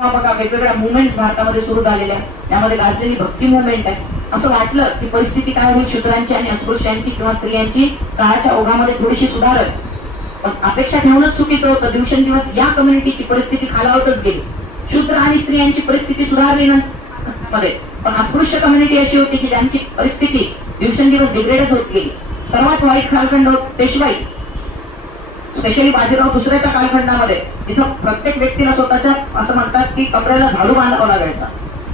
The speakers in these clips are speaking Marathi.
बघा वेगवेगळ्या मुवमेंट्स भारतामध्ये सुरू झालेल्या, त्यामध्ये गाजलेली भक्ती मुवमेंट आहे. असं वाटलं की परिस्थिती काय होईल शूद्रांची आणि अस्पृश्यांची किंवा स्त्रियांची काळाच्या ओघामध्ये थोडीशी सुधारेल, पण अपेक्षा ठेवणंच चुकीचं होतं. दिवसेंदिवस या कम्युनिटीची परिस्थिती खालावतच गेली. शूद्र आणि स्त्रियांची परिस्थिती सुधारली मध्ये, पण अस्पृश्य कम्युनिटी अशी होती की ज्यांची परिस्थिती दिवसेंदिवस डिग्रेडच होत गेली. सर्वात वाईट कालखंड पेशवाई, स्पेशली बाजीराव दुसऱ्याच्या कालखंडामध्ये, तिथं प्रत्येक व्यक्तीला स्वतःच्या असं म्हणतात की कमरेला झाडू बांधावा लागायचा,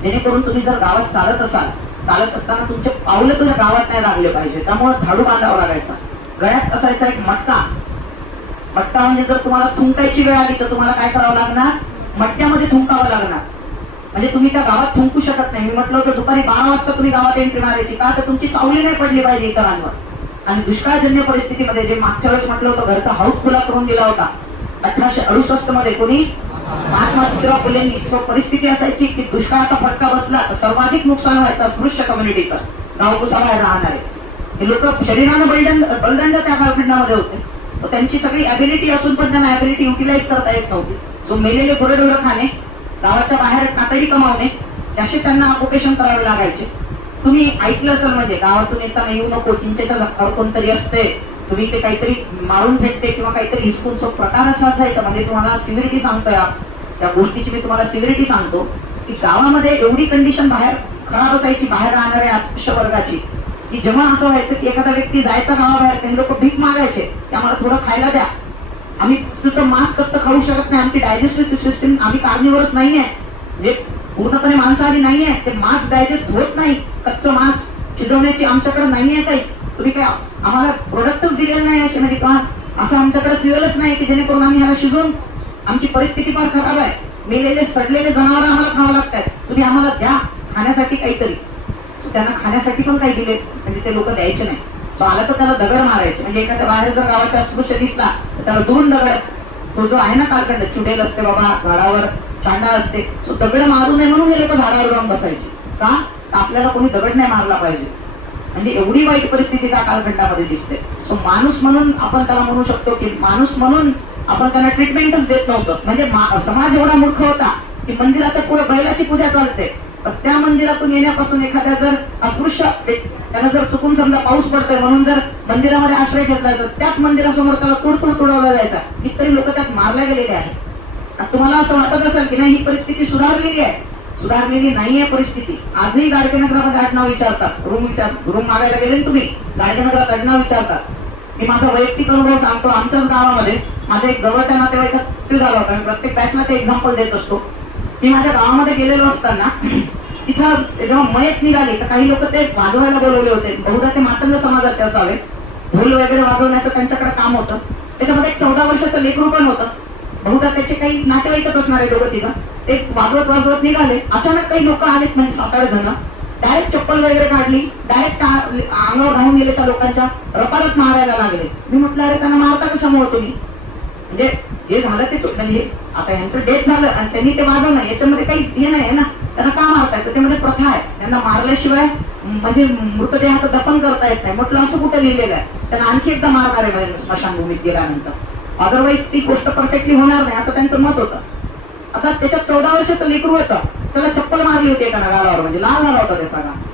जेणेकरून तुम्ही जर गावात चालत असाल, चालत असताना तुमचे पावलं तुझ्या गावात नाही लागले पाहिजे, त्यामुळे झाडू बांधावा लागायचा. गळ्यात असायचा एक मटका. मटका म्हणजे जर तुम्हाला थुंकायची वेळ आली तर तुम्हाला काय करावं लागणार, मटक्यामध्ये थुंकावं लागणार. म्हणजे तुम्ही त्या गावात थुंकू शकत नाही. मी म्हटलं होतं दुपारी 12 वाजता तुम्ही गावात एंट्री मारायची, का तर तुमची सावली नाही पडली पाहिजे इतरांवर. आणि दुष्काळजन्य परिस्थितीमध्ये जे मागच्या वेळेस म्हटलं होतं घरचा हौद खुला करून दिला होता 1868 मध्ये कोणी, महात्मा ज्योतिराव फुलेंनी. परिस्थिती असायची की दुष्काळाचा फटका बसला तर सर्वाधिक नुकसान व्हायचं अस्पृश्य कम्युनिटीचं. गावकुसाबाहेर राहणारे हे लोक शरीरानं बलदंड त्या कालखंडामध्ये होते. त्यांची सगळी ॲबिलिटी असून पण त्यांना ॲबिलिटी युटिलाइज करता येत नव्हती. जो मेलेले गुरेढोरं खाणे, गावाच्या बाहेर कातडी कमावणे, त्याशी त्यांना ऑक्युपेशन करावे लागायचे. तुम्ही ऐकलं असेल म्हणजे गावातून येताना येऊ नको, चिंचेच्या झक्कावर कोणतरी असते, तुम्ही ते काहीतरी मारून फेकते किंवा काहीतरी हिसकून, तो प्रकार असा असायचा. म्हणजे तुम्हाला सिव्हिरिटी सांगतोय, त्या गोष्टीची मी तुम्हाला सिव्हिरिटी सांगतो की गावामध्ये एवढी कंडिशन बाहेर खराब असायची बाहेर राहणाऱ्या अस्पृश्य वर्गाची, की जेव्हा असं व्हायचं की एखादा व्यक्ती जायचा गावाबाहेर, ते लोक भीक मागायचे की आम्हाला थोडं खायला द्या, आम्ही तुझं मांस कच्चं खाऊ शकत नाही, आमची डायजेस्टिव्ह सिस्टीम, आम्ही कार्निवरस नाहीये, जे पूर्णपणे मांसाहारी नाहीये, ते मांस डायजेस्ट होत नाही, कच्चं मांस शिजवण्याची आमच्याकडे नाहीये काही, तुम्ही काय आम्हाला प्रोडक्टच दिलेलं नाही असे, म्हणजे किंवा असं आमच्याकडे फ्युएलच नाही की जेणेकरून आम्ही ह्याला शिजवून, आमची परिस्थिती फार खराब आहे, मेलेले सडलेले जनावर आम्हाला खावं लागतात, तुम्ही आम्हाला द्या खाण्यासाठी काहीतरी. त्यांना खाण्यासाठी पण काही दिले म्हणजे ते लोक द्यायचे नाही. तो आला तर त्याला दगड मारायचे. म्हणजे एखाद्या बाहेर जर गावाचा अस्पृश्य दिसला तर त्याला दुरून दगड, तो जो आहे ना कालखंड, चुडेल असते बाबा, झाडावर चांडा असते, तो दगड मारू नये म्हणून हे लोक झाडावर जाऊन बसायचे. का तर आपल्याला कोणी दगड नाही मारला पाहिजे. म्हणजे एवढी वाईट परिस्थिती त्या कालखंडामध्ये दिसते. सो माणूस म्हणून आपण त्याला म्हणू शकतो की माणूस म्हणून आपण त्यांना ट्रीटमेंटच देत नव्हतं. म्हणजे समाज एवढा मूर्ख होता की मंदिराच्या पुढे बैलाची पूजा चालते, त्या मंदिरातून येण्यापासून एखाद्या जर अस्पृश्य त्याला जर चुकून समजा पाऊस पडतोय म्हणून जर मंदिरामध्ये आश्रय घेतला तर त्याच मंदिरासमोर त्याला तुडतुड तुडवला जायचा. कितीतरी लोक त्यात मारले गेलेले आहेत. तुम्हाला असं वाटत असेल की नाही ही परिस्थिती सुधारलेली आहे, सुधारलेली नाहीये परिस्थिती. आजही गाडगेनगरामध्ये आडनाव विचारतात. रूम मागायला गेले तुम्ही, गाडगेनगरात आडनाव विचारतात. मी माझा वैयक्तिक अनुभव सांगतो. आमच्याच गावामध्ये माझा एक जवळच्या नातेवाईक झाला होता. मी प्रत्येक बॅचला ते एक्झाम्पल देत असतो. मी माझ्या गावामध्ये गेलेलो असताना तिथं जेव्हा मयत निघाली तर काही लोक ते वाजवायला बोलवले होते. बहुधा ते मातंग समाजाचे असावे. ढोल वगैरे वाजवण्याचं त्यांच्याकडे काम होतं. त्याच्यामध्ये एक 14 वर्षाचं लेकरू पण होतं. बहुधा त्याचे काही नातेवाईकच असणारे दोघं तिघं. ते वाजवत निघाले. अचानक काही लोक आलेत, म्हणजे 7-8 जण, डायरेक्ट चप्पल वगैरे काढली, डायरेक्ट अंगावर राहून गेले, त्या लोकांच्या रपारत मारायला लागले. मी म्हटलं अरे त्यांना मारता कशामुळे तुम्ही, म्हणजे जे झालं ते म्हणजे आता यांचं डेथ झालं आणि त्यांनी ते वाजवणं याच्यामध्ये काही हे नाही ना, त्यांना का मारताय तर ते म्हणजे प्रथा आहे, त्यांना मारल्याशिवाय म्हणजे मृतदेहाचं दफन करता येत नाही. म्हटलं असं कुठं लिहिलेलं आहे, त्यांना आणखी एकदा मारणार आहे म्हणजे स्मशानभूमीत गेल्यानंतर, अदरवाईज ती गोष्ट परफेक्टली होणार नाही असं त्यांचं मत होतं. आता त्याच्यात 14 वर्षाचं लेकरू होतं, त्याला चप्पल मारली होती एका गालावर, म्हणजे लाल झाला होता त्याचा गाल.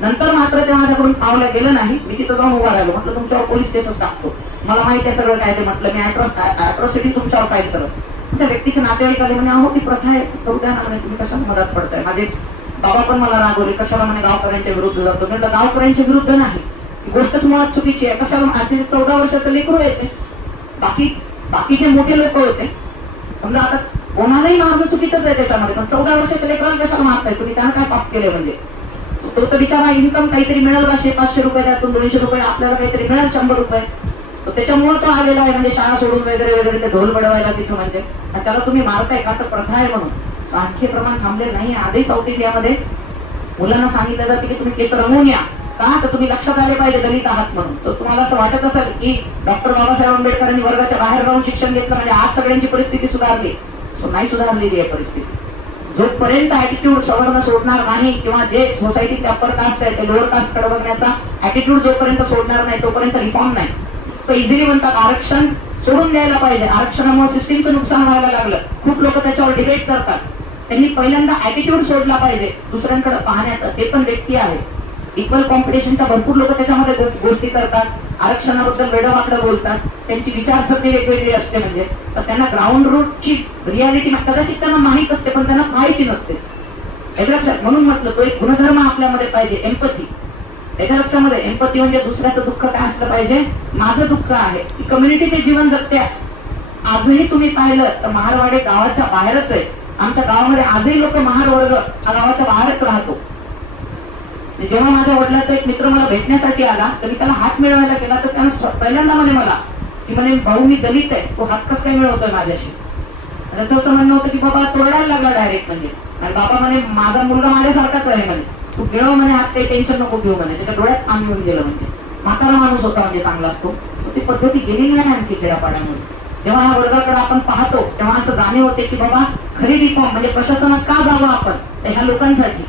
नंतर मात्र ते माझ्याकडून पावलं गेलं नाही. मी तिथं जाऊन उभा राहिलो. म्हटलं तुमच्यावर पोलीस केसच टाकतो, मला माहिती आहे सगळं काय ते. म्हटलं मी अॅट्रॉसिटी तुमच्यावर फाईल करत. त्या व्यक्तीचे नातेवाईक आले, म्हणे अहो ती प्रथा आहे, करू द्या ना, तुम्ही कशाला मदत पडताय. माझे बाबा पण मला रागवले, कशाला म्हणे गावकऱ्यांच्या विरुद्ध जातो. म्हटलं गावकऱ्यांच्या विरुद्ध नाही, ही गोष्टच मुळात चुकीची आहे. कशाला 14 वर्षाचं लेकरू येते, बाकीचे मोठे लोक होते. समजा आता कोणालाही मारणं चुकीचंच आहे त्याच्यामध्ये, पण 14 वर्षाच्या लेकराला कशाला मारताय तुम्ही, त्यानं काय पाप केले. म्हणजे तो तर बिचारा इन्कम काहीतरी मिळेल, 500 रुपये, त्यातून 200 रुपये आपल्याला काहीतरी मिळेल, 100 रुपये, त्याच्यामुळे तो आलेला आहे. म्हणजे शाळा सोडून वगैरे ते ढोल बडवायला तिथं, म्हणजे त्याला तुम्ही मारताय का तर प्रथा आहे म्हणून. आणखी प्रमाण थांबलेलं नाही. आजही साऊथ इंडियामध्ये मुलांना सांगितलं जाते की तुम्ही केस रंगवून या, का तर तुम्ही लक्षात आले पाहिजे दलित आहात म्हणून. तर तुम्हाला असं वाटत असेल की डॉक्टर बाबासाहेब आंबेडकरांनी वर्गाच्या बाहेर राहून शिक्षण घेतलं म्हणजे आज सगळ्यांची परिस्थिती सुधारली. सो नाही सुधारलेली आहे परिस्थिती. जोपर्यंत ऍटिट्यूड सवर्ण सोडणार नाही, किंवा जे सोसायटीतले अप्पर कास्ट आहे ते लोअर कास्ट कडे बघण्याचा ऍटिट्यूड जोपर्यंत सोडणार नाही तोपर्यंत रिफॉर्म नाही. तो इझिली म्हणतात आरक्षण सोडून द्यायला पाहिजे, आरक्षणामुळे सिस्टीमचं नुकसान व्हायला लागलं. खूप लोक त्याच्यावर डिबेट करतात. त्यांनी पहिल्यांदा ऍटिट्यूड सोडला पाहिजे दुसऱ्यांकडे पाहण्याचा. ते पण व्यक्ती आहे. इक्वल कॉम्पिटिशनच्या भरपूर लोक त्याच्यामध्ये गोष्टी करतात, आरक्षणाबद्दल वेडवाकडं बोलतात, त्यांची विचारसरणी वेगवेगळी असते. म्हणजे तर त्यांना ग्राउंड रूटची रियालिटी कदाचित त्यांना माहीत असते, पण त्यांना पाहायची नसते. याच्या लक्षात, म्हणून म्हटलं तो एक गुणधर्म आपल्यामध्ये पाहिजे, एम्पथी. याच्या लक्षामध्ये एम्पथी म्हणजे दुसऱ्याचं दुःख काय असलं पाहिजे, माझं दुःख आहे. ती कम्युनिटी ते जीवन जगते. आजही तुम्ही पाहिलं तर महारवाडे गावाच्या बाहेरच आहे. आमच्या गावामध्ये आजही लोक महार वर्ग हा गावाच्या बाहेरच राहतो. जेव्हा माझ्या वडिलाचा एक मित्र मला भेटण्यासाठी आला तर मी त्याला हात मिळवायला गेला तर त्यानं पहिल्यांदा मला की म्हणे भाऊ मी दलित आहे, तो हात कसं काय मिळवतोय माझ्याशी. त्याचं असं म्हणणं होतं की बाबा तोडायला लागला डायरेक्ट. म्हणजे आणि बाबा म्हणे माझा मुलगा माझ्यासारखाच आहे म्हणे, तू मिळव म्हणे हात, काही टेन्शन नको घेऊ म्हणे. त्याच्या डोळ्यात पाणी येऊन गेलं. म्हणजे म्हातारा माणूस होता, म्हणजे चांगला असतो. ती पद्धती गेलेली नाही आणखी खेड्यापाड्यामध्ये. जेव्हा ह्या वर्गाकडे आपण पाहतो तेव्हा असं जाणीव होते की बाबा खरी रिफॉर्म म्हणजे प्रशासनात का जावं आपण, तर ह्या लोकांसाठी,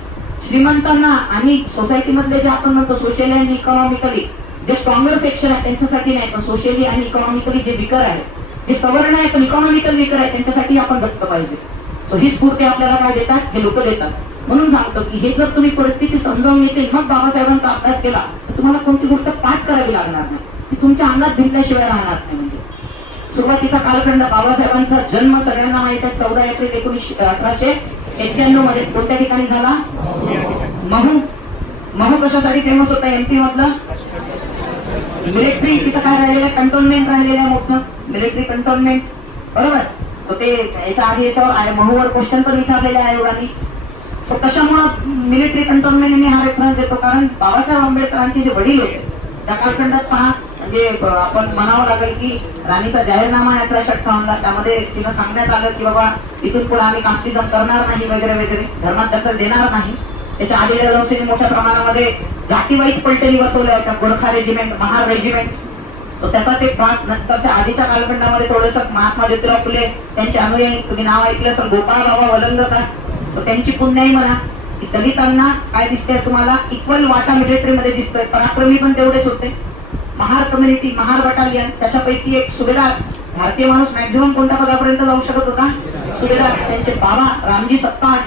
श्रीमंतांना आणि सोसायटीमधले जे आपण म्हणतो सोशली आणि इकॉनॉमिकली जे स्ट्रॉंगर सेक्शन आहे त्यांच्यासाठी नाही, पण सोशली आणि इकॉनॉमिकली जे विकर आहे, जे सवर्ण आहे पण इकॉनॉमिकल विकर आहे, त्यांच्यासाठी आपण जगलं पाहिजे. सो ही स्फूर्ती आपल्याला काय देतात, हे लोक देतात. म्हणून सांगतो की हे जर तुम्ही परिस्थिती समजावून येते मग बाबासाहेबांचा अभ्यास केला तर तुम्हाला कोणती गोष्ट पाठ करावी लागणार नाही, ती तुमच्या अंगात भिनल्याशिवाय राहणार नाही. म्हणजे सुरुवातीचा कालखंड, बाबासाहेबांचा जन्म सगळ्यांना माहित आहे 14 एप्रिल 1891 मध्ये कोणत्या ठिकाणी झाला, महू. महू कशासाठी फेमस होता, एमपी मधलं मिलिटरी. तिथं काय राहिलेलं आहे, कंटोनमेंट राहिलेलं आहे मोठं, मिलिटरी कंटोनमेंट, बरोबर. सो ते याच्या आधी याच्यावर महूवर क्वेश्चन पण विचारलेले आहे आयोगाने. सो कशामुळे मिलिटरी कंटोनमेंट हा रेफरन्स देतो, कारण बाबासाहेब आंबेडकरांचे जे वडील होते त्या कालखंडात पहा, म्हणजे आपण म्हणावं लागेल की राणीचा जाहीरनामा आहे 1858ला, त्यामध्ये तिनं सांगण्यात आलं की बाबा इथून पुढे आम्ही कास्टिझम करणार नाही वगैरे वगैरे, धर्मात दखल देणार नाही. त्याच्या आधी डलहौसीने मोठ्या प्रमाणामध्ये जातीवाईज पलटणी बसवल्या होत्या, गोरखा रेजिमेंट, महार रेजिमेंट. तो त्याचाच एक भाग. नंतरच्या आधीच्या कालखंडामध्ये थोडंसं महात्मा ज्योतिराव फुले त्यांचे अनुयायी, तुम्ही नाव ऐकलं असेल गोपाळ बाबा वलंगकर, तर त्यांची पुण्याई म्हणा की दलितांना काय दिसतंय तुम्हाला, इक्वल वाटा मिलिटरीमध्ये दिसतोय, पराक्रमी पण तेवढेच होते. महार कम्युनिटी, महार बटालियन, त्याच्यापैकी एक सुभेदार, भारतीय माणूस मॅक्झिमम कोणत्या पदापर्यंत जाऊ शकत होता, सुभेदार. त्यांचे बाबा रामजी सपकाळ,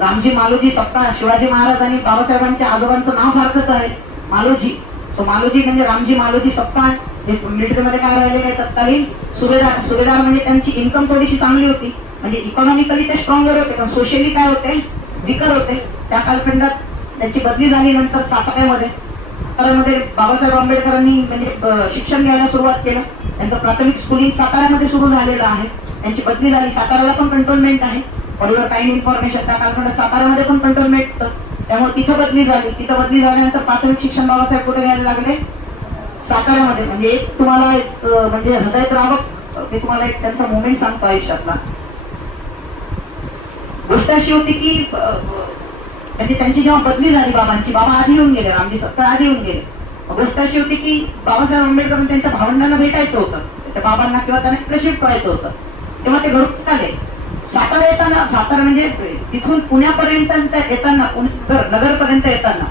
रामजी मालोजी सपकाळ. शिवाजी महाराज आणि बाबासाहेबांच्या आजोबांचं नाव सारखंच आहे, मालोजी. सो मालोजी म्हणजे रामजी मालोजी सपकाळ. हे मिलिटरीमध्ये काय राहिलेले आहे, तत्कालीन सुभेदार. सुभेदार म्हणजे त्यांची इन्कम थोडीशी चांगली होती, म्हणजे इकॉनॉमिकली ते स्ट्रॉंगर होते, पण सोशली काय होते, विकर होते. त्या कालखंडात त्यांची बदली झाली नंतर साताऱ्यामध्ये. साताऱ्यामध्ये बाबासाहेब आंबेडकरांनी म्हणजे शिक्षण घ्यायला सुरुवात केलं. त्यांचं प्राथमिक स्कूलिंग साताऱ्यामध्ये सुरू झालेलं आहे. त्यांची बदली झाली, साताऱ्याला पण कंटोनमेंट आहे. फॉर काइंड इन्फॉर्मेशन, त्या कालखंडात साताऱ्यामध्ये पण कंटोनमेंट होतं, त्यामुळे तिथं बदली झाली. तिथं बदली झाल्यानंतर प्राथमिक शिक्षण बाबासाहेब कुठे घ्यायला लागले, साताऱ्यामध्ये. म्हणजे एक तुम्हाला एक म्हणजे हृदयद्रावक ते तुम्हाला एक त्यांचा मोमेंट सांगतो आयुष्यातला. गोष्ट अशी होती की म्हणजे त्यांची जेव्हा बदली झाली बाबांची, बाबा आधी येऊन गेले, रामजी सपकाळ आधी येऊन गेले. गोष्ट अशी होती की बाबासाहेब आंबेडकर त्यांच्या भावंडांना भेटायचं होतं, त्याच्या बाबांना किंवा त्यांना इकडे शिफ्ट व्हायचं होतं. तेव्हा ते घरून आले. सातारा येताना, सातारा म्हणजे तिथून पुण्यापर्यंत येताना, नगरपर्यंत येताना,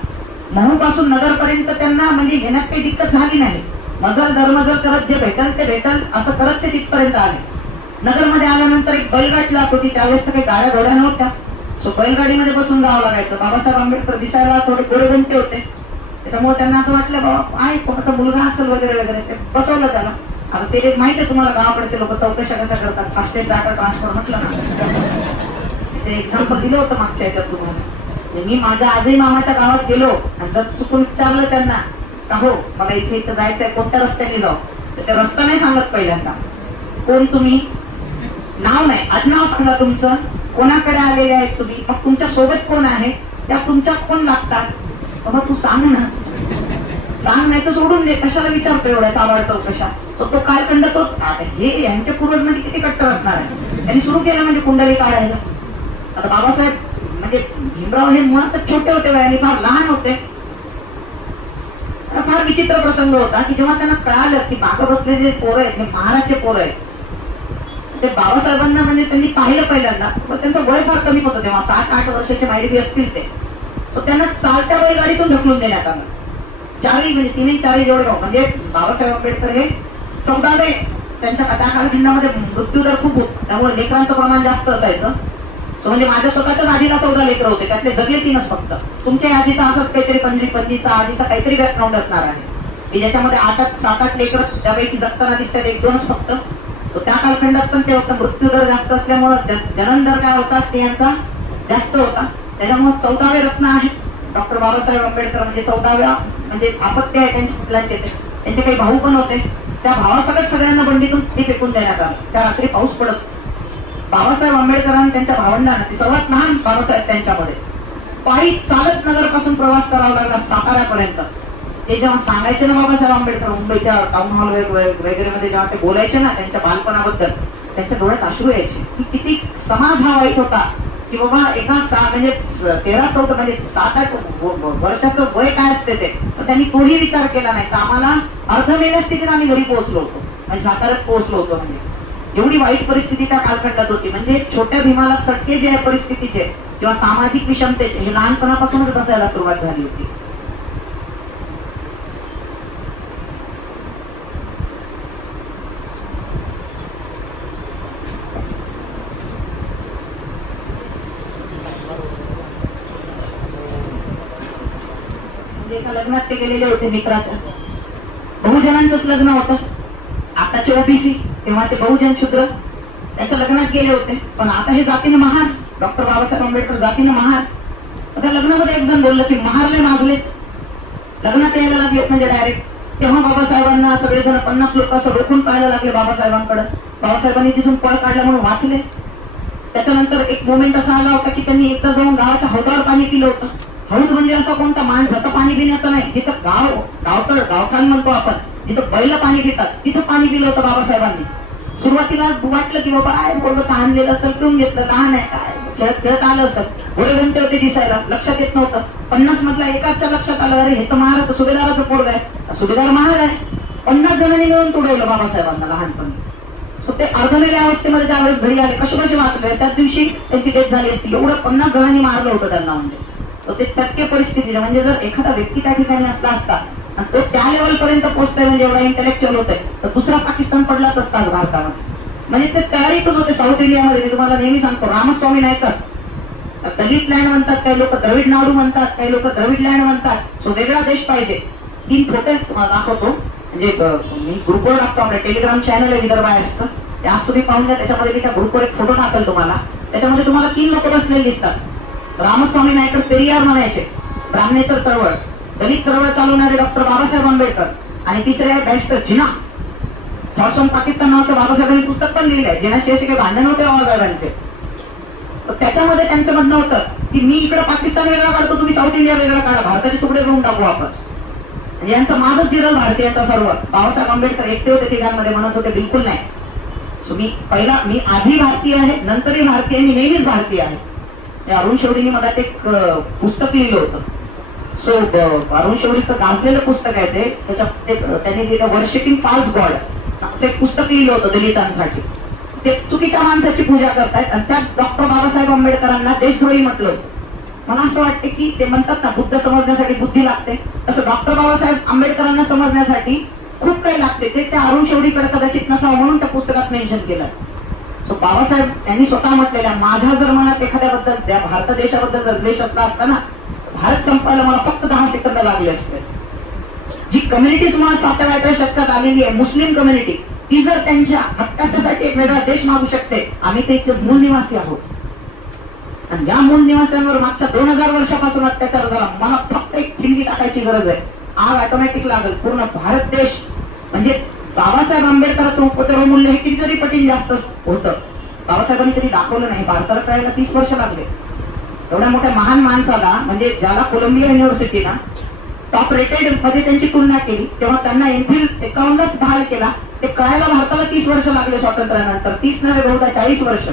महू पासून नगरपर्यंत त्यांना म्हणजे येण्यात काही दिक्कत झाली नाही. मजल दरमजल करत जे भेटल ते भेटल असं करत ते तिथपर्यंत आले. नगरमध्ये आल्यानंतर एक बैलगाडी लागत होती, त्यावेळेस तर काही गाड्या घोड्या नव्हत्या. सो बैलगाडीमध्ये बसून जावं लागायचं. बाबासाहेब आंबेडकर दिसायला थोडे गोडे गुंटे होते, त्याच्यामुळे त्यांना असं वाटलं बाबा आहे कोणाचा मुलगा असेल वगैरे वगैरे, ते बसवलं त्याला. आता ते माहिती आहे तुम्हाला गावाकडचे लोक चौकशा कशा करतात, फास्टॅग डाटा ट्रान्सफर म्हटलं ना, ते एक्झाम्पल दिलं होतं मागच्या ह्याच्यात तुम्हाला. मी माझ्या आजही मामाच्या गावात गेलो आणि जर चुकून विचारलं त्यांना का हो मला इथे इथं जायचंय, कोणत्या रस्त्याने जाऊ, तर ते रस्ता नाही सांगत पहिल्यांदा. कोण तुम्ही, नाव नाही, आडनाव सांगा तुमचं, कोणाकडे आलेले आहेत तुम्ही, मग तुमच्या सोबत कोण आहे, त्या तुमच्या कोण लागतात, बाबा तू सांग ना, सांग नाही तर सोडून दे, कशाला विचारतो एवढ्या चावड चौकशा. सो तो कालखंड तोच. हे यांच्या पूर्वज म्हणजे किती कट्टर असणार आहे. त्यांनी सुरू केलं म्हणजे कुंडली काढायला. आता बाबासाहेब म्हणजे भीमराव हे मुळात छोटे होते वयाने, फार लहान होते. फार विचित्र प्रसंग होता की जेव्हा त्यांना कळालं की मागं बसलेले पोरं आहेत हे महाराजचे पोरं आहेत, ते बाबासाहेबांना म्हणजे त्यांनी पाहिलं पहिल्यांदा, पण त्यांचं वय फार कमी होतं तेव्हा, 7-8 वर्षाचे मायडी असतील ते. सो त्यांना चालत्या बैलगाडीतून ढकलून देण्यात आलं. चारही म्हणजे तीनही चारही जेवढे भाऊ, म्हणजे बाबासाहेब आंबेडकर हे 14वे, त्यांच्या त्या कालखंडामध्ये मृत्यूदर खूप होता, त्यामुळे लेकरांचं प्रमाण जास्त असायचं. सो म्हणजे माझ्या स्वतःच्याच आधीला 14 लेकरं होते, त्यातले जगले 3च फक्त. तुमच्या आधीचा असाच काहीतरी पणजीचा आधीचा काहीतरी बॅकग्राऊंड असणार आहे की ज्याच्यामध्ये 7-8 लेकरं त्यापैकी जगताना दिसतात, 1-2च फक्त. तो त्या कालखंडात पण ते होतं. मृत्यूदर जास्त असल्यामुळं जनन दर काय होता स्त्रियांचा जास्त होता. त्याच्यामुळे 14वे रत्न आहे डॉक्टर बाबासाहेब आंबेडकर. म्हणजे 14व्या म्हणजे अपत्य आहे त्यांचे कुठल्याचे ते. त्यांचे काही भाऊ पण होते. त्या भावासकट सगळ्यांना बंडीतून फेकून देण्यात आलं. त्या रात्री पाऊस पडत. बाबासाहेब आंबेडकरांनी त्यांच्या भावंडांना, ती सर्वात लहान बाबासाहेब त्यांच्यामध्ये, पायी चालत नगर पासून प्रवास करावा लागला साताऱ्यापर्यंत. ते जेव्हा सांगायचे ना बाबासाहेब आंबेडकर मुंबईच्या टाउन हॉल वगैरे मध्ये जेव्हा ते बोलायचे ना त्यांच्या बालपणाबद्दल, त्यांच्या डोळ्यात अश्रू यायचे की किती समाज हा वाईट होता की बाबा एका म्हणजे 13-14 म्हणजे 7-8 वर्षाचं वय काय असते ते, पण त्यांनी तोही विचार केला नाही. तर आम्हाला अर्धमेल्या स्थितीत आम्ही घरी पोहोचलो होतो, म्हणजे साताऱ्यात पोहोचलो होतो. म्हणजे एवढी वाईट परिस्थिती त्या कालखंडात होती. म्हणजे छोट्या भीमाला चटके जे आहे परिस्थितीचे किंवा सामाजिक विषमतेचे हे लहानपणापासूनच बसायला सुरुवात झाली होती. एका लग्नात ते गेलेले होते मित्राच्याच. बहुजनांचंच लग्न होतं. आताचे ओबीसी, तेव्हाचे बहुजन शूद्र त्यांच्या लग्नात गेले होते. पण आता हे जातीने महार, डॉक्टर बाबासाहेब आंबेडकर जातीने महार. त्या लग्नामध्ये एक जण बोललं की महारले माजलेत, लग्नात यायला लागलेत म्हणजे डायरेक्ट. तेव्हा बाबासाहेबांना सगळेजण 50 लोक असं रोखून पाहायला लागले बाबासाहेबांकडे. बाबासाहेबांनी तिथून पळ काढला म्हणून वाचले. त्याच्यानंतर एक मोमेंट असा आला होता की त्यांनी एकदा जाऊन गावाच्या हौदावर पाणी पिलं होतं. हौद म्हणजे असं कोणता माणसाचं पाणी पिण्याचं नाही, जिथं गावठाण म्हणतो आपण, जिथं बैल पाणी पितात तिथं पाणी पिलं होतं बाबासाहेबांनी. सुरुवातीला वाटलं की बाबा काय बोललं, तहानलेलं असेल पिऊन घेतलं, तहान आहे काय, खेळत खेळत आलं असेल. घोडे घंटे होते दिसायला, लक्षात येत नव्हतं. 50 मधला एकाच्या लक्षात आलं, अरे हे तर महाराज सुभेदाराचं पोरग आहे, सुभेदार महार आहे. 50 जणांनी मिळून तुडवलं बाबासाहेबांना लहानपणी. सो ते अर्धमेल्या अवस्थेमध्ये ज्यावेळेस घरी आले, कसे वाचले, त्याच दिवशी त्यांची डेथ झाली असती. एवढं 50 जणांनी मारलं होतं त्यांना. म्हणजे सो ते चटके परिस्थितीला, म्हणजे जर एखादा व्यक्ती त्या ठिकाणी असला असता आणि तो त्या लेवल पर्यंत पोहोचतोय म्हणजे एवढा इंटेलेक्च्युअल होतोय, तर दुसरा पाकिस्तान पडलाच असता भारतामध्ये. म्हणजे ते तयारीतच होते साऊथ इंडियामध्ये. मी तुम्हाला नेहमी सांगतो, रामस्वामी नायकर दलित लँड म्हणतात, काही लोक द्रविड नाडू म्हणतात, काही लोक द्रविड लँड म्हणतात. सो वेगळा देश पाहिजे. 3 फोटो तुम्हाला दाखवतो. म्हणजे मी ग्रुपवर टाकतो, आपल्या टेलिग्राम चॅनल आहे विदर्भ आयसचं, ते आज तुम्ही पाहून घ्या. त्याच्यामध्ये मी त्या ग्रुपवर एक फोटो टाकेल तुम्हाला. त्याच्यामध्ये तुम्हाला 3 लोक बसलेले दिसतात. रामस्वामी नायकर पेरियार म्हणायचे, ब्राह्मणेतर चळवळ, दलित चळवळ चालवणारे डॉक्टर बाबासाहेब आंबेडकर, आणि तिसरे आहे barrister Jinnah. Thoughts on Pakistan नावाचं बाबासाहेबांनी पुस्तक पण लिहिलंय, जिनाशी असे काही भांडण होते बाबासाहेबांचे. तर त्याच्यामध्ये त्यांचं म्हणणं होतं की मी इकडे पाकिस्तान वेगळा काढतो, तुम्ही साऊथ इंडिया वेगळा काढा, भारताचे तुकडे करून टाकू आपण. म्हणजे यांचं माझंच जिरल भारतीयांचा सर्व. बाबासाहेब आंबेडकर एकटे होते तिघांमध्ये, म्हणत होते बिलकुल नाही. सो मी आधी भारतीय आहे, नंतरही भारतीय, मी नेहमीच भारतीय आहे. अरुण शौरीने मला ते एक पुस्तक लिहिलं होतं. सो अरुण शौरीचं गाजलेलं पुस्तक आहे ते. त्याच्यात त्यांनी दिलं वर्शिपिंग फॉल्स गॉड असं एक पुस्तक लिहिलं होतं दलितांसाठी. ते चुकीच्या माणसाची पूजा करतायत आणि त्यात डॉक्टर बाबासाहेब आंबेडकरांना देशद्रोही म्हटलं होतं. मला असं वाटतं की ते म्हणतात ना, बुद्ध समजण्यासाठी बुद्धी लागते, तसं डॉक्टर बाबासाहेब आंबेडकरांना समजण्यासाठी खूप काही लागते. ते त्या अरुण शौरीकडे कदाचित नसावं म्हणून त्या पुस्तकात मेन्शन केलं. सो बाबासाहेब यांनी स्वतः म्हटलेल्या, माझ्या जर मनात एखाद्याबद्दल, त्या भारत देशाबद्दल जर द्वेष असला असता ना, भारत संपायला मला फक्त 10 सेकंद लागले असते. जी कम्युनिटी तुम्हाला 7व्या शतकात आलेली आहे, मुस्लिम कम्युनिटी, ती जर त्यांच्या हक्काच्यासाठी एक वेगळा देश मागू शकते. आम्ही ते इथे मूळ निवासी आहोत आणि या मूळ निवासियांवर मागच्या 2000 वर्षापासून अत्याचार झाला. मला फक्त एक ठिणगी टाकायची गरज आहे, आग ऑटोमॅटिक लागेल. पूर्ण भारत देश म्हणजे बाबासाहेब आंबेडकरांचं उपद्रव मूल्य हे कितीतरी पटीने जास्त होतं. बाबासाहेबांनी कधी दाखवलं नाही. भारताला कळायला 30 वर्ष लागले. एवढ्या मोठ्या महान माणसाला, म्हणजे ज्याला कोलंबिया युनिव्हर्सिटीना टॉप रेटेड मध्ये त्यांची तुलना केली, तेव्हा त्यांना एमफिल 51लाच बहाल केला. ते कळायला भारताला 30 वर्ष लागले स्वातंत्र्यानंतर. 30 नव्हे बहुधा 40 वर्ष.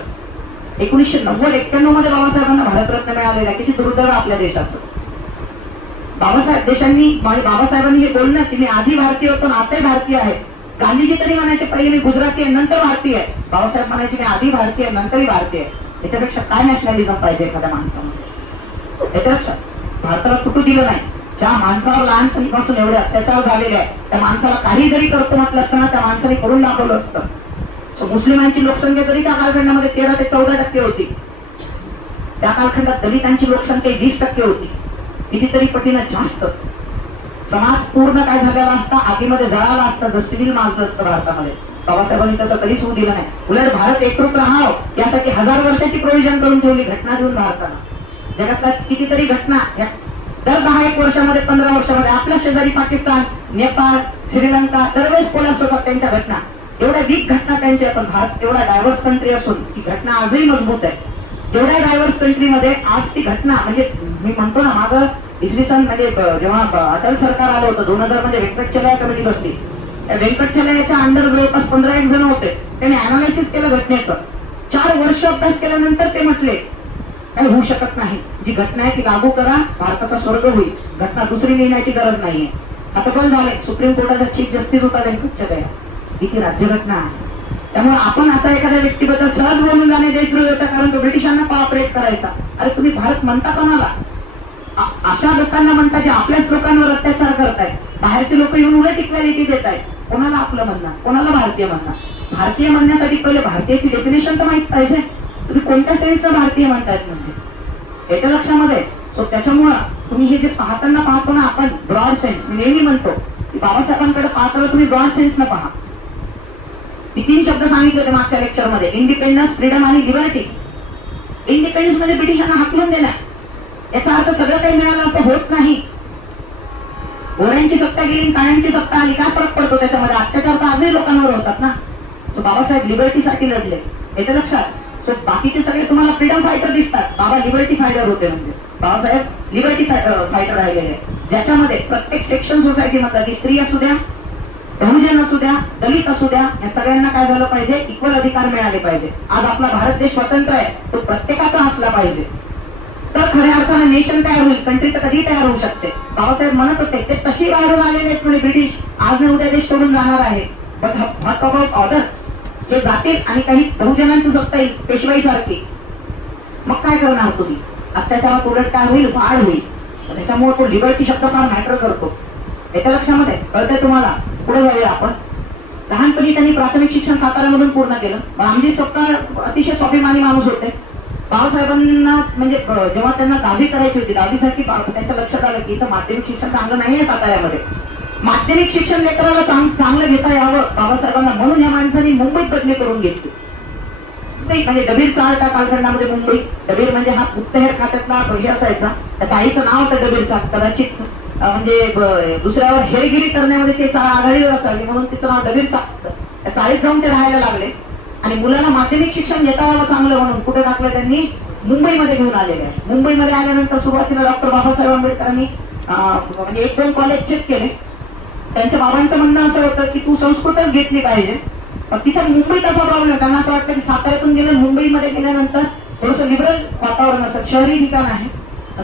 1990-91 मध्ये बाबासाहेबांना भारतरत्न मिळालेला. किती दुर्दैव आपल्या देशाचं. बाबासाहेबांनी हे बोलणं की मी आधी भारतीय होतो आताही भारतीय आहे. गांधीजी तरी म्हणायचे पहिले मी गुजराती आहे नंतर भारतीय आहे. बाबासाहेब म्हणायचे मी आधी भारतीय नंतरही भारतीय आहे. याच्यापेक्षा काय नॅशनलिझम पाहिजे एखाद्या माणसामध्ये. याच्यापेक्षा भारताला तुटू दिलं नाही. ज्या माणसावर लहानपणीपासून एवढे अत्याचार झालेले आहे, त्या माणसाला काही जरी करतो म्हटलं असताना त्या माणसाने करून दाखवलं असतं. सो मुस्लिमांची लोकसंख्या तरी त्या कालखंडामध्ये 13 ते 14% होती. त्या कालखंडात दलितांची लोकसंख्या 20% होती, कितीतरी पटीनं जास्त. समाज पूर्ण काय झालेला असता, आगीमध्ये जळाला असता, जर सिव्हिल माजलं असतं भारतामध्ये. बाबासाहेबांनी तसं कधीच होऊ दिलं नाही. उलट भारत एकरूप राहावं यासाठी 1000 वर्षाची प्रोव्हिजन करून ठेवली घटना देऊन भारताला. जगातल्या कितीतरी घटना दर 10-1 वर्षामध्ये 15 वर्षामध्ये आपल्या शेजारी पाकिस्तान, नेपाळ, श्रीलंका दरवेळेस कोलॅप्स होतात त्यांच्या घटना. एवढ्या वीक घटना त्यांच्या, पण भारत एवढा डायव्हर्स कंट्री असून ती घटना आजही मजबूत आहे. एवढ्या डायव्हर्स कंट्रीमध्ये आज ती घटना म्हणजे मी म्हणतो ना, मागं इसवी सन म्हणजे जेव्हा अटल सरकार आलं होतं 2000 मध्ये व्यंकटचलया कमिटी बसली. त्या व्यंकटचलयाच्या अंडर जवळपास 15-1 जण होते. त्यांनी अनालिसिस केलं घटनेचं. 4 वर्ष अभ्यास केल्यानंतर ते म्हटले काही होऊ शकत नाही, जी घटना आहे ती लागू करा, भारताचा स्वर्ग होईल, घटना दुसरी लिहिण्याची गरज नाहीये. आता पण झाले, सुप्रीम कोर्टाचा चीफ जस्टिस होता व्यंकटचलया, ही ती राज्यघटना आहे. त्यामुळे आपण असा एखाद्या व्यक्तीबद्दल सहज बोलून जाणे देशद्रोही होता, कारण तो ब्रिटिशांना कॉपरेट करायचा. अरे तुम्ही भारत म्हणता कोणाला? अशा लोकांना म्हणता जे आपल्याच लोकांवर अत्याचार करतायत. बाहेरचे लोक येऊन उलट इक्वॅलिटी देत आहेत. कोणाला आपलं म्हणणार, कोणाला भारतीय म्हणणार? भारतीय म्हणण्यासाठी पहिले भारतीयची डेफिनेशन तर माहित पाहिजे. तुम्ही कोणत्या सेन्सनं भारतीय म्हणतायत म्हणजे हे तर लक्षामध्ये. सो त्याच्यामुळं तुम्ही हे जे पाहतो ना आपण ब्रॉड सेन्स, मी नेहमी म्हणतो की बाबासाहेबांकडे पाहताना तुम्ही ब्रॉड सेन्सनं पहा. मी 3 शब्द सांगितले होते मागच्या लेक्चरमध्ये, इंडिपेंडन्स, फ्रीडम आणि लिबर्टी. इंडिपेंडन्स म्हणजे ब्रिटिशांना हाकलून देणार, याचा अर्थ सगळं काही मिळालं असं होत नाही. गोऱ्यांची सत्ता गेली, काळ्यांची सत्ता आली, काय फरक पडतो त्याच्यामध्ये? अत्याचार तर आजही लोकांवर होतात ना. सो बाबासाहेब लिबर्टीसाठी लढले, येते लक्षात. सो बाकीचे सगळे तुम्हाला फ्रीडम फायटर दिसतात, बाबा लिबर्टी फायटर होते. म्हणजे बाबासाहेब लिबर्टी फायटर राहिलेले, ज्याच्यामध्ये प्रत्येक सेक्शन सोसायटीमधला, ती स्त्री असू द्या, बहुजन असू द्या, दलित असू द्या, या सगळ्यांना काय झालं पाहिजे? इक्वल अधिकार मिळाले पाहिजे. आज आपला भारत देश स्वतंत्र आहे, तो प्रत्येकाचा असला पाहिजे, तर खऱ्या अर्थानं नेशन तयार होईल. कंट्री तर कधी तयार होऊ शकते. बाबासाहेब म्हणत होते ते तशी बाहेरून आलेले आहेत म्हणजे ब्रिटिश, आज नाही उद्या देश सोडून जाणार आहे. But what about other? हे जातील आणि काही बहुजनांची सत्ता येईल पेशवाई सारखी. मग काय करणार तुम्ही? अत्याचारात उलट काय होईल? वाढ होईल. त्याच्यामुळे तो लिबर्टी शब्द फार मॅटर करतो. याच्या लक्षामध्ये कळतंय तुम्हाला? पुढे जाऊया आपण. लहानपणी त्यांनी प्राथमिक शिक्षण साताऱ्यामधून पूर्ण केलं. रामजी स्वतः अतिशय स्वाभिमानी माणूस होते. बाबासाहेबांना म्हणजे जेव्हा त्यांना 10वी करायची होती, 10वीसाठी त्यांच्या लक्षात आलं की इथं माध्यमिक शिक्षण चांगलं नाहीये साताऱ्यामध्ये. माध्यमिक शिक्षण लेकराला चांगलं घेता यावं बाबासाहेबांना, म्हणून या माणसांनी मुंबईत बदली करून घेतली. म्हणजे डबीर चाळ त्या कालखंडामध्ये मुंबई, डबीर म्हणजे हा गुप्तहेर खात्यातला हे असायचा. त्याच्या आईचं नाव होतं डबीर चाळ. कदाचित म्हणजे दुसऱ्यावर हेरगिरी करण्यामध्ये ते चाळ आघाडीवर असावी म्हणून तिचं नाव डबीर चाळ. त्या चाळीत जाऊन ते राहायला लागले आणि मुलाला माध्यमिक शिक्षण घेता यावं चांगलं म्हणून कुठे टाकलं त्यांनी? मुंबईमध्ये घेऊन आलेले आहे. मुंबईमध्ये आल्यानंतर सुरुवातीला डॉक्टर बाबासाहेब आंबेडकरांनी म्हणजे 1-2 कॉलेज चेक केले. त्यांच्या बाबांचं म्हणणं असं होतं की तू संस्कृतच घेतली पाहिजे. पण तिथं मुंबईत असा प्रॉब्लेम, त्यांना असं वाटतं की साताऱ्यातून गेलं मुंबईमध्ये गेल्यानंतर थोडंसं लिबरल वातावरण असतं, शहरी ठिकाण आहे.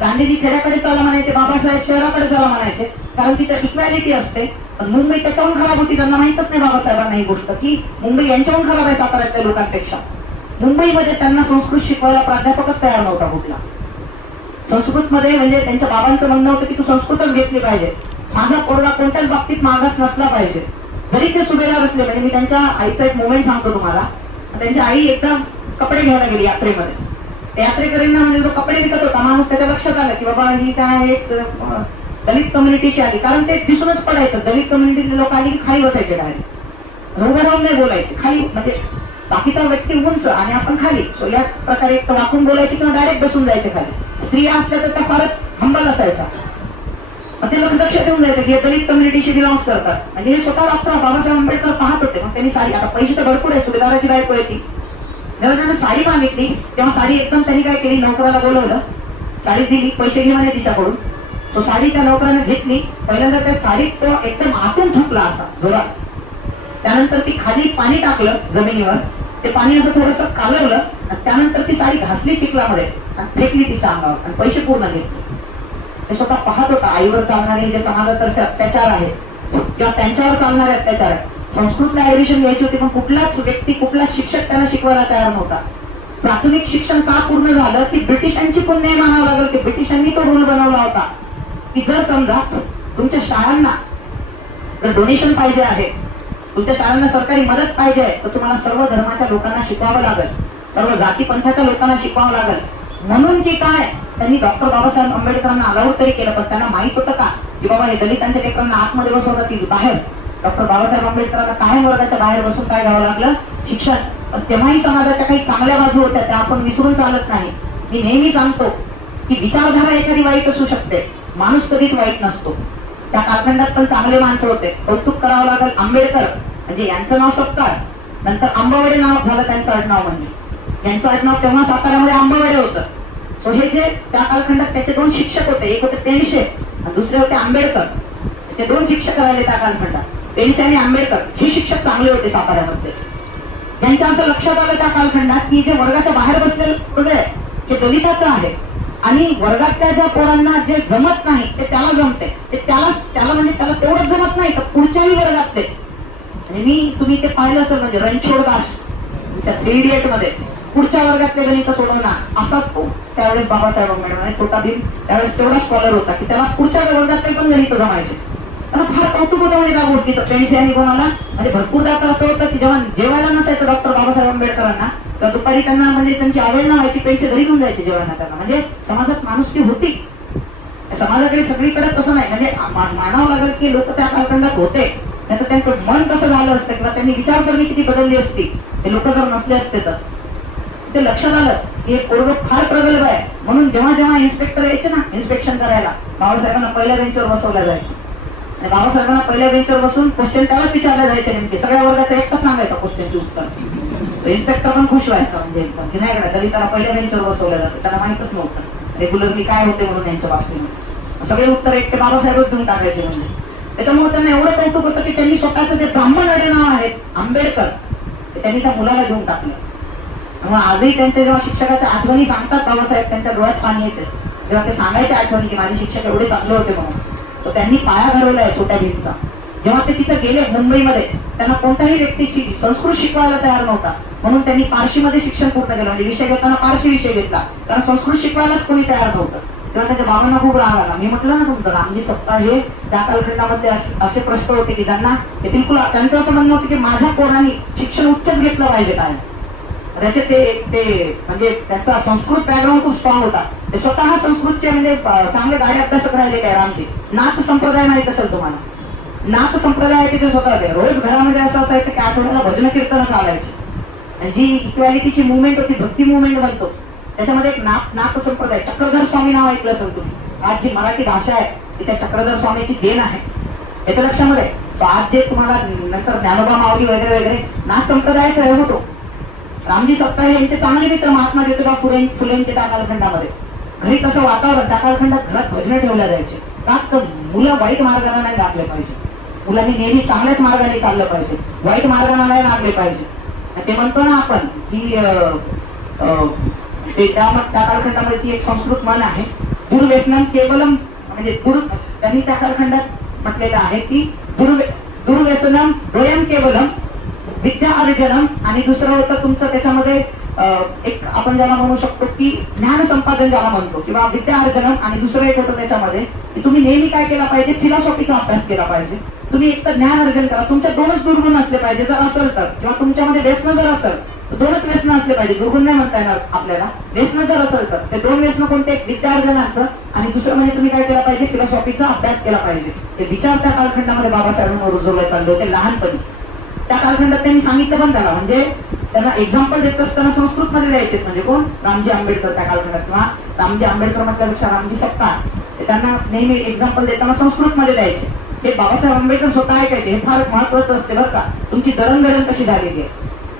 गांधीजी खेड्याकडे चला म्हणायचे, बाबासाहेब शहराकडे चला म्हणायचे, कारण तिथं इक्वॅलिटी असते. पण मुंबई त्याच्याहून खराब होती. त्यांना माहितच नाही बाबासाहेबांना ही गोष्ट की मुंबई यांच्याहून खराब आहे साताऱ्यातल्या लोकांपेक्षा. मुंबईमध्ये त्यांना संस्कृत शिकवायला प्राध्यापकच तयार नव्हता कुठला. संस्कृतमध्ये म्हणजे त्यांच्या बाबांचं म्हणणं होतं की तू संस्कृतच घेतली पाहिजे, माझा पोरगा कोणत्याच बाबतीत मागास नसला पाहिजे. जरी ते सुभेदार असले. म्हणजे मी त्यांच्या आईचा एक मोमेंट सांगतो तुम्हाला. त्यांची आई एकदम कपडे घ्यायला गेली यात्रेमध्ये. यात्रेकरींना म्हणजे जो कपडे विकत होता माणूस, त्याच्या लक्षात आलं की बाबा ही काय एक दलित कम्युनिटीशी आली, कारण ते दिसूनच पडायचं. दलित कम्युनिटीतले लोक आली की खाली बसायचे, डायरेक्ट उभं राहून नाही बोलायचे, खाली. म्हणजे बाकीचा व्यक्ती उंच आणि आपण खाली. सो या प्रकारे एक वाकून बोलायचे किंवा डायरेक्ट बसून जायचे खाली. स्त्रिया असल्या तर त्या फारच हंबल असायच्या. ते लक्ष ठेवून जायचं की हे दलित कम्युनिटीशी बिलॉंग्स करतात. म्हणजे हे स्वतः डॉक्टर बाबासाहेब आंबेडकर पाहत होते. मग त्यांनी साडी, आता पैसे तर भरपूर आहे, सुभेदाराची बायको आहे ती. जेव्हा त्यांना साडी मागितली तेव्हा साडी एकदम त्यांनी काय केली, नोकराला बोलवलं, साडी दिली, पैसे घे म्हणे तिच्याकडून. सो साडी त्या नोकराने घेतली. पहिल्यांदा त्या साडीत तो एकदम आतून थुकला असा जोरात. त्यानंतर ती खाली पाणी टाकलं जमिनीवर, ते पाणी असं थोडंसं कालवलं आणि त्यानंतर ती साडी घासली चिखलामध्ये आणि फेकली तिच्या अंगावर आणि पैसे पूर्ण घेतले. ते स्वतः पाहत होता आईवर चालणारे जे समाजातर्फे अत्याचार आहे किंवा त्यांच्यावर चालणारे अत्याचार आहे. संस्कृतला ऍडमिशन घ्यायची होती पण कुठलाच व्यक्ती, कुठलाच शिक्षक त्यांना शिकवायला तयार नव्हता. प्राथमिक शिक्षण का पूर्ण झालं की ब्रिटिशांची पुण्य मानावं लागेल की ब्रिटिशांनी तो रूल बनवला होता की जर समजा तुमच्या शाळांना जर डोनेशन पाहिजे आहे, तुमच्या शाळांना सरकारी मदत पाहिजे आहे, तर तुम्हाला सर्व धर्माच्या लोकांना शिकवावं लागेल, सर्व जाती पंथाच्या लोकांना शिकवावं लागेल. म्हणून की काय त्यांनी डॉक्टर बाबासाहेब आंबेडकरांना अलाउड तरी केलं, पण त्यांना माहित होतं का की बाबा हे दलितांच्या लेकरांना आतमध्ये बसवतात की बाहेर. डॉक्टर बाबासाहेब आंबेडकरांना कायम वर्गाच्या बाहेर बसून काय घ्यावं लागलं, शिक्षण. पण तेव्हाही समाजाच्या काही चांगल्या बाजू होत्या, त्या आपण विसरून चालत नाही. मी नेहमी सांगतो की विचारधारा एखादी वाईट असू शकते, माणूस कधीच वाईट नसतो. त्या कालखंडात पण चांगले माणसं होते, कौतुक करावं लागेल. आंबेडकर म्हणजे यांचं नाव सपकाळ, नंतर आंबावडे नाव झालं त्यांचं आडनाव. म्हणजे यांचं आडनाव तेव्हा साताऱ्यामध्ये आंबावडे होतं. सो हे जे त्या कालखंडात त्याचे 2 शिक्षक होते, एक होते पेंडसे आणि दुसरे होते आंबेडकर. त्याचे 2 शिक्षक राहिले त्या कालखंडात, पेंडसे आणि आंबेडकर. हे शिक्षक चांगले होते साताऱ्यामध्ये. त्यांच्या असं लक्षात आलं त्या कालखंडात की जे वर्गाच्या बाहेर बसलेलं हृदय हे दलिताचं आहे आणि वर्गातल्या ज्या पोरांना जे जमत नाही ते त्याला जमते, ते त्याला म्हणजे त्याला तेवढंच जमत नाही तर पुढच्याही वर्गातले. आणि मी तुम्ही ते पाहिलं असेल म्हणजे रणछोड दास त्या 3 इडियट मध्ये पुढच्या वर्गातले गणित सोडवणार असा तो त्यावेळेस बाबासाहेब आंबेडकर छोटा भीम त्यावेळेस तेवढा स्कॉलर होता की त्याला पुढच्या वर्गातले पण गणित जमायचे. त्याला फार कौतुक होतं म्हणजे त्या गोष्टीचं. पेंडसे आणि कोणाला म्हणजे भरपूरदा तर असं होतं की जेव्हा जेवायला नसायचं डॉक्टर बाबासाहेब आंबेडकरांना तर दुपारी त्यांना म्हणजे त्यांची अवहेलना व्हायची, पेंडसे घरी घेऊन जायचे जेवायला त्यांना. म्हणजे समाजात माणुसकी होती. समाजाकडे सगळीकडेच असं नाही, म्हणजे मानावं लागेल की लोक त्या कालखंडात होते, नाही तर त्यांचं मन कसं झालं असतं किंवा त्यांनी विचारसरणी किती बदलली असती हे लोक जर नसले असते तर. ते लक्षात आलं की हे पोरग फार प्रगल्भ आहे. म्हणून जेव्हा जेव्हा इन्स्पेक्टर यायचे ना इन्स्पेक्शन करायला, बाबासाहेबांना पहिल्या बेंचवर बसवल्या जायचं आणि बाबासाहेबांना पहिल्या बेंचवर बसून क्वेश्चन त्यालाच विचारले जायचे. नेमके सगळ्या वर्गाचा एकटाच सांगायचा क्वेश्चनचे उत्तर. इन्स्पेक्टर पण खुश व्हायचा म्हणजे एकदम की नाही का दलिताला पहिल्या बेंचवर बसवलं जातं. त्याला माहितच नव्हतं रेग्युलरली काय होते म्हणून यांच्या बाबतीमध्ये. सगळे उत्तर एकटे बाबासाहेबच देऊन टाकायचे. म्हणजे त्याच्यामुळे त्यांना एवढं कौतुक होतं की त्यांनी स्वतःचं जे ब्राह्मण अडे नाव आहे आंबेडकर त्यांनी त्या मुलाला घेऊन टाकलं. त्यामुळे आजही त्यांच्या जेव्हा शिक्षकाच्या आठवणी सांगतात बाबासाहेब त्यांच्या डोळ्यात पाणी येते जेव्हा ते सांगायचे आठवणी की माझे शिक्षक एवढे चांगले होते म्हणून. तर त्यांनी पाया घडवलाय छोट्या भीमचा. जेव्हा ते तिथे गेले मुंबईमध्ये त्यांना कोणताही व्यक्ती संस्कृत शिकवायला तयार नव्हता, म्हणून त्यांनी पारशीमध्ये शिक्षण पूर्ण केलं. म्हणजे विषय घेताना पारशी विषय घेतला कारण संस्कृत शिकवायलाच कोणी तयार नव्हतं. तेव्हा त्याच्या बाबांना खूप राग आला. मी म्हटलं ना तुमचं रामजी सप्ताह हे त्या कालखंडामध्ये असे प्रश्न होते की त्यांना हे बिलकुल त्यांचं असं म्हणणं होतं की माझ्या पोरांनी शिक्षण उच्चच घेतलं पाहिजे. काय त्याचे ते म्हणजे त्यांचा संस्कृत बॅकग्राऊंड खूप स्ट्रॉंग होता. ते स्वतः संस्कृतचे म्हणजे चांगले गाडे अभ्यासक राहिलेले आहे रामजी. नाथ संप्रदाय माहित असेल तुम्हाला, नाथ संप्रदाय तिथे स्वतः होते. रोज घरामध्ये असं असायचं की आठवड्याला भजन कीर्तन चालायचे. जी इक्वॅलिटीची मुवमेंट होती, भक्ती मुवमेंट म्हणतो, त्याच्यामध्ये एक नाथ संप्रदाय, चक्रधर स्वामी नाव ऐकलं असेल तुम्ही. आज जी मराठी भाषा आहे ती त्या चक्रधर स्वामीची देण आहे, याच्या लक्षामध्ये. आज जे तुम्हाला नंतर ज्ञानोबा माऊली वगैरे वगैरे नाथ संप्रदायाचा हे होतो. रामजी सप्ताह यांचे चांगले मित्र महात्मा ज्योतिबा फुलेंचे त्या कालखंडामध्ये. घरी कसं वातावरण त्या कालखंडात घरात भजनं ठेवल्या जायचे का तर मुलं वाईट मार्गाने नाही लागले पाहिजे. मुलांनी नेहमी चांगल्याच मार्गाने चाललं पाहिजे, वाईट मार्गाने नाही लागले पाहिजे. ते म्हणतो ना आपण की ते त्या कालखंडामध्ये ती एक संस्कृत म्हण आहे, दुर्व्यसनम केवलम. म्हणजे त्यांनी त्या कालखंडात म्हटलेलं आहे की दुर्व्यसनम द्वयम केवलम विद्या अर्जनम, आणि दुसरं होतं तुमचं त्याच्यामध्ये एक आपण ज्याला म्हणू शकतो की ज्ञान संपादन ज्याला म्हणतो किंवा विद्या अर्जनम, आणि दुसरं एक होतं त्याच्यामध्ये की तुम्ही नेहमी काय केला पाहिजे, फिलॉसॉफीचा अभ्यास केला पाहिजे. तुम्ही एक तर ज्ञान अर्जन करा, तुमच्या 2च दुर्गुण असले पाहिजे जर असेल तर, किंवा तुमच्यामध्ये व्यसन जर असेल तर 2च व्यसन असले पाहिजे. दुर्गुण नाही म्हणता येणार आपल्याला. व्यसन जर असेल तर ते 2 व्यसन कोणते, एक विद्या अर्जनाचं आणि दुसरं म्हणजे तुम्ही काय केला पाहिजे, फिलॉसॉफीचा अभ्यास केला पाहिजे. ते विचार त्या कालखंडामध्ये बाबासाहेबांवर रुजवले चालले होते लहानपणी. त्या कालखंडात त्यांनी सांगितलं पण त्याला, म्हणजे त्यांना एक्झाम्पल देत असताना संस्कृत मध्ये द्यायचे. म्हणजे कोण, रामजी आंबेडकर त्या कालखंडात, किंवा रामजी आंबेडकर म्हटल्यापेक्षा रामजी सप्ताह, त्यांना नेहमी एक्झाम्पल देताना संस्कृत मध्ये द्यायचे. हे बाबासाहेब आंबेडकर स्वतः ऐकायचे. हे फार महत्वाचं असते बरं का, तुमची जडणघडण कशी झालेली आहे.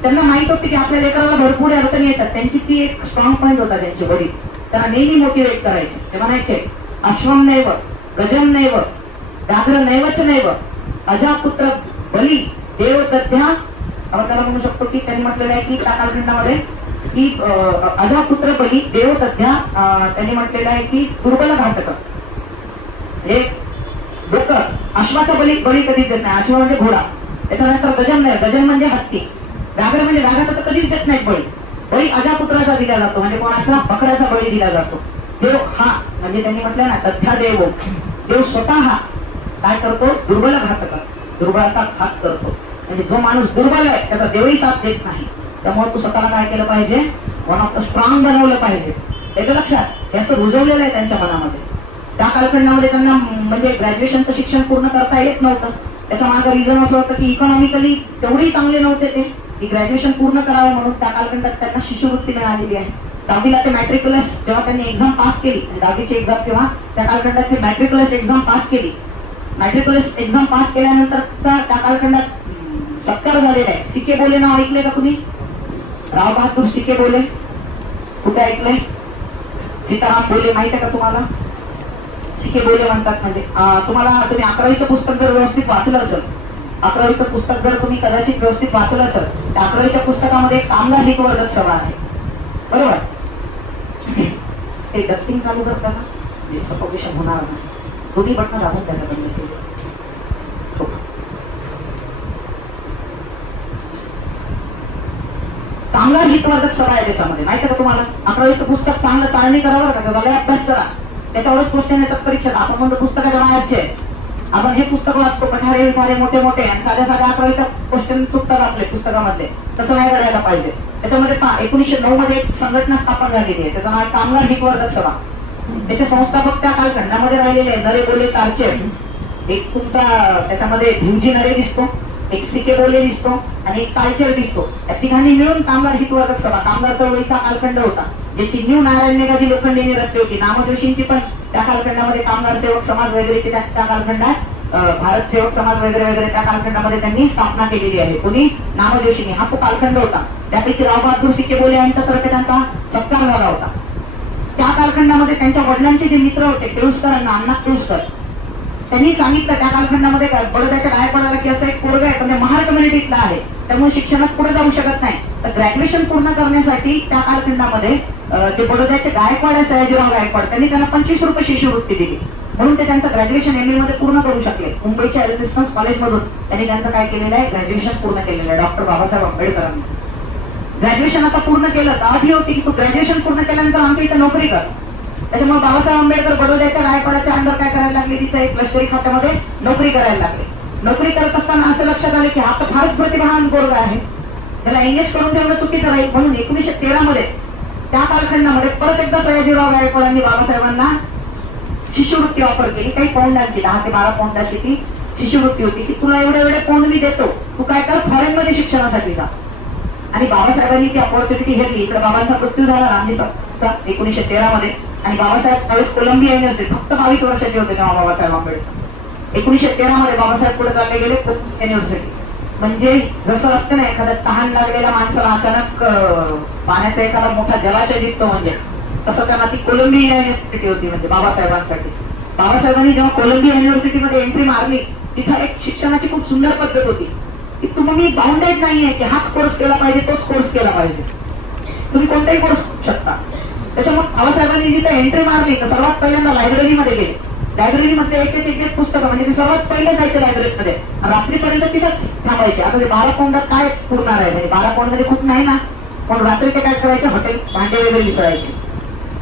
त्यांना माहित होती की आपल्या लेकराला भरपूर अडचणी येतात. त्यांची ती एक स्ट्रॉंग पॉईंट होता. त्यांचे वडील त्यांना नेहमी मोटिवेट करायचे. ते म्हणायचे अश्वम नैव गजम नैव व्याघ्र नैवच नैव अजापुत्र बली देव दध्या. आपण त्याला म्हणू शकतो की त्यांनी म्हटलेलं आहे की त्या कालखंडामध्ये की अजापुत्र बली देव दध्या. त्यांनी म्हटलेलं आहे की दुर्बल घातक. हे डोकर अश्वाचा बळी कधीच देत नाही. अश्व म्हणजे घोडा. त्याच्यानंतर गजन नाही, गजन म्हणजे हत्ती. व्याघ्र म्हणजे व्याघ्राचा तर कधीच देत नाहीत बळी. बळी अजापुत्राचा दिला जातो, म्हणजे कोणाचा, बकऱ्याचा बळी दिला जातो. देव हा म्हणजे त्यांनी म्हटलं ना तथ्या देव, देव स्वतः काय करतो, दुर्बल घातक, दुर्बळाचा घात करतो. म्हणजे जो माणूस दुर्बल आहे त्याचा देवही साथ देत नाही. त्यामुळे तू स्वतःला काय केलं पाहिजे, वन ऑफ द स्ट्रॉंग बनवलं पाहिजे. एकदा लक्षात हे असं रुजवलेलं आहे त्यांच्या मनामध्ये. त्या कालखंडामध्ये त्यांना म्हणजे ग्रॅज्युएशनचं शिक्षण पूर्ण करता येत नव्हतं. त्याच्या मागे रिझन असं होतं की इकॉनॉमिकली तेवढेही चांगले नव्हते ते की ग्रॅज्युएशन पूर्ण करावं, म्हणून त्या कालखंडात त्यांना शिष्यवृत्ती मिळालेली आहे. दहावीला ते मॅट्रिक्युलस जेव्हा त्यांनी एक्झाम पास केली, दहावीची एक्झाम किंवा त्या कालखंडात ते मॅट्रिक्युलस एक्झाम पास केली. मॅट्रिक्युलस एक्झाम पास केल्यानंतरचा त्या कालखंडात सत्कार झालेला आहे. सिके बोले नाव ऐकले का तुम्ही? राव बहादूर सिके बोले कुठे ऐकले? सीताराम बोले माहित आहे का तुम्हाला? सिके बोले म्हणतात. म्हणजे तुम्हाला तुम्ही 11वीचं पुस्तक जर व्यवस्थित वाचलं असेल, 11वीचं पुस्तक जर तुम्ही कदाचित व्यवस्थित वाचलं असेल, त्या 11वीच्या पुस्तकामध्ये कामगार हितवर्धक सभा आहे, बरोबर? ते डक्टिंग चालू करता ना, सफोकेशन होणार नाही. दोन्ही बटन दाबून त्याला बंद केले. कामगार हितवर्धक सभा आहे त्याच्यामध्ये, माहिती का तुम्हाला? 11वीचं पुस्तक चांगलं चालणी करावं का, त्याचा अभ्यास करा, त्याच्यावरच क्वेश्चन येतात परीक्षेत. आपण म्हणतो पुस्तकाच्या बाहेरचे, आपण हे पुस्तक वाचतो कठारे विठारे मोठे मोठे आणि साध्या साध्या 11वीच्या क्वेश्चन चुकतात आपले पुस्तकामधले. तसं नाही करायला पाहिजे. त्याच्यामध्ये 1909 मध्ये एक संघटना स्थापन झालेली आहे, त्याचं नाव आहे कामगार हितवर्धक सभा. त्याचे संस्थापक त्या कालखंडामध्ये राहिलेले नरे बोले तारचे. एक तुमचा त्याच्यामध्ये भिवजी नरे दिसतो, एक सिके बोले दिसतो आणि एक तालचेर दिसतो. या तिघांनी मिळून कामगार हितवर्धक सभा, कामगार चळवळीचा कालखंड होता, ज्याची न्यू नारायण मेघाजी लोखंडेंनी रचली होती. नामजोशींची पण त्या कालखंडामध्ये कामगार सेवक समाज वगैरेची त्या कालखंडात भारत सेवक समाज वगैरे वगैरे त्या कालखंडामध्ये त्यांनी स्थापना केलेली आहे. कोणी? नामजोशींनी. हा तो कालखंड होता. त्यापैकी राव बहादूर सिके बोले यांच्यातर्फे त्यांचा सत्कार झाला होता. त्या कालखंडामध्ये त्यांच्या वडिलांचे जे मित्र होते केळुसकरांना, अण्णा केळुसकर, त्यांनी सांगितलं त्या कालखंडामध्ये बडोद्याच्या गायकवाडाला की असं एक पोरग आहे पण महार कम्युनिटीतला आहे, त्यामुळे शिक्षणात पुढे जाऊ शकत नाही. तर ग्रॅज्युएशन पूर्ण करण्यासाठी त्या कालखंडामध्ये जे बडोद्याचे गायकवाड आहे सयाजीराव गायकवाड, त्यांनी त्यांना 25 रुपये शिष्यवृत्ती दिली, म्हणून ते त्यांचं ग्रॅज्युएशन MA मध्ये पूर्ण करू शकले. मुंबईच्या एल्फिन्स्टन कॉलेजमधून त्यांनी त्यांचं काय केलेलं आहे, ग्रॅज्युएशन पूर्ण केलेलं आहे. डॉक्टर बाबासाहेब आंबेडकरांनी ग्रॅज्युएशन आता पूर्ण केलं तर आधी होती की तू ग्रॅज्युएशन पूर्ण केल्यानंतर आमच्या इथं नोकरी कर. त्याच्यामुळे बाबासाहेब आंबेडकर बडोद्याच्या गायकवाडाच्या अंडर काय करायला लागले, तिथे एक लष्करी खात्यामध्ये नोकरी करायला लागले. नोकरी करत असताना असं लक्षात आले की हा तर फारच प्रतिभावान पोरग आहे, त्याला एंगेज करून ठेवणं चुकीचं राहील, म्हणून 1913 मध्ये त्या कालखंडामध्ये परत एकदा सयाजीराव गायकवाडांनी बाबासाहेबांना शिष्यवृत्ती ऑफर केली. काही पौंडांची, 10 ते 12 पौंडांची ती शिष्यवृत्ती होती की तुला एवढे पौंड मी देतो, तू काय कर फॉरेन मध्ये शिक्षणासाठी जा. आणि बाबासाहेबांनी ती ऑपॉर्च्युनिटी घेतली. इकडे बाबांचा मृत्यू झाला रामजीचा 1913 मध्ये, आणि बाबासाहेब त्यावेळेस कोलंबिया युनिव्हर्सिटी, फक्त 22 वर्षाचे होते तेव्हा बाबासाहेब आंबेडकर. 1913 मध्ये बाबासाहेब पुढे चालले गेले युनिव्हर्सिटी. म्हणजे जसं असतं ना, एखाद्या तहान लागलेल्या माणसाला अचानक पाण्याचा एखादा मोठा जलाशय दिसतो, म्हणजे तसं त्यांना ती कोलंबिया युनिव्हर्सिटी होती म्हणजे बाबासाहेबांसाठी. बाबासाहेबांनी जेव्हा कोलंबिया युनिव्हर्सिटीमध्ये एंट्री मारली, तिथं एक शिक्षणाची खूप सुंदर पद्धत होती की तुम्ही बाउंडेड नाहीये की हाच कोर्स केला पाहिजे, तोच कोर्स केला पाहिजे, तुम्ही कोणताही कोर्स करू शकता. त्याच्यामुळे बाबासाहेबांनी जिथे एंट्री मारली तर सर्वात पहिल्यांदा लायब्ररीमध्ये गेले. लायब्ररीमध्ये एक पुस्तकं, म्हणजे ते सर्वात पहिले जायचे लायब्ररीमध्ये, रात्रीपर्यंत तिथंच थांबायचे. आता ते 12 पौंडात काय पुरणार आहे, म्हणजे 12 पौंड मध्ये खूप नाही ना, पण रात्री ते काय करायचे, हॉटेल भांडे वगैरे विसरायचे.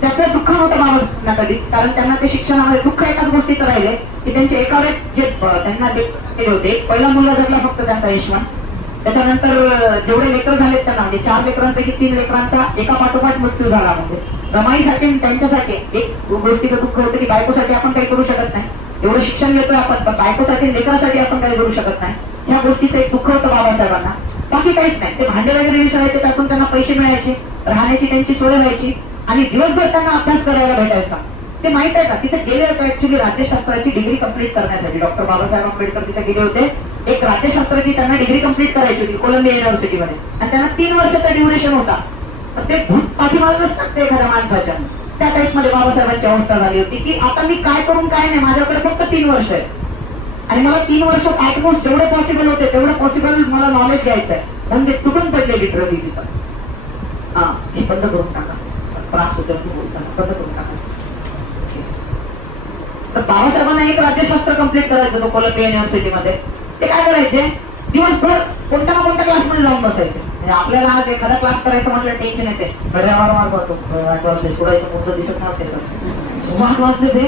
त्याचं दुःख नव्हतं बाबासाहेबांना कधीच, कारण त्यांना ते शिक्षणामध्ये दुःख एकाच गोष्टीचं राहिले की त्यांचे एकावर एक जे त्यांना केले होते. पहिला मुलगा जगला फक्त त्यांचा यशवंत, त्याच्यानंतर जेवढे लेकर झालेत त्यांना, म्हणजे 4 लेकरांपैकी 3 लेकरांचा एका पाठोपाठ मृत्यू झाला. म्हणजे रमाईसाठी त्यांच्यासाठी एक गोष्टीचं दुःख होतं की बायकोसाठी आपण काही करू शकत नाही, एवढं शिक्षण घेतोय आपण, पण बायकोसाठी लेकरासाठी आपण काही करू शकत नाही. ह्या गोष्टीचं एक दुःख होतं बाबासाहेबांना, बाकी काहीच नाही. ते भांडे वगैरे विसरायचे, त्यातून त्यांना पैसे मिळायचे, राहण्याची त्यांची सोय व्हायची आणि दिवसभर त्यांना अभ्यास करायला भेटायचा. ते माहित आहे का, तिथे गेले होते ऍक्च्युली राज्यशास्त्राची डिग्री कंप्लीट करण्यासाठी. डॉक्टर बाबासाहेब आंबेडकर तिथे गेले होते, एक राज्यशास्त्राची त्यांना डिग्री कंप्लीट करायची होती कोलंबिया युनिव्हर्सिटीमध्ये, आणि त्यांना 3 वर्षाचा ड्युरेशन होता. ते भूत पाठीमागे नसतात ते एखाद्या माणसाच्या, त्या टाईप मध्ये बाबासाहेबांची अवस्था झाली होती की आता मी काय करून काय नाही, माझ्याकडे फक्त 3 वर्ष आहे आणि मला 3 वर्षात ॲटमोस्ट जेवढे पॉसिबल होते तेवढं पॉसिबल मला नॉलेज घ्यायचं आहे. म्हणजे तुटून पडले लिटरली तिथं. हा, हे बंद करून टाका, त्रास होतो बोलताना, बंद करून टाका. तर बाबासाहेबांना एक राज्यशास्त्र कंप्लीट करायचं होतं कोलंबिया युनिव्हर्सिटीमध्ये. ते काय करायचे, दिवसभर कोणत्या ना कोणत्या क्लासमध्ये जाऊन बसायचे. म्हणजे आपल्याला आज एखादा क्लास करायचं म्हटलं टेन्शन येते, वारंवार पाहतो 8 वाजले, सोडायचं पुढचं दिसत नव्हते सर, 8 वाजले ते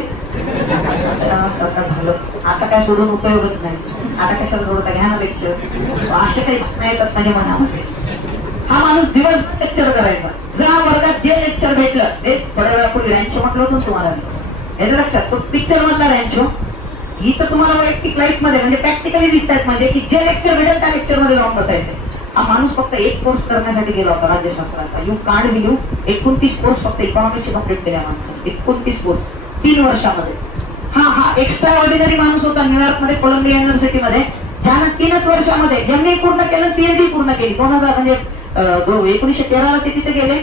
झालं, आता काय सोडून उपयोगच नाही, आता कशाला सोडता, घ्या ना लेक्चर, असे काही भावना येतात माझ्या मनामध्ये. हा माणूस दिवस लेक्चर करायचा. ज्या वर्गात जे लेक्चर भेटलं ते थोड्या वेळापूर्वी रॅन्चो म्हटलं होतं तुम्हाला, हे लक्षात, तो पिक्चर मधला रॅन्चो ही तर तुम्हाला वैयक्तिक लाईफ मध्ये म्हणजे प्रॅक्टिकली दिसतात, म्हणजे की जे लेक्चर भेटेल त्या लेक्चर मध्ये जाऊन बसायचे. हा माणूस फक्त एक कोर्स करण्यासाठी गेला होता राज्यशास्त्राचा. यू कांट बिलीव्ह, 29 कोर्स फक्त इकॉनॉमिक्सचे कंप्लीट केल्या माणसाने, 29 कोर्स 3 वर्षामध्ये. हा एक्स्ट्रा ऑर्डिनरी माणूस होता न्यूयॉर्क मध्ये कोलंबिया युनिव्हर्सिटी मध्ये, ज्यानं 3च वर्षामध्ये एमए पूर्ण केलं, पीएचडी पूर्ण केली. 2000 म्हणजे 1913ला ते तिथे गेले,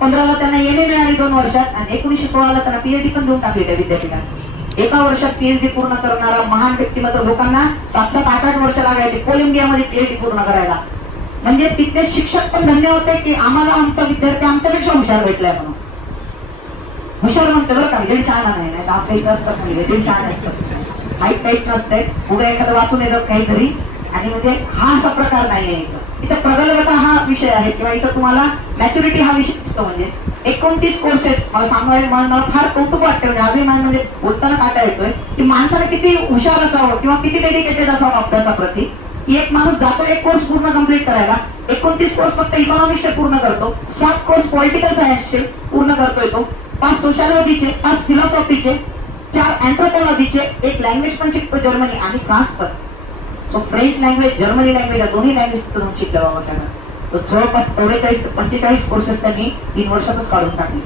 15ला त्यांना एमए मिळाली 2 वर्षात, आणि 1916ला त्यांना पीएचडी पण देऊन टाकली त्या विद्यापीठात. एका वर्षात पीएचडी पूर्ण करणारा महान व्यक्तिमत्व. लोकांना 7-7, 8-8 वर्ष लागायचे कोलंबियामध्ये पीएचडी पूर्ण करायला. म्हणजे तिथले शिक्षक पण धन्य होते की आम्हाला आमचा विद्यार्थी आमच्यापेक्षा हुशार भेटलाय म्हणून. हुशार म्हणते बरं का, दीड शहाणा नाही, नाही आपल्या इथं असतात म्हणजे दीड शहाणे असतात, माहीत काहीच नसतंय, उद्या एखादं वाचून येतात काहीतरी, आणि म्हणजे हा असा प्रकार नाही आहे इथं. इथं प्रगल्भता हा विषय आहे, किंवा इथं तुम्हाला मॅच्युरिटी हा विषय असतो. म्हणजे 29 कोर्सेस मला सांगायला मला फार कौतुक वाटते. म्हणजे आजही म्हणजे बोलताना काटा येतोय की माणसाने किती हुशार असावं किंवा किती डेडिकेटेड असावं अभ्यासाप्रती, की एक माणूस जातो एक कोर्स पूर्ण कम्प्लीट करायला. 29 कोर्स फक्त इकॉनॉमिक्सचे पूर्ण करतो, 7 कोर्स पॉलिटिकल सायन्सचे पूर्ण करतोय तो, 5 सोशॉलॉजीचे, 5 फिलॉसॉफीचे, 4 अँथ्रोपॉलॉजीचे, 1 लँग्वेज पण शिकतो जर्मनी आणि फ्रान्स पण. So French language, Germany language या दोन्ही लँग्वेज तुम्ही शिकल्या बाबासाहेब. तर जवळपास 44 ते 45 कोर्सेस त्यांनी 3 वर्षातच काढून टाकले.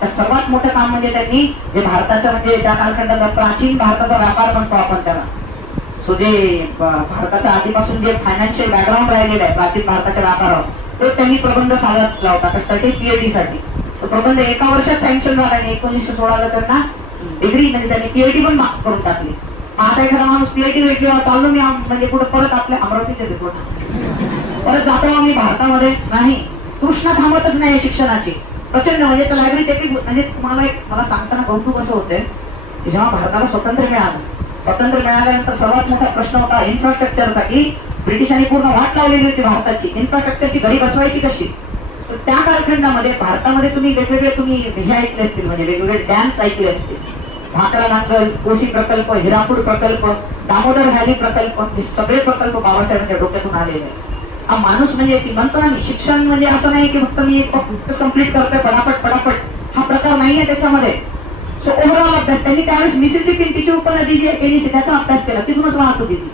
तर सर्वात मोठं काम म्हणजे त्यांनी जे भारताच्या म्हणजे त्या कालखंडातला प्राचीन भारताचा व्यापार म्हणतो आपण त्याला, सो जे भारताच्या आधीपासून जे फायनान्शियल बॅकग्राऊंड राहिलेलं आहे प्राचीन भारताच्या व्यापारावर, तो त्यांनी प्रबंध सादर होता कशासाठी, पीएचडी साठी. तो प्रबंध एका वर्षात सँक्शन झाला आणि 1916ला त्यांना डिग्री म्हणजे त्यांनी पीएचडी पण माफ करून टाकली. आता एखादा माणूस पीएचडी भेटली, चाललो मी म्हणजे कुठं परत आपल्या अमरावतीच्या परत जातो आम्ही भारतामध्ये नाही. कृष्णा थांबतच नाही शिक्षणाची प्रचंड. म्हणजे तर लायब्ररी देखील म्हणजे तुम्हाला एक मला सांगताना कौतुक असं होते की जेव्हा भारताला स्वातंत्र्य मिळाल्यानंतर सर्वात मोठा प्रश्न होता इन्फ्रास्ट्रक्चरचा, की ब्रिटिशांनी पूर्ण वाट लावलेली होती भारताची इन्फ्रास्ट्रक्चरची घडी बसवायची कशी. तर त्या कालखंडामध्ये भारतामध्ये तुम्ही वेगवेगळे तुम्ही हे ऐकले असतील, म्हणजे वेगवेगळे डॅम्स ऐकले असतील. भाकरा नांगल, कोसी प्रकल्प, हिरापूर प्रकल्प, दामोदर व्हॅली प्रकल्प, हे सगळे प्रकल्प बाबासाहेबांच्या डोक्यातून आलेले आहेत. हा माणूस म्हणजे की म्हणतो ना मी, शिक्षण म्हणजे असं नाही की फक्त मी कम्प्लीट करतोय पटापट, हा प्रकार नाहीये त्याच्यामध्ये. सो ओव्हरऑल अभ्यास त्यांनी त्यावेळेस मिसिसिपी तिची उपनदी जी आहे टेनिसी त्याचा अभ्यास केला, तिथूनच वाहत होती ती,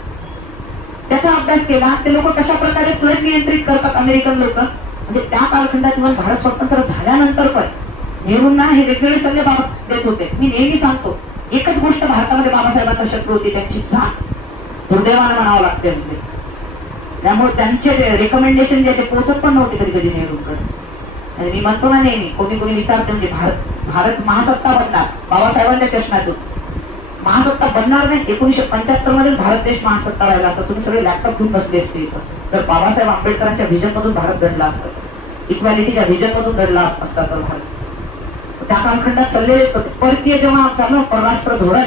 त्याचा अभ्यास केला. ते लोक कशा प्रकारे फ्लड नियंत्रित करतात अमेरिकन लोक, म्हणजे त्या कालखंडात भारत स्वतंत्र झाल्यानंतर पण नेहरूंना हे वेगवेगळे सल्ले देत होते. मी नेहमी सांगतो एकच गोष्ट भारतामध्ये बाबासाहेबांना शत्रू होती, त्यांची जात. दुर्दैवानं म्हणावं लागते म्हणजे. त्यामुळे त्यांचे रेकमेंडेशन जे ते पोहोचत पण नव्हते कधी कधी नेहरूंकडे. आणि मी म्हणतो ना नेहमी, कोणी विचारते म्हणजे भारत महासत्ता बनणार बाबासाहेबांच्या चष्म्यातून. महासत्ता बनणार नाही. 1975 मध्ये भारत देश महासत्ता राहिला असता, तुम्ही सगळे लॅपटॉप घेऊन बसले असते इथं. तर बाबासाहेब आंबेडकरांच्या व्हिजन मधून भारत घडला असता, इक्वॅलिटीच्या व्हिजन मधून घडला असता तर भारत. त्या कालखंडात सल्ले देत होते. परकीय जेव्हा झालं परराष्ट्र धोरण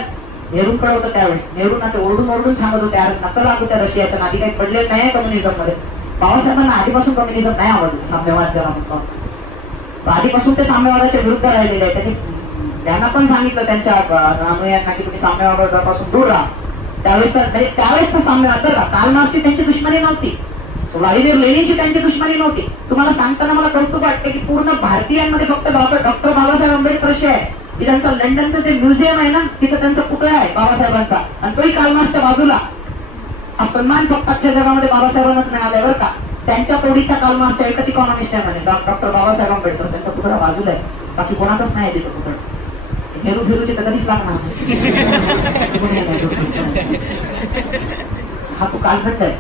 नेहरूंकडे होतं त्यावेळेस, नेहरूंना ते ओरडून सांगत होते अरे नका लागू त्या रशियाच्या नादी, काही पडले नाही कम्युनिझम मध्ये. बाबासाहेबांना आधीपासून कम्युनिझम नाही आवडलं, साम्यवाद ज्याला म्हणतो आधीपासून ते साम्यवादाच्या विरुद्ध राहिलेले आहे. त्यांना पण सांगितलं त्यांच्या अनुयायांना की तुम्ही साम्यवादापासून दूर राहा. त्यावेळेसचा साम्यवाद बरं का, कार्ल मार्क्सची त्यांची दुश्मनी नव्हती, व्लादिमीर लेनिनची त्यांची दुश्मनी नव्हती. तुम्हाला सांगताना मला कौतुक वाटते की पूर्ण भारतीयांमध्ये फक्त डॉक्टर बाबासाहेब आंबेडकर असे आहे की ज्यांचं लंडनचं जे म्युझियम आहे ना, तिथं त्यांचा पुतळा आहे बाबासाहेबांचा, आणि तोही कार्ल मार्क्सच्या बाजूला. हा सन्मान फक्त अख्ख्या जगामध्ये बाबासाहेबांनाच मिळालाय बरं का. त्यांच्या तोडीचा कार्ल मार्क्सच्या एकच इकॉनॉमिस्ट आहे म्हणे डॉक्टर बाबासाहेब आंबेडकर, त्यांचा पुतळा बाजूला आहे, बाकी कोणाचाच नाही तिथं पुतळा. नेहरू तर कधीच लागणार हा तो कालखंड आहे.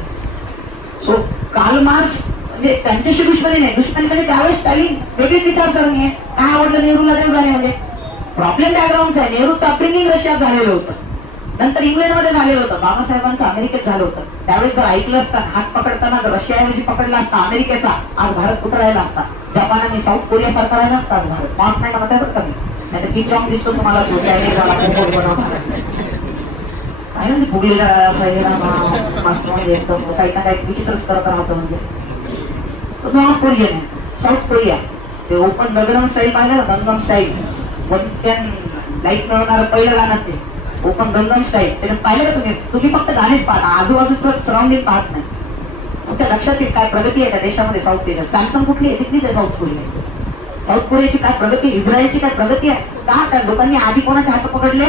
सो कार्ल मार्क्स म्हणजे त्यांच्याशी दुश्मनी नाही, दुश्मनी म्हणजे त्यावेळेस स्टॅलिन वेगळीच विचारसरणी आहे. काय आवडलं नेहरूला देव झाले म्हणजे प्रॉब्लेम बॅकग्राऊंड आहे. नेहरूचं अपब्रिंगिंग रशियात झालेलं होतं, नंतर इंग्लंडमध्ये झालेलं होतं, बाबासाहेबांचं अमेरिकेत झालं होतं. त्यावेळेस जर ऐकलं असतं, हात पकडताना जर रशियाऐवजी पकडला असता अमेरिकेचा, आज भारत कुठं राहिला असता. जपानाने साऊथ कोरिया सारखा राहिला असता आज भारत. माफ नाही म्हणत आहे बरं का मी, नाही तर किम जॉंग दिसतो तुम्हाला तो चायनीज वाला मोमोज बनवणार काय म्हणजे फुगलेला असं हे म्हणजे एकदम काही ना काही विचित्रच करत राहतो. म्हणजे नॉर्थ कोरियन आहे, साऊथ कोरिया, ते ओपन गगनम स्टाईल पाहिलं ना, गंगम स्टाईल, लाईट मिळवणार पहिलं गाणं ते ओपन गंगम स्टाईल. त्याच्यात पाहिलं का तुम्ही फक्त गाणेच पाहता, आजूबाजूचं सराउंडिंग पाहत नाही. तुमच्या लक्षात येईल काय प्रगती आहे त्या देशामध्ये. साऊथ कोरिया, सॅमसंग कुठली आहे? तिथलीच आहे साऊथ कोरिया. साऊथ कोरियाची काय प्रगती, इस्रायलची काय प्रगती आहे का? त्या लोकांनी आधी कोणाचे हात पकडले?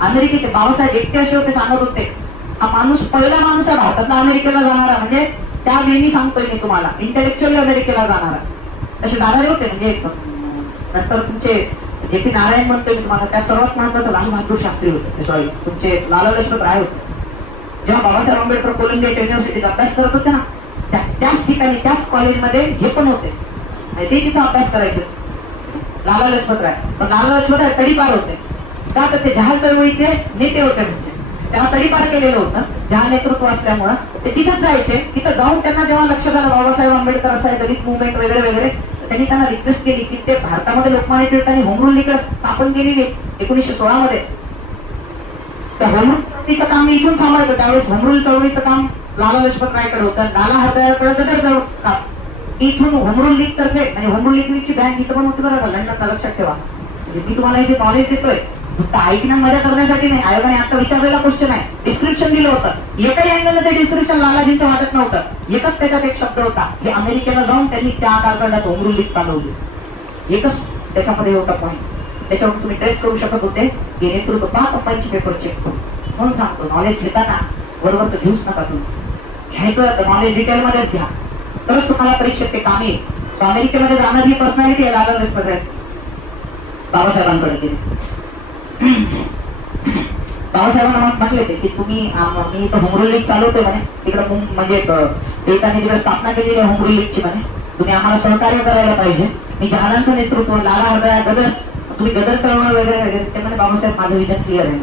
अमेरिकेचे. बाबासाहेब एकटे असे होते, सांगत होते हा माणूस पहिला माणूस आहे भारतातला अमेरिकेला जाणारा, म्हणजे त्या वेळी सांगतोय मी तुम्हाला, इंटेलेक्च्युअली अमेरिकेला जाणारा. तसे जाणारे होते. म्हणजे नंतर तुमचे जे पी नारायण म्हणतोय मी तुम्हाला, त्यात सर्वात महत्वाचं लाल बहादूर शास्त्री होते, सॉरी तुमचे लाला लजपत राय होते. जेव्हा बाबासाहेब आंबेडकर कोलंबियाच्या युनिव्हर्सिटीत अभ्यास करत होते ना, त्याच ठिकाणी त्याच कॉलेजमध्ये हे पण होते, ते तिथं अभ्यास करायचे लाला लजपत राय. पण लाला लजपत राय तडीपार होते का? तर ते जहाल चळवळीचे नेते होते, म्हणजे त्यांना तडीपार केलेलं होतं जहाल नेतृत्व असल्यामुळं. ते तिथंच जायचे. तिथं जाऊन त्यांना जेव्हा लक्षात आलं बाबासाहेब आंबेडकर असं आहे, दलित मुवमेंट वगैरे वगैरे, त्यांनी त्यांना रिक्वेस्ट केली की ते भारतामध्ये लोकमान्य टिळकांनी होम रूल लीग स्थापन केलेली 1916 मध्ये. त्या होम रूल चळवळीचं काम मी इथून सांभाळतो. त्यावेळेस होम रूल चळवळीचं काम लाला लजपत रायकडे होतं, लाला हरदयाळकडे गदर चळवळ काम. इथून होम रूल लीग तर्फे, म्हणजे होम रूल लीगची बँक इथं पण होती बरं का, लंडनला, लक्षात ठेवा. म्हणजे मी तुम्हाला हे जे नॉलेज देतोय फक्त ऐकण्या मजा करण्यासाठी नाही. आयोगाने आता विचारलेला क्वेश्चन आहे, डिस्क्रिप्शन दिलं होतं, एकही अँगलला ते डिस्क्रिप्शन लालाजींचं वाटत नव्हतं. एकच त्याच्यात एक शब्द होता, हे अमेरिकेला जाऊन त्यांनी त्या कालखंडात होम रूल लीग चालवली. एकच त्याच्यामध्ये होता पॉईंट. त्याच्यावर तुम्ही टेस्ट करू शकत होते की नेतृत्व पहा, कंपनीचे पेपर चेक करू. म्हणून सांगतो, नॉलेज घेताना बरोबरच घेऊच नका. तुम्ही घ्यायचं नॉलेज डिटेलमध्येच घ्या, तरच तुम्हाला परीक्षेत ते काम येईल. सो अमेरिकेमध्ये जाणारी ही पर्सनॅलिटी आहे लाला लजपत राय. बाबासाहेबांकडे गेली. बाबासाहेबांना म्हटले होते की तुम्ही मी इथं होम रूल लीग चालवतोय म्हणे, तिकडे म्हणजे टिळकांनी तिकडे स्थापना केलेली आहे होम रूल लीगची म्हणे, तुम्ही आम्हाला सहकार्य करायला पाहिजे. मी जहालांचं नेतृत्व, लाला हरदया, गदर, तुम्ही गदर चळवळ वगैरे वगैरे. ते म्हणे बाबासाहेब माझं विजन क्लिअर आहे.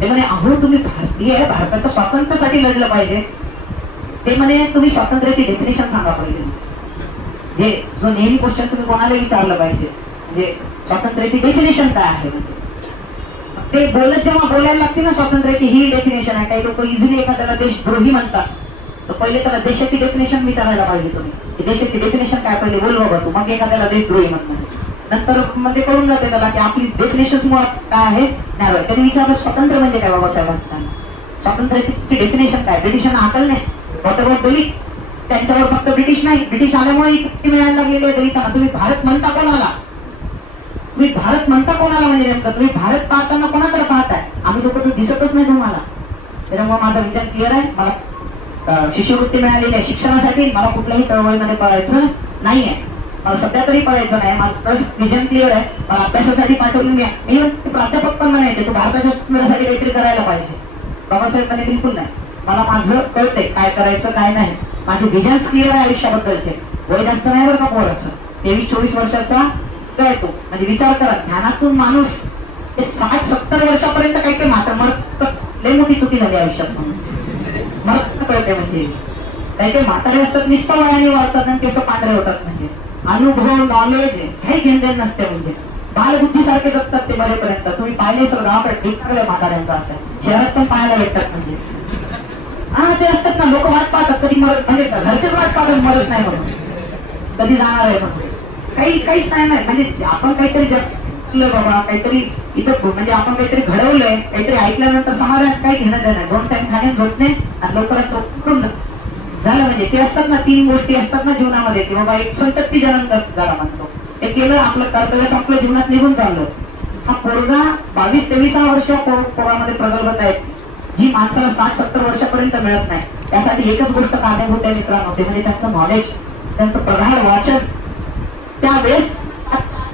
ते म्हणे अहो तुम्ही भारतीय आहे, भारताच्या स्वातंत्र्यासाठी लढलं पाहिजे. ते म्हणे तुम्ही स्वातंत्र्याची डेफिनेशन सांगा पाहिजे. जे जो नेहमी क्वेश्चन तुम्ही कोणाला विचारलं पाहिजे, म्हणजे स्वातंत्र्याची डेफिनेशन काय आहे. म्हणजे ते बोलत जेव्हा बोलायला लागते ना स्वातंत्र्याची ही डेफिनेशन आहे. काही लोक इझिली एखाद्याला देशद्रोही म्हणतात, तर पहिले त्याला देशाची डेफिनेशन विचारायला पाहिजे तुम्ही. देशाची डेफिनेशन काय पहिले बोल बाबा तू, मग एखाद्याला देशद्रोही म्हणतात. नंतर मध्ये कळून जाते त्याला की आपली डेफिनेशन मुळात काय आहे. नाही, त्यांनी विचारलं स्वातंत्र्य म्हणजे काय बाबासाहेब म्हणताना, स्वातंत्र्याची डेफिनेशन काय. ब्रिटिशांना अकल नाही, वॉट अबाउट दलित, त्यांच्यावर फक्त ब्रिटिश नाही, ब्रिटिश आल्यामुळे इतकी मिळायला लागलेली आहे दलितांना. तुम्ही भारत म्हणता कोणाला, तुम्ही भारत म्हणता कोणाला, म्हणजे नेमकं तुम्ही भारत पाहताना कोणाकडे पाहताय. आम्ही लोक तर दिसतच नाही तुम्हाला. त्याच्यामुळे माझा विचार क्लिअर आहे. मला शिष्यवृत्ती मिळालेली आहे शिक्षणासाठी, मला कुठल्याही चळवळीमध्ये पळायचं नाहीये, मला सध्या तरी पळायचं नाही. माझं विजन क्लिअर आहे. मला अभ्यासासाठी पाठवलं मी प्राध्यापक पण नाही, तू भारताच्या स्वातंत्र्यासाठी काहीतरी करायला पाहिजे. बाबासाहेब म्हणे बिलकुल नाही, मला माझं कळतंय काय करायचं काय नाही. माझे विजन्स क्लिअर आहे आयुष्याबद्दलचे. वय जास्त नाही बरं का पोराचं, 23-24 वर्षाचा काय तो. म्हणजे विचार करा, ध्यानातून माणूस ते 60-70 वर्षापर्यंत काही काही मरत, लय मोठी चुकी झाली आयुष्यात. म्हणून मरत कळते, म्हणजे काही काही म्हातारे असतात नुसतं वयाने वाढतात आणि केस पांढरे होतात. म्हणजे अनुभव नॉलेज काही घेणदेण नसते. म्हणजे बालबुद्धीसारखे जगतात ते मरेपर्यंत. तुम्ही पाहिले सर गावाकडे ठीक लागलं म्हाताऱ्यांचा, अशा शहरात पण पाहायला भेटतात. म्हणजे हा ते असतात ना, लोक वाट पाहतात कधी मरत, म्हणजे घरचेच वाट पाहतात मरत नाही म्हणून, कधी जाणार आहे म्हणून. काहीच नाही. म्हणजे आपण काहीतरी जगलं बाबा, काहीतरी इथं म्हणजे आपण काहीतरी घडवलंय, काहीतरी ऐकल्यानंतर समाजात काही घेणं देणं, 2 टाइम खाणे झोपणे आणि लवकरात लवकर झालं. म्हणजे ते असतात ना 3 गोष्टी असतात ना जीवनामध्ये, की बाबा एक संतती जनन झाला म्हणतो, हे केलं आपलं कर्तव्य संपलं, जीवनात निघून चाललं. हा पोरगा 22-23 वर्ष पोरामध्ये प्रगल्भता आहेत, जी माणसाला 60-70 वर्षापर्यंत मिळत नाही. त्यासाठी एकच गोष्ट कारणीभूत आहे मित्रांनो, ते म्हणजे त्यांचं नॉलेज, त्यांचं प्रगाढ वाचन. त्यावेळेस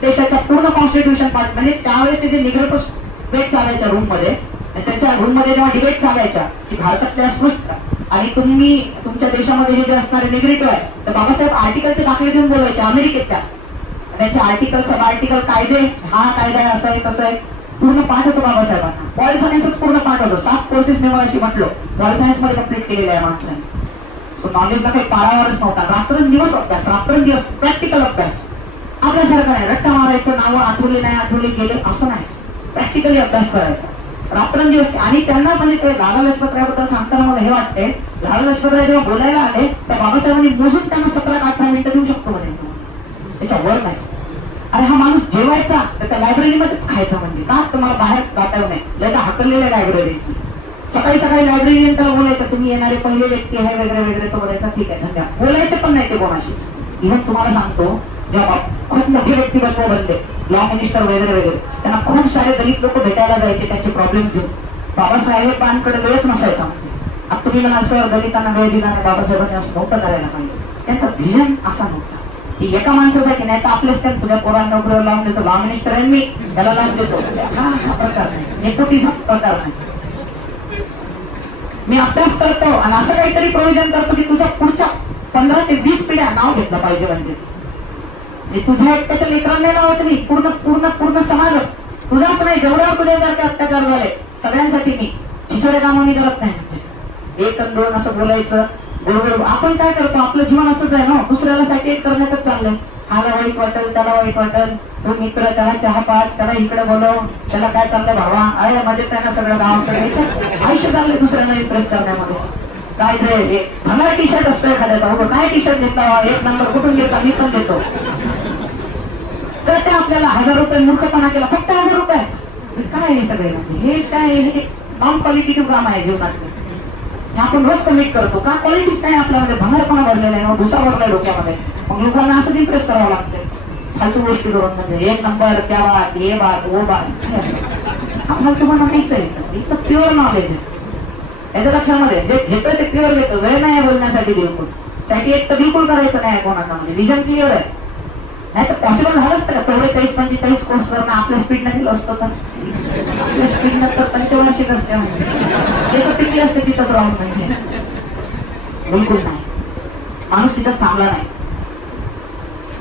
देशाच्या पूर्ण कॉन्स्टिट्यूशन पार्ट, म्हणजे त्यावेळेस जे निग्रपस डिबेट चालायच्या रूम मध्ये, त्यांच्या रूम मध्ये जेव्हा डिबेट चालायच्या की भारतातल्या अस्पृश्य आणि तुम्ही तुमच्या देशामध्ये हे जे असणारे निगेटिव्ह आहे, तर बाबासाहेब आर्टिकलचे दाखले देऊन बोलायचे अमेरिकेत. त्यांचे आर्टिकल, सब आर्टिकल, कायदे, हा कायदा आहे, असं आहे तसं आहे, पूर्ण पाठ होतो बाबासाहेबांना. पॉल सायन्सच पूर्ण पाठ होतो. 7 कोर्सेस मी मला म्हटलो पॉल सायन्स मध्ये कम्प्लीट केलेले आहे माणसाने. सो नॉलेजला काही पारावरच नव्हता. रात्रंदिवस अभ्यास, रात्रंदिवस प्रॅक्टिकल अभ्यास. आपल्यासारखं नाही रट्टा मारायचं, नावं आठवले नाही आठवले गेले असं नाही, प्रॅक्टिकली अभ्यास करायचा रात्रंदिवस. आणि त्यांना म्हणजे ते लाला लजपत रायबद्दल सांगताना मला हे वाटते, लाला लजपत राय जेव्हा बोलायला आले तर बाबासाहेबांनी मोजून त्यांना 17-18 मिनिटं देऊ शकतो म्हणे, त्याच्यावर नाही. अरे हा माणूस जेवायचा तर त्या लायब्ररीमध्येच खायचा, म्हणजे का तुम्हाला बाहेर जाता येऊ नये, लय हकललेल्या लायब्ररी. सकाळी सकाळी लायब्ररीयन त्याला बोलायचं, तुम्ही येणारे पहिले व्यक्ती आहे वगैरे वगैरे, तो बोलायचा ठीक आहे धन्यवाद, बोलायचं पण नाही ते कोणाशी. इव्हन तुम्हाला सांगतो, जेव्हा खूप मोठे व्यक्तिमत्व बनले, लॉ मिनिस्टर वगैरे वगैरे, त्यांना खूप सारे दलित लोक भेटायला जायचे त्यांचे प्रॉब्लेम घेऊन. बाबासाहेबांकडे वेळच नसायचा. म्हणजे आता तुम्ही म्हणाल सर दलितांना वेळ दिला नाही, बाबासाहेबांनी असं नव्हतं करायला पाहिजे. त्यांचा व्हिजन असा नव्हता की एका माणसासाठी नाही तर आपलेच त्या तुझ्या पोरांना नोकरीवर लावून देतो, लॉ मिनिस्टरांनी त्याला लावून देतो, हा प्रकार नाही, नेपोटिझम प्रकार नाही. मी अभ्यास करतो आणि असं काहीतरी प्रोव्हिजन करतो की तुझ्या पुढच्या 15 ते 20 पिढ्या नाव घेतलं पाहिजे. म्हणजे तुझ्या एकट्याच्या लेकरांना लावत मी पूर्ण पूर्ण पूर्ण समाज तुझाच नाही, जेवढ्यावर तुझ्यासारखे अत्याचार झाले सगळ्यांसाठी मी छिछोडे कामानी करत नाही. म्हणजे 1 आणि 2 असं बोलायचं बरोबर. आपण काय करतो, आपलं जीवन असंच आहे ना, दुसऱ्याला सॅटिस्फाईड करण्यातच चाललंय. हाला वाईट वाटेल, त्याला वाईट वाटेल, तो मित्र त्याला चहा पाच, त्याला इकडे बोलव, त्याला काय चाललंय भावा, अरे मजेत त्यांना सगळं गावाकडे आयुष्य चाललंय दुसऱ्याला इम्प्रेस करण्यामध्ये. काय ते भंगार टी शर्ट असतो एखाद्याचा, काय टी शर्ट घेतला, 1 नंबर कुठून घेतला, मी पण घेतो. तर ते आपल्याला 1000 रुपये मूर्खपणा केला, फक्त 1000 रुपये. काय हे सगळे हे काय, हे नॉन क्वालिटेटिव्ह काम आहे जीवनात. आपण रोज कमिट करतो का, क्वालिटीच नाही आपल्यामध्ये, भंगारपणा भरलेला आहे, दुसरा भरलाय डोक्यामध्ये. मग लोकांना असंच इम्प्रेस करावं लागतं फालतू गोष्टी करून. म्हणजे 1 नंबर, क्या बात, ये बात, वो बात, हा फालतूपणा नाहीच आहे. इथं प्युअर नॉलेज आहे. याच्या लक्षामध्ये जे घेतं ते प्युअर घेतं, वेळ नाही बोलण्यासाठी बिलकुल. साठी तर बिलकुल करायचं नाही कोणाला, म्हणजे विजन क्लिअर आहे. नाही तर पॉसिबल झालं असतं का 44-45 कोर्स करणं आपल्या स्पीडनं दिलं असतं तर, आपल्या स्पीडनं तर पंचवार्षिक असते म्हणजे हे सगळं पिकले असते तिथंच राहून. म्हणजे बिलकुल नाही, माणूस तिथंच थांबला नाही.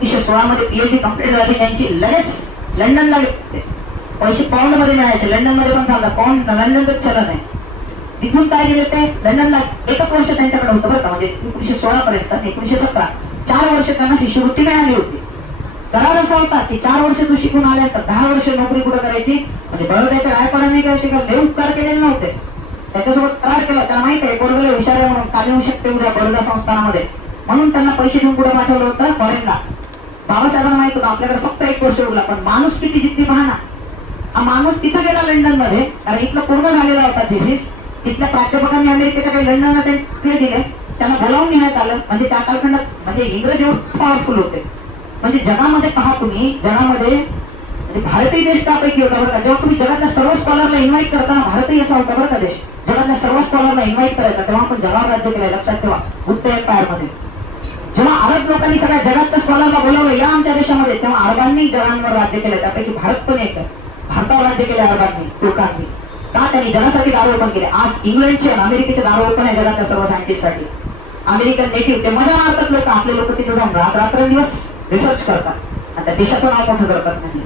1916 मध्ये PhD कम्प्लीट झाली त्यांची, लगेच लंडनला गेले. पैसे पाऊंड मध्ये मिळायचे, लंडन मध्ये पण चालतात, पाऊंड लंडनच चलन आहे. तिथून काय गेले ते लंडनला, 1च वर्ष त्यांच्याकडे होतं बरं का, म्हणजे 1916 पर्यंत. 1917 4 वर्ष त्यांना शिष्यवृत्ती मिळाली होती. करार असा होता की 4 वर्ष तू शिकून आल्यानंतर 10 वर्ष नोकरी कुठं करायची. म्हणजे बरोड्याच्या गायकवाडांनी काही शिकायला लय उपकार केलेले नव्हते, त्याच्यासोबत करार केला. त्याला माहित आहे पोरगले हुशार आहे म्हणून काम येऊ शकते उद्या बरोदा संस्थानामध्ये, म्हणून त्यांना पैसे देऊन कुठे पाठवलं होतं, फॉरेनला. बाबासाहेबांना माहित होतं आपल्याकडे फक्त 1 वर्ष उरला, पण माणूस किती जिद्दी पहा ना. हा माणूस तिथं गेला लंडन मध्ये, कारण इथलं पूर्ण झालेला होता थिसिस. तिथल्या प्राध्यापकांनी अमेरिकेच्या काही लंडनला ते दिले, त्यांना बोलावून घेण्यात आलं. म्हणजे त्या कालखंडात म्हणजे इंग्रज एवढे पॉवरफुल होते. म्हणजे जगामध्ये पहा तुम्ही, जगामध्ये म्हणजे भारतही देश त्यापैकी होता बरं का. जेव्हा तुम्ही जगातल्या सर्व स्कॉलरला इन्व्हाइट करताना भारतही असा होता बरं का देश, जगातल्या सर्व स्कॉलरला इन्व्हाइट करायचा. तेव्हा आपण जगावर राज्य केलंय, लक्षात ठेवा. गुप्त एम्पायर मध्ये जेव्हा अरब लोकांनी सगळ्या जगातल्या स्कॉलरला बोलावलं या आमच्या देशामध्ये, तेव्हा अरबांनी जगांवर राज्य केलंय. त्यापैकी भारत पण एक आहे. भारतावर राज्य केले अरबांनी, लोकांनी. का त्यांनी जगासाठी दार ओपन केले. आज इंग्लंडचे आणि अमेरिकेचे दार ओपन आहे जगातल्या सर्व सायंटिस्टसाठी. अमेरिकन नेटिव्ह ते मजा मारतात लोक, आपले लोक तिथे जाऊन रात्रंदिवस रिसर्च करतात आणि त्या देशाचं नाव मोठं करतात. नाही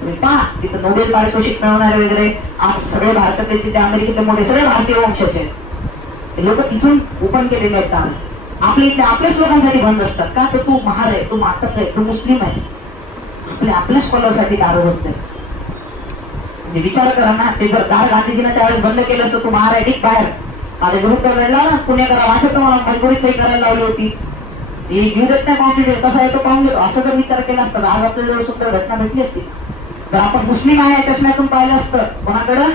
तुम्ही पहा तिथं नोबेल पारितोषिक मिळवणारे वगैरे आज सगळे भारतातले, तिथे अमेरिकेतले मोठे सगळे भारतीय वंशाचे आहेत. लोक तिथून ओपन केलेले आहेत दार. आपले इथले आपल्याच लोकांसाठी बंद असतात का, तर तू महार आहे, तू मातक आहे, तू मुस्लिम आहे. आपल्या स्कॉलरसाठी दार होत नाही. म्हणजे विचार करा ना, ते जर दार गांधीजीने त्यावेळेस बंद केलं असतं, तू महार आहे बाहेर. माझ्या ग्रुपवर लढला ना पुणेकरा, वाटत मला मजबुरी सही करायला लावली होती. घेऊ देत नाही कॉन्फिडन्स, कसा आहे तो पाहून घेतो, असं जर विचार केला असता आज आपल्या जवळ सुद्धा घटना भेटली असती. तर आपण मुस्लिम आहे या चष्म्यातून पाहिलं असतं. कोणाकडं,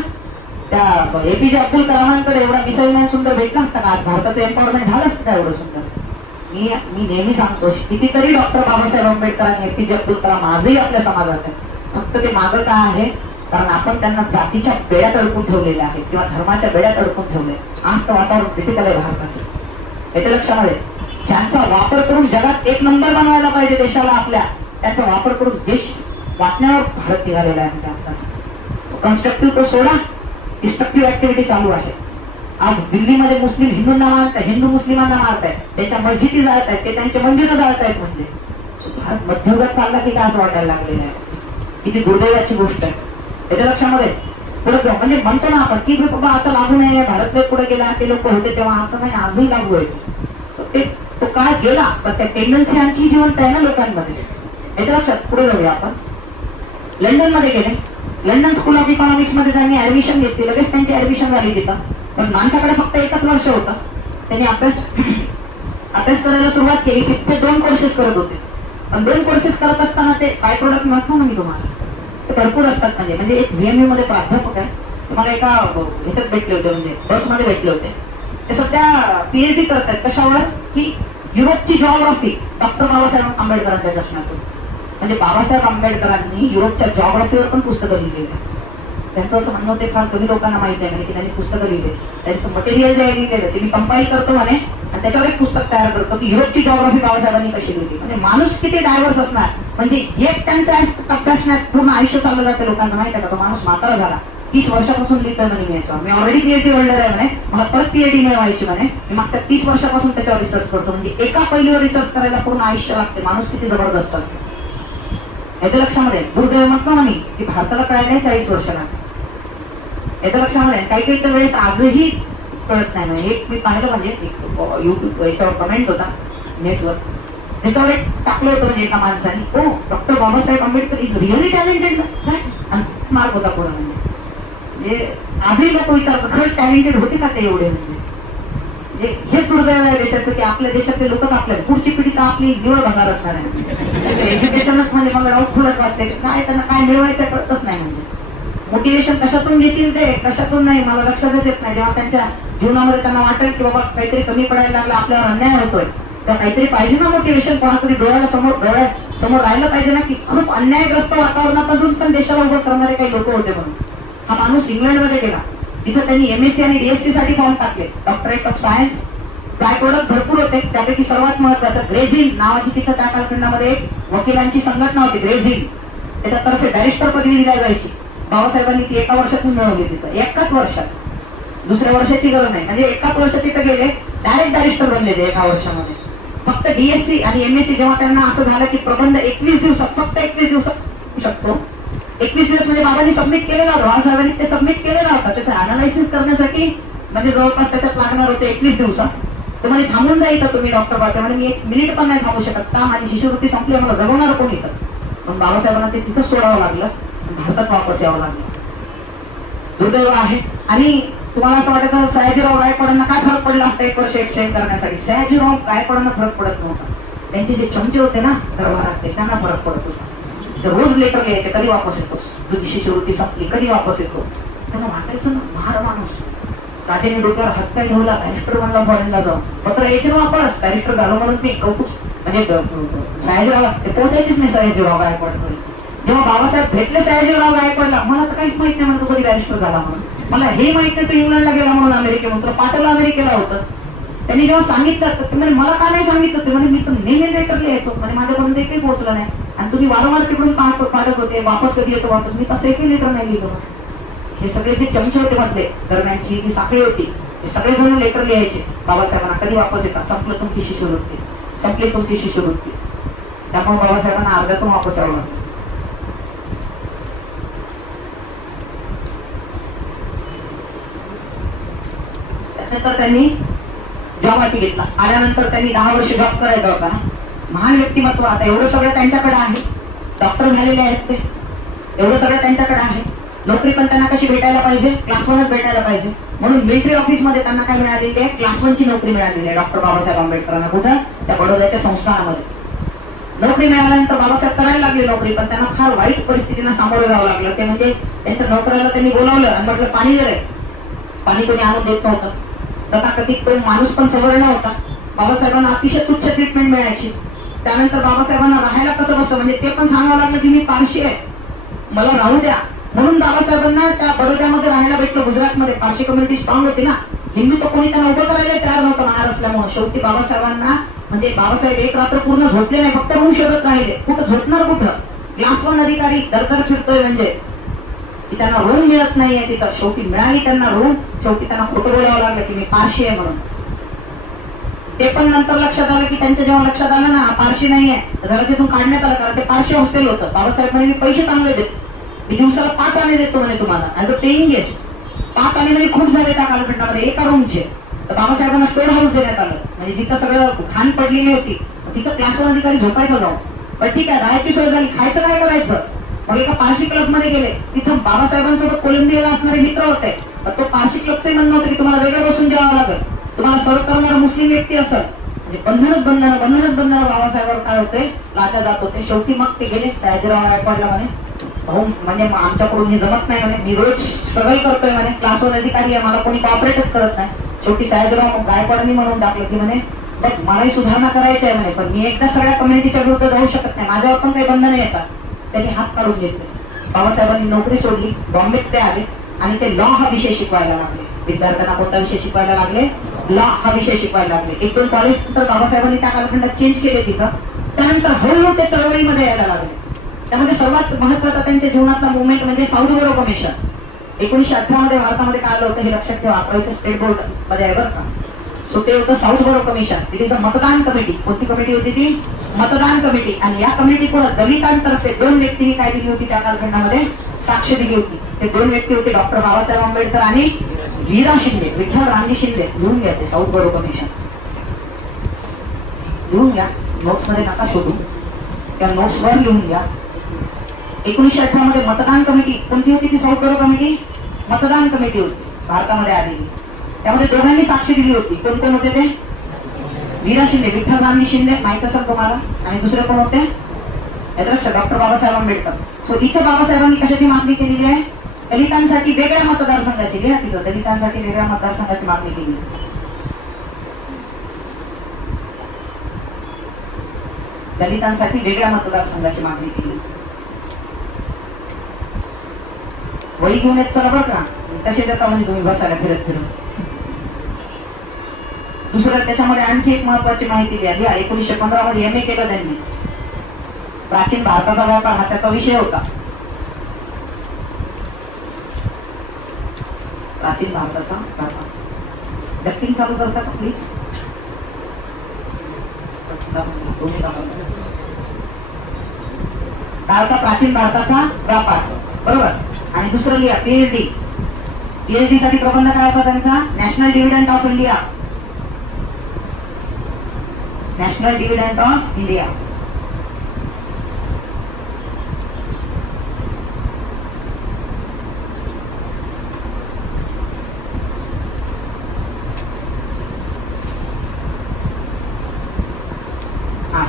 त्या APJ अब्दुल कलामांकडे एवढा मिसाईल मॅन सुंदर भेटला असता का, आज भारताचं एम्पॉवरमेंट झालं असतं का एवढं सुंदर. मी नेहमी सांगतो, कितीतरी डॉक्टर बाबासाहेब आंबेडकर आणि APJ अब्दुल कलाम आजही आपल्या समाजात आहे. फक्त ते मागं काय आहे, कारण आपण त्यांना जातीच्या बेड्यात अडकून ठेवलेल्या आहेत किंवा धर्माच्या बेड्यात अडकून ठेवले. आज तर वातावरण क्रिटिकल आहे भारताचं, याच्या लक्षामध्ये. ज्यांचा वापर करून जगात 1 नंबर बनवायला पाहिजे देशाला आपल्या, त्याचा वापर करून देश वाटण्यावर भारत निघालेला आहे. म्हणजे आताच कन्स्ट्रक्टिव्ह तो सोडा, डिस्ट्रक्टिव्ह ऍक्टिव्हिटी चालू आहे. आज दिल्लीमध्ये मुस्लिम हिंदूंना मारतायत, हिंदू मुस्लिमांना मारतायत, त्यांच्या मस्जिदी जाळतायत, ते त्यांचे मंदिरं जाळतायत. म्हणजे भारत मध्ययुगात चालला की काय असं वाटायला लागलेलं आहे. किती दुर्दैवाची गोष्ट आहे. याच्या लक्षामध्ये पुढे जाऊ, म्हणजे म्हणतो ना आपण की बाबा आता लागू नाही, भारत पुढे गेला, ते लोक होते तेव्हा, असं नाही, आजही लागू आहे. तो काळ गेला, पण त्या टेंडन्सी आणखी जिवंत आहे ना लोकांमध्ये. याच्या लक्षात पुढे जाऊया आपण. लंडन मध्ये गेले, लंडन स्कूल ऑफ इकॉनॉमिक्स मध्ये त्यांनी ऍडमिशन घेतली, लगेच त्यांची ऍडमिशन झाली तिथं. पण माणसाकडे फक्त 1च वर्ष होतं. त्यांनी अभ्यास करायला सुरुवात केली. तिथे 2 कोर्सेस करत होते, पण 2 कोर्सेस करत असताना ते बाय प्रोडक्ट म्हणतो ना मी तुम्हाला, ते भरपूर असतात. म्हणजे एक VMU मध्ये प्राध्यापक आहे, तुम्हाला एका ह्याच्यात भेटले होते, म्हणजे बसमध्ये भेटले होते. ते सध्या PhD करतात कशावर, की युरोपची जॉग्राफी डॉक्टर बाबासाहेब आंबेडकरांच्या चष्म्यातून. म्हणजे बाबासाहेब आंबेडकरांनी युरोपच्या जॉग्राफीवर पण पुस्तकं लिहिलेली. त्यांचं असं म्हणणं होते, फार कमी लोकांना माहिती आहे की त्यांनी पुस्तकं लिहिले. त्यांचं मटेरियल जे आहे लिहिलेलं ते मी कंपाईल करतो म्हणे, आणि त्याच्यावर एक पुस्तक तयार करतो की युरोपची जॉग्राफी बाबासाहेबांनी कशी लिहिली. म्हणजे माणूस किती डायव्हर्स असणार, म्हणजे एक त्यांचा अभ्यासण्यात पूर्ण आयुष्य चाललं जाते लोकांना. माहिती आहे का, तो माणूस म्हातारा झाला, 30 वर्षापासून लिहितोय म्हणे मी याच्यावर. मी ऑलरेडी PhD होल्डर आहे म्हणे, मला परत PhD मिळवायची म्हणे. मी मागच्या 30 वर्षापासून त्याच्यावर रिसर्च करतो. म्हणजे एका पैलूवर रिसर्च करायला पूर्ण आयुष्य लागते. माणूस किती जबरदस्त असतो याचं लक्षामध्ये. दुर्दैव म्हटलं ना मी की भारताला कळायला 40 वर्ष लागते. याचं लक्षामध्ये काही काही तर वेळेस आजही कळत नाही. म्हणजे एक मी पाहिलं, म्हणजे एक YouTube याच्यावर कमेंट होता नेटवर, त्याच्यावर एक टाकलं होतं म्हणजे एका माणसाने, oh doctor Babasaheb Ambedkar is really talented काय, आणि मार्क होता पुढे. म्हणजे आजही लोक विचारतात खरंच टॅलेंटेड होते का ते एवढे. म्हणजे हेच दुर्दैव आहे देशाचं की आपल्या देशातले लोकच आपल्या पुढची पिढी तर आपली निवड बघणार असणार आहे. एज्युकेशनच म्हणजे मला डाऊटफुल वाटते, काय त्यांना काय मिळवायचं कळतच नाही. म्हणजे मोटिवेशन कशातून घेतील ते कशातून नाही मला लक्षातच येत नाही. जेव्हा त्यांच्या जीवनामध्ये त्यांना वाटेल की बाबा काहीतरी कमी पडायला लागला, आपल्यावर अन्याय होतोय, तर काहीतरी पाहिजे ना मोटिवेशन. कोणातरी डोळ्यासमोर राहिलं पाहिजे ना की खूप अन्यायग्रस्त वातावरणामधून पण देशाला उभं करणारे काही लोक होते म्हणून. हा माणूस इंग्लंडमध्ये गेला, तिथं त्यांनी MSc आणि DSc साठी फॉर्म टाकले, doctorate of science. By product भरपूर होते, त्यापैकी सर्वात महत्वाचं ग्रेझिन नावाची तिथं त्या कालखंडामध्ये एक वकिलांची संघटना होती ग्रेझिन, त्याच्यातर्फे बॅरिस्टर पदवी दिल्या जायची. बाबासाहेबांनी ती एका वर्षातच मिळवली तिथं, एकाच वर्षात, दुसऱ्या वर्षाची गरज नाही. म्हणजे एकाच वर्षात तिथं गेले, डायरेक्ट बॅरिस्टर बनले ते एका वर्षामध्ये. फक्त DSc आणि MSc जेव्हा त्यांना असं झालं की प्रबंध 21 दिवसात, फक्त 21 दिवसात शकतो, 21 दिवस म्हणजे बाबांनी सबमिट केलेला होता, बाबासाहेबांनी ते सबमिट केलेला होता. त्याचं अनालायसिस करण्यासाठी म्हणजे जवळपास त्याच्यात लागणार होते 21 दिवसात. तर म्हणजे थांबून जाईल तुम्ही डॉक्टर बाबा, म्हणजे मी 1 मिनिट पण नाही थांबू शकत का, माझी शिष्यवृत्ती संपली, मला जगवणार कोण इथं. पण बाबासाहेबांना ते तिथंच सोडावं लागलं, भारतात वापस यावं लागलं. दुर्दैव आहे. आणि तुम्हाला असं वाटतं सयाजीराव गायकवाडांना काय फरक पडला असता 1 वर्ष एक्सटेंड करण्यासाठी. सयाजीराव गायकवाडांना फरक पडत नव्हता, त्यांचे जे चमचे होते ना दरबारात त्यांना फरक पडत होता. तर रोज लेटर लिहायचे, कधी वापस येतोस, तुझी शिष्यवृत्ती संपली, कधी वापस येतो. त्यांना वाटायचं ना महार माणूस, राजाने डोक्यावर हातपाय ठेवला, बॅरिस्टर बनला, फॉरेनला जाऊन पत्र यायचे ना वापस, बॅरिस्टर झालो म्हणून मी कौतुक. म्हणजे सयाजीरावला पोहोचायचीच नाही सयाजीराव गायकवाड. जेव्हा बाबासाहेब भेटले सयाजीराव गायकवाडला, मला तर काहीच माहित नाही म्हणतो कधी बॅरिस्टर झाला म्हणून. मला हे माहित नाही तो इंग्लंडला गेला म्हणून, अमेरिकेहून तर पाठवलं अमेरिकेला होतं. त्यांनी जेव्हा सांगितलं तर म्हणजे मला का नाही सांगितलं ते म्हणजे मी तर नेहमी लेटर लिहायचो, म्हणजे माझ्यापर्यंत एकही पोहोचलं नाही. आणि तुम्ही वारंवार तिकडून पाठवत होते, वापस कधी येतो वापस, मी तसं एकही लेटर नाही लिहिलं. हे सगळे जे चमचे होते मधले दरम्यानची जी साखळी होती, ते सगळेजण लेटर लिहायचे बाबासाहेबांना, कधी वापस येतात, संपलं तुमची शिष्यवृत्ती, संपली तुमची शिष्यवृत्ती. त्यामुळे बाबासाहेबांना अर्ध्यातून वापस यावं लागलं. त्यानंतर त्यांनी जॉब हाती घेतला. आल्यानंतर त्यांनी 10 वर्ष जॉब करायचा होता ना. महान व्यक्तिमत्व, आता एवढं सगळं त्यांच्याकडे आहे, डॉक्टर झालेले आहेत ते, एवढं सगळं त्यांच्याकडे आहे. नोकरी पण त्यांना कशी भेटायला पाहिजे, क्लास 1च भेटायला पाहिजे. म्हणून मिलिटरी ऑफिस मध्ये त्यांना काय मिळालेली आहे, क्लास 1ची नोकरी मिळालेली आहे डॉक्टर बाबासाहेब आंबेडकरांना. कुठं, त्या बडोद्याच्या संस्थानामध्ये नोकरी मिळाल्यानंतर बाबासाहेब करायला लागले नोकरी, पण त्यांना फार वाईट परिस्थितीला सामोरं जावं लागलं. ते म्हणजे त्यांच्या नोकऱ्याला त्यांनी बोलावलं आणि म्हटलं पाणी दे रे. पाणी कोणी आणून देत नव्हतं. तथाकथित तो माणूस पण सवर्ण होता. बाबासाहेबांना अतिशय तुच्छ ट्रीटमेंट मिळायची. त्यानंतर बाबासाहेबांना राहायला कसं बसं, म्हणजे ते पण सांगावं लागलं की मी पारशी आहे, मला राहू द्या. म्हणून बाबासाहेबांना त्या बडोद्यामध्ये राहायला भेटलं. गुजरातमध्ये पारशी कम्युनिटी स्ट्रॉंग होती ना, हिंदू तर कोणी त्यांना उभं करायला तयार नव्हतं महार असल्यामुळे. शेवटी बाबासाहेबांना म्हणजे बाबासाहेब एक रात्र पूर्ण झोपले नाही, फक्त रूम शोधत राहिले. कुठं झोपणार कुठं, क्लास 1 अधिकारी दरदर फिरतोय म्हणजे की त्यांना रूम मिळत नाहीये तिथं. शेवटी मिळाली त्यांना रूम. शेवटी त्यांना खोटं बोलावं लागलं की मी पारशी आहे म्हणून. ते पण नंतर लक्षात आलं की त्यांच्या जेव्हा लक्षात आलं ना पारशी नाहीये, त्याला तिथून काढण्यात आलं, कारण ते पारशी हॉस्टेल होतं. बाबासाहेब म्हणे मी पैसे चांगले देतो, मी दिवसाला 5 आणे देतो म्हणे तुम्हाला ऍज अ पेईंग गेस्ट. 5 आणे म्हणजे खूप झाले त्या कालखंडामध्ये एका रूमचे. तर बाबासाहेबांना स्टोर हाऊस देण्यात आलं, म्हणजे जिथं सगळं घाण पडलेली होती तिथं क्लास 1 अधिकारी झोपायचं जाऊ. पण ठीक आहे, राहायची सोय झाली, खायचं काय करायचं. मग एका पारशी क्लब मध्ये गेले, तिथं बाबासाहेबांसोबत कोलंबियाला असणारे मित्र होते. तर तो पारशी क्लबचं म्हणणं होतं की तुम्हाला वेगळं बसून जेवावं लागेल, तुम्हाला सर्व करणारा मुस्लिम व्यक्ती असेल. म्हणजे बंधनच बाबासाहेबांवर काय होते, लाचा जात होते. शेवटी मग ते गेले सयाजीराव गायकवाडला म्हणे भाऊ म्हणजे आमच्याकडून हे जमत नाही म्हणे, मी रोज स्ट्रगल करतोय म्हणे, क्लासवर अधिकारी आहे, मला कोणी कॉपरेटच करत नाही. शेवटी सयाजीराव गायकवाडांनी म्हणून टाकलं की म्हणे बघ मलाही सुधारणा करायची आहे म्हणे, पण मी एकदा सगळ्या कम्युनिटीच्या विरुद्ध जाऊ शकत नाही, माझ्यावर पण काही बंधनं येतात. त्यांनी हात काढून घेतले. बाबासाहेबांनी नोकरी सोडली, बॉम्बेत ते आले आणि ते लॉ हा विषय शिकवायला लागले. विद्यार्थ्यांना कोणता विषय शिकवायला लागले? लॉ हा विषय शिकवायला लागले. 1-2 कॉलेज नंतर बाबासाहेबांनी त्या कालखंडात चेंज केले तिथं. त्यानंतर हळूहळू ते चळवळीमध्ये यायला लागले. त्यामध्ये सर्वात महत्वाचा त्यांच्या जीवनातला मुवमेंट म्हणजे साऊथ बोरो कमिशन. 1918 मध्ये भारतामध्ये काय आलं होतं हे लक्षात ठेवा, आपल्या स्टेट बोर्ड मध्ये आहे बरं का. सो ते होतं South Borough commission. It is a मतदान कमिटी. कोणती कमिटी होती ती? मतदान कमिटी. आणि या कमिटी कोण? दलितांतर्फे 2 व्यक्तींनी काय दिली होती त्या कालखंडामध्ये? साक्ष दिली होती. ते 2 व्यक्ती होते डॉक्टर बाबासाहेब आंबेडकर आणि वीरा शिंदे, विठ्ठल रामजी शिंदे. लिहून घ्या ते साऊथ बोरो कमिशन, लिहून घ्या. नोट्स मध्ये नका शोधू, त्या नोट्स वर लिहून घ्या. 1918 मध्ये मतदान कमिटी कोणती होती? ती साऊथ बोरो कमिटी मतदान कमिटी होती भारतामध्ये आलेली. त्यामध्ये दोघांनी साक्ष दिली होती. कोण कोण होते ते? वीरा शिंदे, विठ्ठल रामजी शिंदे माहित असेल तुम्हाला, आणि दुसरे कोण होते? लक्षात, डॉक्टर बाबासाहेब आंबेडकर. सो इथे बाबासाहेबांनी कशाची मागणी केलेली आहे? दलितांसाठी वेगळ्या मतदारसंघाची. लिहा तिथं, दलितांसाठी वेगळ्या मतदारसंघाची मागणी केली. दलितांसाठी वेगळ्या मतदारसंघाची मागणी केली. वही घेऊन येत चला बरं का, कसे देता म्हणजे तुम्ही बसायला फिरत फिरत. दुसरं त्याच्यामध्ये आणखी एक महत्वाची माहिती लिहिली. 1915 मध्ये MA केलं त्यांनी. प्राचीन भारताचा व्यापार हा त्याचा विषय होता. प्राचीन भारताचा व्यापार. डक्किंग चालू करता का प्लीज? काय होता? प्राचीन भारताचा व्यापार, बरोबर. आणि दुसरं लिहा PhD. PhD साठी प्रबंध काय होता त्यांचा? National dividend of India. National dividend of India.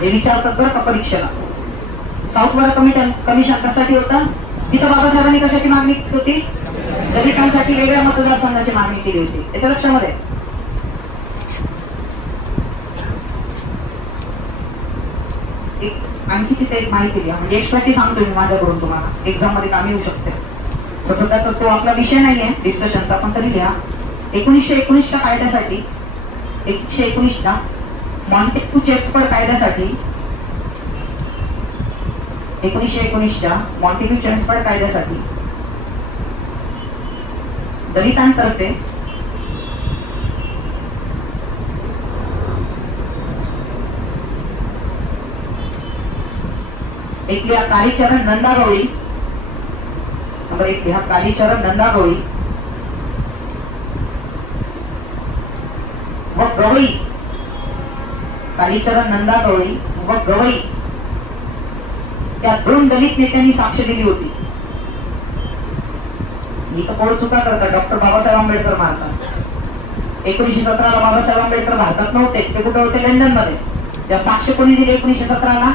हे विचारतात बरं का परीक्षेला. साऊथ बोरो कमिशन कशासाठी होता? तिथं बाबासाहेबांनी कशाची मागणी केली होती? दलितांसाठी वेगळ्या मतदारसंघाची मागणी केली होती. याच्या लक्षामध्ये आणखी तिथे एक माहिती द्या, म्हणजे एक्स्ट्राची सांगतो मी माझ्याकडून, तुम्हाला एक्झाम मध्ये काम येऊ शकते. सध्या तर तो आपला विषय नाहीये डिस्कशनचा, पण तरी लिहा. 1919च्या कायद्यासाठी, 1919च्या मॉन्टेग्यू-चेम्स्फोर्ड कायद्यासाठी, 1919च्या मॉन्टेग्यू-चेम्स्फोर्ड कायद्यासाठी दलितांतर्फे एक लिहा कालीचरण नंदागौरी. नंबर 1 लिहा कालीचरण नंदागौरी व गवई. कालीचरण नंदागौरी व गवई त्या 2 दलित नेत्यांनी साक्ष दिली होती. मी तर पोर चुका करतात. डॉक्टर बाबासाहेब आंबेडकर मारतात. 1917ला बाबासाहेब आंबेडकर भारतात नव्हतेच, ते कुठे होते? लंडन मध्ये. त्या साक्ष कोणी दिली 1917ला?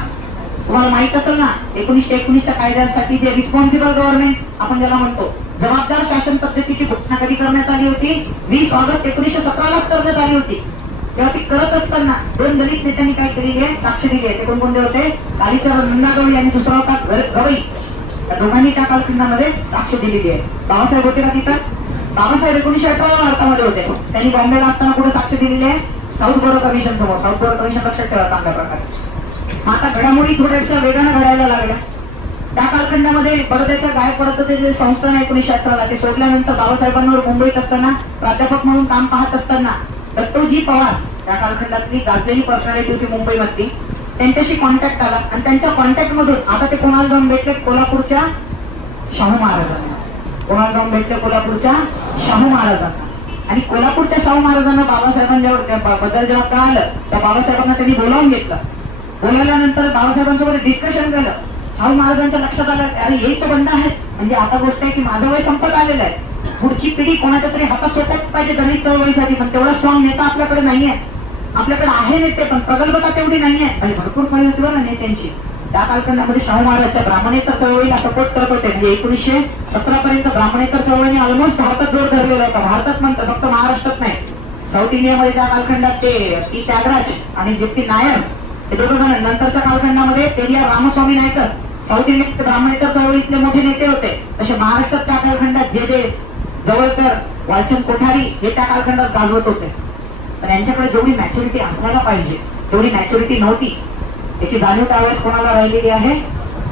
तुम्हाला माहित असेल ना, 1919च्या कायद्यासाठी जे रिस्पॉन्सिबल गव्हर्नमेंट आपण ज्याला म्हणतो, जबाबदार शासन पद्धतीची घोषणा कधी करण्यात आली होती? 20 ऑगस्ट 1917लाच करण्यात आली होती. तेव्हा ती करत असताना 2 दलित नेत्यांनी काय केलेली आहे? साक्ष दिली आहे. ते कोणकोणते होते? कालीचरण नंदागौरी आणि दुसरा होता गवई. त्या दोघांनी त्या कालखंडामध्ये साक्ष दिलेली आहे. बाबासाहेब होते का तिथं? बाबासाहेब 1918ला भारतामध्ये होते. त्यांनी बॉम्बेला असताना कुठे साक्ष दिलेली आहे? साऊथ बोरो कमिशन समोर. साऊथ बोरो कमिशन लक्षात ठेवा चांगल्या प्रकारे. आता घडामोडी थोड्याशा वेगानं घडायला लागल्या. त्या कालखंडामध्ये बडोद्याच्या गायकवाडाचं ते जे संस्थान आहे 1918ला, ते सोडल्यानंतर बाबासाहेबांवर मुंबईत असताना प्राध्यापक म्हणून काम पाहत असताना दत्तोजी पवार, त्या कालखंडातली गाजलेली पर्सनॅलिटी होती मुंबईमधली, त्यांच्याशी कॉन्टॅक्ट आला. आणि त्यांच्या कॉन्टॅक्ट मधून आता ते कोणाला जाऊन भेटले? कोल्हापूरच्या शाहू महाराजांना. कोणाला जाऊन भेटले? कोल्हापूरच्या शाहू महाराजांना. आणि कोल्हापूरच्या शाहू महाराजांना बाबासाहेबांच्या बद्दल जेव्हा कळालं, त्या बाबासाहेबांना त्यांनी बोलावून घेतलं. बोलवल्यानंतर बाबासाहेबांसोबत डिस्कशन केलं. शाहू महाराजांच्या लक्षात आलं, अरे हे तो बंद आहे, म्हणजे आता गोष्ट आहे की माझं वय संपत आलेलं आहे, पुढची पिढी कोणाच्या तरी हातात सोपत पाहिजे दलित चळवळीसाठी, पण तेवढा स्ट्रॉंग नेता आपल्याकडे नाहीये. आपल्याकडे आहे नेते, पण प्रगल्भता तेवढी नाहीये. आणि भरपूर फळी होती बरं नेत्यांची. त्या कालखंडामध्ये शाहू महाराजच्या ब्राह्मणेतर चळवळीला सपोर्ट करत होते. म्हणजे 1917 पर्यंत ब्राह्मणेतर चळवळीने ऑलमोस्ट भारतात जोर धरलेला होता. भारतात म्हणतो, फक्त महाराष्ट्रात नाही, साऊथ इंडियामध्ये त्या कालखंडात ते पी त्यागराज आणि जे पी नायर हे दोघं जण. नंतरच्या कालखंडामध्ये पेरियार रामस्वामी नायकर साऊथ इंडियात ब्राह्मणेतर चळवळीतले मोठे नेते होते. तसे महाराष्ट्रात त्या कालखंडात जे जवळकर, वालचंद कोठारी हे त्या कालखंडात गाजवत होते. पण यांच्याकडे जेवढी मॅच्युरिटी असायला पाहिजे तेवढी मॅच्युरिटी नव्हती. याची जाणीव त्यावेळेस कोणाला राहिलेली आहे?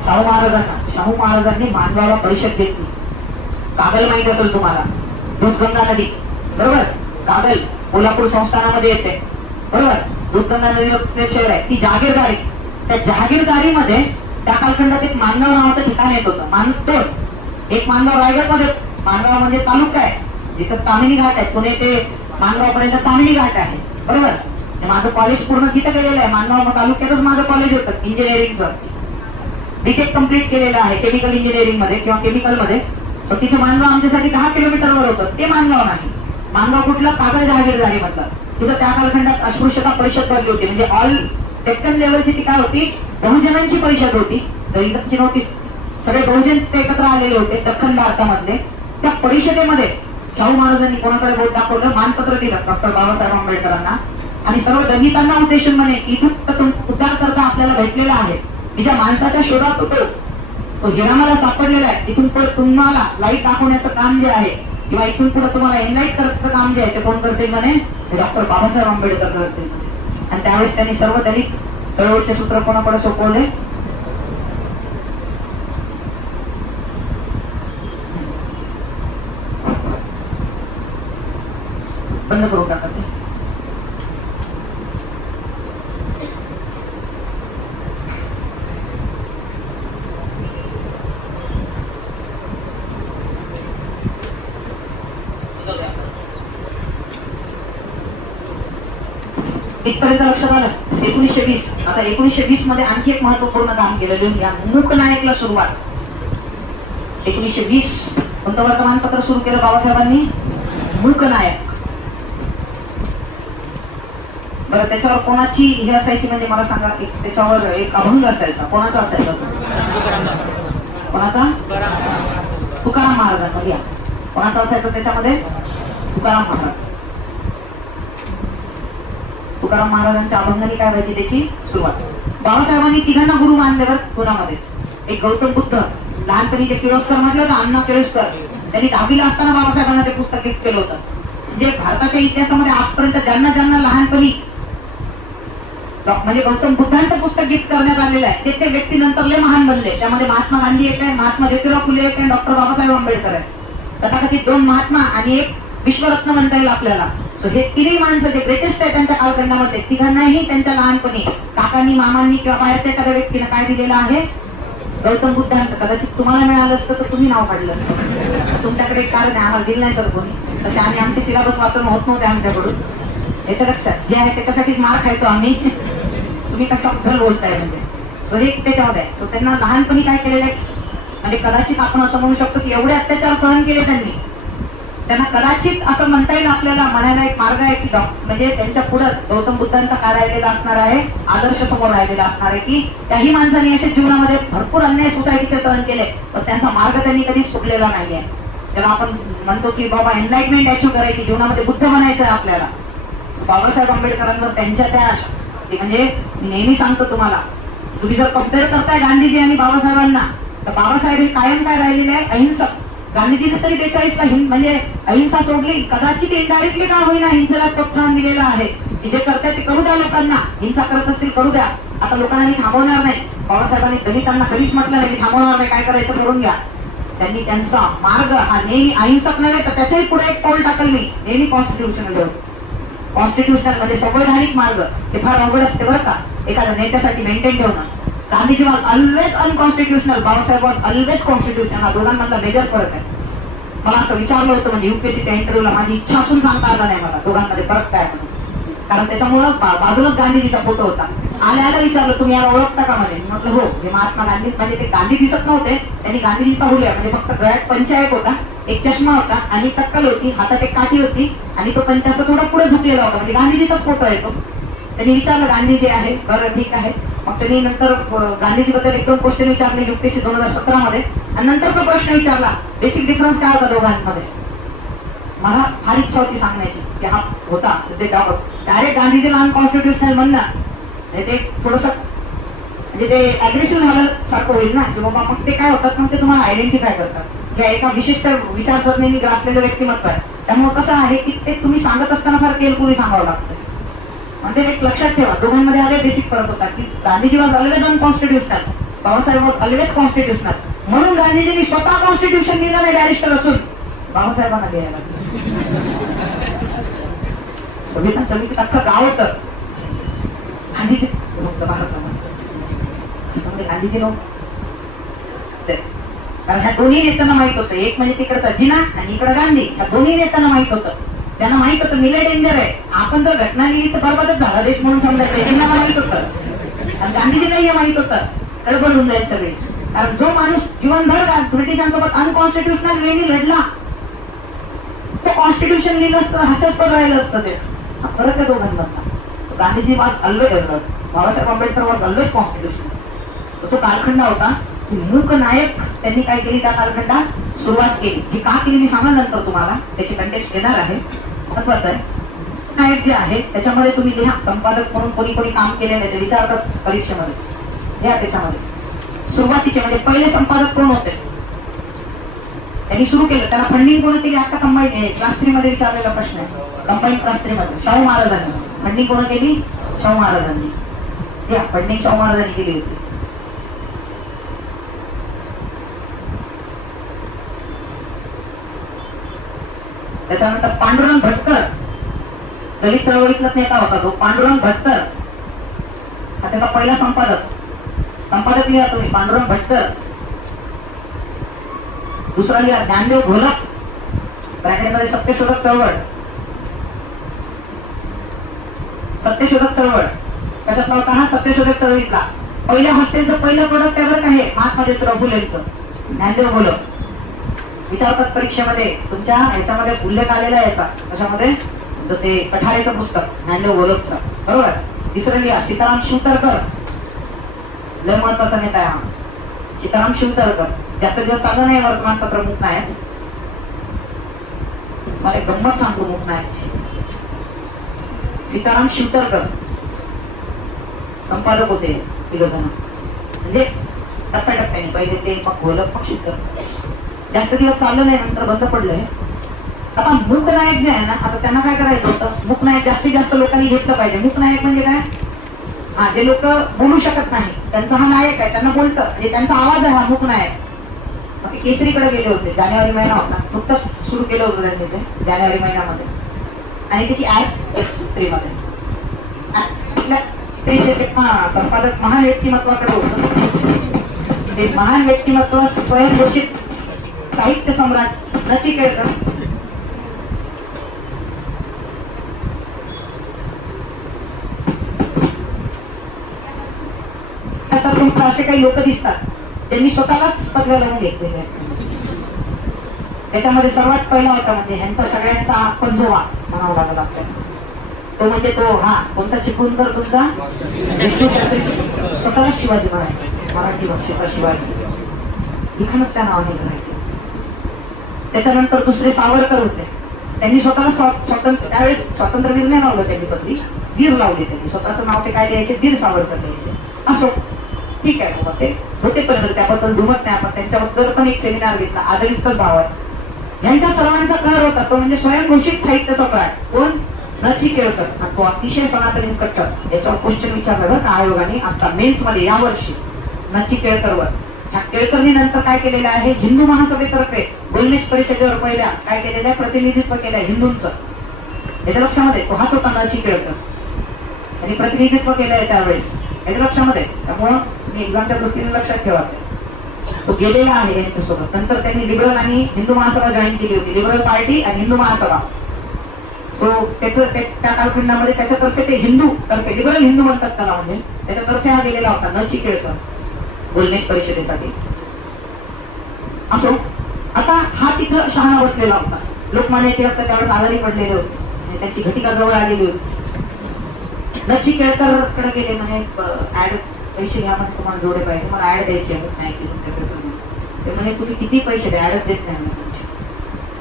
शाहू महाराजांना. शाहू महाराजांनी मानवाला परिषद घेतली. कागल माहित असेल तुम्हाला, दूधगंगा नदी, बरोबर? कागल कोल्हापूर संस्थानामध्ये येते, बरोबर? दूधगंगा नदी शहर आहे, ती जहागीरदारी. त्या जहागीरदारीमध्ये त्या कालखंडात एक मानगाव नावाचं ठिकाण येत होतं. मानगाव, एक मानगाव रायगड मध्ये, मानगाव म्हणजे तालुका आहे जिथं तामिनी घाट आहे. पुणे ते मानगाव पर्यंत तामिनी घाट आहे, बरोबर? माझं कॉलेज पूर्ण तिथं गेलेलं आहे. मानगाव तालुक्यातच माझं कॉलेज होतं इंजिनिअरिंगचं. बीटेक कम्प्लीट केलेलं आहे केमिकल इंजिनिअरिंग मध्ये किंवा केमिकल मध्ये. सो तिथे मानगाव आमच्यासाठी 10 किलोमीटरवर होतं. ते मानगाव नाही. मानगाव कुठलं? कागल जहागीरदारी मधलं. तिथं त्या कालखंडात अस्पृश्यता परिषद भरली होती. म्हणजे ऑल सेकंड लेवलची ती काय होती? बहुजनांची परिषद होती. दलितांची नव्हती, सगळे बहुजन ते एकत्र आलेले होते दख्खन भारतामधले. त्या परिषदेमध्ये शाहू महाराजांनी कोणाकडे बोट दाखवलं? मानपत्र दिलं डॉक्टर बाबासाहेब आंबेडकरांना आणि सर्व दलितांना उद्देशून म्हणे, इथून उद्धार करता आपल्याला भेटलेला आहे. मी ज्या माणसाच्या शोधात होतो तो हिरा मला सापडलेला आहे. इथून पुढे तुम्हाला लाईट दाखवण्याचं काम जे आहे किंवा इथून पुढे तुम्हाला एनलाइट करायचं काम जे आहे ते कोण करते म्हणे? डॉक्टर बाबासाहेब आंबेडकर करते. आणि त्यावेळेस त्यांनी सर्व दलित चळवळीचे सूत्र कोणाकडे सोपवले? बंद करू टाका ते. इथपर्यंत लक्षात आलं? 1920. आता 1920 मध्ये आणखी एक महत्वपूर्ण काम केलं. लिहून घ्या. मूकनायकला सुरुवात. 1920 कोणतं वर्तमानपत्र सुरू केलं बाबासाहेबांनी? मूकनायक. बरं, त्याच्यावर कोणाची हे असायची म्हणजे मला सांगा? त्याच्यावर एक अभंग असायचा. कोणाचा असायचा? कोणाचा? तुकाराम महाराजांचा. घ्या. कोणाचा असायचा त्याच्यामध्ये? तुकाराम महाराज. तुकाराम महाराजांच्या अभंगाने काय व्हायची त्याची सुरुवात? बाबासाहेबांनी तिघांना गुरु मानल्यावर गुणामध्ये एक गौतम बुद्ध, लहानपणी जे किर्लोस्कर म्हटलं होतं, अण्णा किर्लोस्कर, त्यांनी 10वीला असताना बाबासाहेबांना ते पुस्तक गिफ्ट केलं होतं. म्हणजे भारताच्या इतिहासामध्ये आजपर्यंत ज्यांना ज्यांना लहानपणी म्हणजे गौतम बुद्धांचं पुस्तक गिफ्ट करण्यात आलेलं आहे ते व्यक्ती नंतर लय महान बनले. त्यामध्ये महात्मा गांधी एक आहे, महात्मा ज्योतिराव फुले एक आहे, डॉक्टर बाबासाहेब आंबेडकर आहे. तथाकथित 2 महात्मा आणि एक विश्वरत्न म्हणता येईल आपल्याला. सो हे तिन्ही माणसं जे ग्रेटेस्ट आहे त्यांच्या कालखंडामध्ये, तिघांनाही त्यांच्या लहानपणी काकांनी, मामांनी किंवा बाहेरच्या एखाद्या व्यक्तीने काय दिलेलं आहे? गौतम बुद्धांचं. कदाचित तुम्हाला मिळालं असतं तर तुम्ही नाव काढलं असतं. तुमच्याकडे एक कारण आहे, आम्हाला दिलं नाही सर कोणी. तसे आम्ही आमचे सिलेबस वाचून होत नव्हते आमच्याकडून. हे तर लक्षात जे आहे त्याच्यासाठीच मार खायचो आम्ही. तुम्ही कशाबद्दल बोलताय म्हणजे? सो हे त्याच्यामध्ये आहे. सो त्यांना लहानपणी काय केलेलं आहे म्हणजे कदाचित आपण असं म्हणू शकतो की एवढे अत्याचार सहन केले त्यांनी. त्यांना कदाचित असं म्हणता येईल आपल्याला म्हणायला एक मार्ग आहे की म्हणजे त्यांच्या पुढे गौतम बुद्धांचा काय राहिलेला असणार आहे? आदर्श समोर राहिलेला असणार आहे की त्याही माणसांनी अशा जीवनामध्ये भरपूर अन्याय सोसायटीचे सहन केले पण त्यांचा मार्ग त्यांनी कधी सुटलेला नाहीये. त्याला आपण म्हणतो की बाबा एनलाइटमेंट अचीव्ह करायची, जीवनामध्ये बुद्ध बनायचं आहे आपल्याला. बाबासाहेब आंबेडकरांवर त्यांच्या त्या म्हणजे नेहमी सांगतो तुम्हाला, तुम्ही जर कम्पेअर करताय गांधीजी आणि बाबासाहेबांना तर बाबासाहेब हे कायम काय राहिलेले आहे? अहिंसक. गांधीजीने तरी 42 ला म्हणजे अहिंसा सोडली. कदाचित इनडायरेक्टली का होईना हिंसेला प्रोत्साहन दिलेलं आहे की जे करताय ते करू द्या, लोकांना हिंसा करत असतील करू द्या. आता लोकांना मी थांबवणार नाही. बाबासाहेबांनी दलितांना कधीच म्हटलं नाही मी थांबवणार नाही, काय करायचं करून घ्या. त्यांनी त्यांचा मार्ग हा नेहमी अहिंसक नव्हे तर त्याच्याही पुढे एक पाऊल टाकल मी नेहमी कॉन्स्टिट्यूशनल. कॉन्स्टिट्यूशनल म्हणजे संवैधानिक मार्ग हे फार अवघड असते बरं का एखाद्या नेत्यासाठी मेंटेन ठेवणं. Gandhiji was always unconstitutional, Babasaheb was always constitutional. हा दोघांमधला मेजर फरक आहे. मला असं विचारलं होतं म्हणजे युपीएससीच्या इंटरव्ह्यूला, माझी इच्छा असून सांगता आलं नाही मला दोघांमध्ये फरक काय म्हणून. कारण त्याच्यामुळं बाजूलाच गांधीजीचा फोटो होता. आल्या विचारलं तुम्ही याला ओळखता का? म्हणे. म्हटलं हो, हे महात्मा गांधी. म्हणजे ते गांधी दिसत नव्हते, त्यांनी गांधीजीचा हुलिया म्हणजे फक्त गळ्यात पंचा एक होता, एक चष्मा होता आणि टक्कल होती, हातात एक काठी होती आणि तो पंचा असं थोडा पुढे झुकलेला होता म्हणजे गांधीजीचाच फोटो आहे तो. त्यांनी विचारलं गांधीजी आहे, बरं ठीक आहे, मग त्यांनी नंतर गांधीजीबद्दल 1-2 क्वेश्चन विचारले UPSC 2017 मध्ये, आणि नंतर तो प्रश्न विचारला बेसिक डिफरन्स काय होता दोघांमध्ये. मला फार इच्छा होती सांगण्याची की हा होता ते डायरेक्ट गांधीजीला अनकॉन्स्टिट्युशनल म्हणणं ते थोडंसं म्हणजे ते अग्रेसिव्ह झालं सारखं होईल ना, की बाबा मग ते काय होतात, मग ते तुम्हाला आयडेंटिफाय करतात की एका विशिष्ट विचारसरणीने ग्रासलेलं व्यक्तिमत्व आहे. त्यामुळे कसं आहे की ते तुम्ही सांगत असताना फार केअरफुली सांगावं लागतं. म्हणजे एक लक्षात ठेवा, दोघांमध्ये हा बेसिक फरक होता की Gandhiji was always unconstitutional, Babasaheb was always constitutional. म्हणून गांधीजींनी स्वतः कॉन्स्टिट्यूशन लिहिलं नाही बॅरिस्टर असून, बाबासाहेबांना लिहायला संविधान समितीत अख्खं गाव होतं गांधीजी होतं भारतामध्ये. गांधीजी नव्हते, कारण ह्या दोन्ही नेत्यांना माहित होतं, एक म्हणजे तिकडचा जिना आणि इकडं गांधी, ह्या दोन्ही नेत्यांना माहित होतं. त्यांना माहित होतं मिले डेंजर आहे, आपण जर घटना लिहिली तर बरबादच झाला देश म्हणून समजायचं. जिनाला माहित होतं आणि गांधीजीला हे माहित होतं गडबड होऊन जाईल सगळी. कारण जो माणूस जीवनभर ब्रिटिशांसोबत अनकॉन्स्टिट्युशनल वेनी लढला, तो कॉन्स्टिट्यूशन लिहिलं असतं, हास्यास्पद राहिलं असतं. ते हा फरक आहे दोघांमधला. Gandhiji was always, Babasaheb Ambedkar was always constitution. तो कालखंड होता की मूक नायक त्यांनी काय केली, त्या कालखंडात सुरुवात केली. ही का केली मी सांगा नंतर तुम्हाला, त्याची कंटेक्स्ट देणार आहे, महत्वाचं आहे. नायक जे आहे त्याच्यामध्ये तुम्ही लिहा, संपादक म्हणून कोणी कोणी काम केलेलं आहे ते विचारतात परीक्षेमध्ये, लिहा त्याच्यामध्ये. सुरुवातीचे म्हणजे पहिले संपादक कोण होते, त्यांनी सुरू केलं, त्याला फंडिंग कोणी केली, आता कंबाईन क्लास 3 मध्ये विचारलेला प्रश्न आहे. कंबाईन क्लास 3 मध्ये शाहू महाराजांनी फंडिंग कोण केली, शाहू महाराजांनी. द्या फंडिंग शाहू महाराजांनी केली होती. त्याच्यानंतर पांडुरंग भटकर, दलित चळवळीतला नेता होता तो पांडुरंग भटकर, हा त्याचा पहिला संपादक लिहा तुम्ही, पांडुरंग भटकर. दुसरा लिहा ज्ञानदेव घोलप, ब्रॅकेटमध्ये सत्यशोधक चळवळ. सत्यशोधक चळवळ कशातला होता हा, सत्यशोधक चळवळीतला. पहिल्या हॉस्टेलचं पहिलं प्रोडक्ट त्यावर काय आहे, महात्मा ज्योतिराव फुलेंचं ज्ञानदेव घोलप. विचारतात परीक्षेमध्ये, तुमच्या ह्याच्यामध्ये उल्लेख आलेला आहे याचा, कशामध्ये, ते कठारेचं पुस्तक ज्ञानदेव घोलपचं, बरोबर. तिसरं लिहा सीताराम शिवतरकर, लय महत्वाचा नेता आहे हा सीताराम शिवतरकर. जास्त दिवस चाललं नाही वर्तमानपत्र मूकनायक. मला एक गंमत सांगतो मूकनायकची. सीताराम शिवतरकर संपादक होते तिघजण, म्हणजे टप्प्याटप्प्याने, पहिले ते, मग घोलप, मग शिवतरकर. जास्त दिवस चाललं नाही, नंतर बंद पडलंय. आता मूकनायक जे आहे ना, आता त्यांना काय करायचं होतं, मूकनायक जास्तीत जास्त लोकांनी घेतलं पाहिजे. मूकनायक म्हणजे काय, हा जे लोक बोलू शकत नाही त्यांचा हा नायक आहे, त्यांना बोलतं म्हणजे त्यांचा आवाज आहे हा मूकनायक. केसरीकडे गेले होते, जानेवारी महिना होता, नुकतंच सुरू केलं होतं त्यांनी ते जानेवारी महिन्यामध्ये, आणि त्याची ऍड स्त्रीमध्ये संपादक महान व्यक्तिमत्वाकडे होतं. ते महान व्यक्तिमत्व स्वयंघोषित साहित्य सम्राट नचिकेळकर. असे काही लोक दिसतात त्यांनी स्वतःलाच पदव्या लावून घेतलेले आहेत. त्याच्यामध्ये सर्वात पहिला होता म्हणजे ह्यांचा सगळ्यांचा पंजोबा म्हणावा लागला आपल्याला, तो म्हणजे तो हा कोणता चिपळूणकर, तुमचा विष्णू शास्त्री, स्वतःलाच शिवाजी म्हणायचा, मराठी भाषेचा शिवाजी, लिखाणच त्या नावाने करायचं. त्याच्यानंतर दुसरे सावरकर होते, त्यांनी स्वतःला स्वातंत्र्य, त्यावेळेस स्वातंत्र्यवीर नाही लावलं त्यांनी पदवी, वीर लावली त्यांनी. स्वतःचं नाव ते काय द्यायचे, वीर सावरकर द्यायचे. असो ठीक आहे बाबा, ते होते पण त्याबद्दल दुमत नाही. आपण त्यांच्याबद्दल पण एक सेमिनार घेतला, आदरितच भाव आहे. ह्यांच्या सर्वांचा कहर होता तो म्हणजे स्वयंघोषित साहित्य सम्राट कोण, नचिकेळकर. तो अतिशय सनातनी कट्टर. याच्यावर क्वेश्चन विचारलं बरं आयोगाने आता मेन्स मध्ये यावर्षी नचिकेळकरवर. ह्या केळकरनी नंतर काय केलेलं आहे, हिंदू महासभेतर्फे गोलमेज परिषदेवर पहिल्या काय केलेलं आहे, प्रतिनिधित्व केलं आहे हिंदूंचं. याच्या लक्षामध्ये तो हाच होता नचिकेळकर, त्यांनी प्रतिनिधित्व केलं आहे त्यावेळेस, याच्या लक्षामध्ये. त्यामुळं तुम्ही एक्झामच्या दृष्टीने लक्षात ठेवा, तो गेलेला आहे यांच्यासोबत. नंतर त्यांनी लिबरल आणि हिंदू महासभा जॉईन केली होती, लिबरल पार्टी आणि हिंदू महासभा. सो त्याचं त्या कालखंडामध्ये त्याच्यातर्फे ते हिंदू तर्फे, लिबरल हिंदू म्हणतात त्याला, म्हणजे त्याच्यातर्फे हा गेलेला होता नचिकेळकर गोलमेज परिषदेसाठी. असो आता हा तिथं शहाणा बसलेला होता. लोकमान्य टिळक त्यावेळेस आजारी पडलेले होते आणि त्यांची घटिका जवळ आलेली होती. नचिकेळकर कडे गेले, म्हणजे ऍड पैसे घ्या म्हणजे तुम्हाला जेवढे पाहिजे मला ऍड द्यायची आहे नाही की तुमच्या पेपरमध्ये. ते म्हणे तुम्ही किती पैसे द्या ऍडच देत नाही म्हणे तुमची.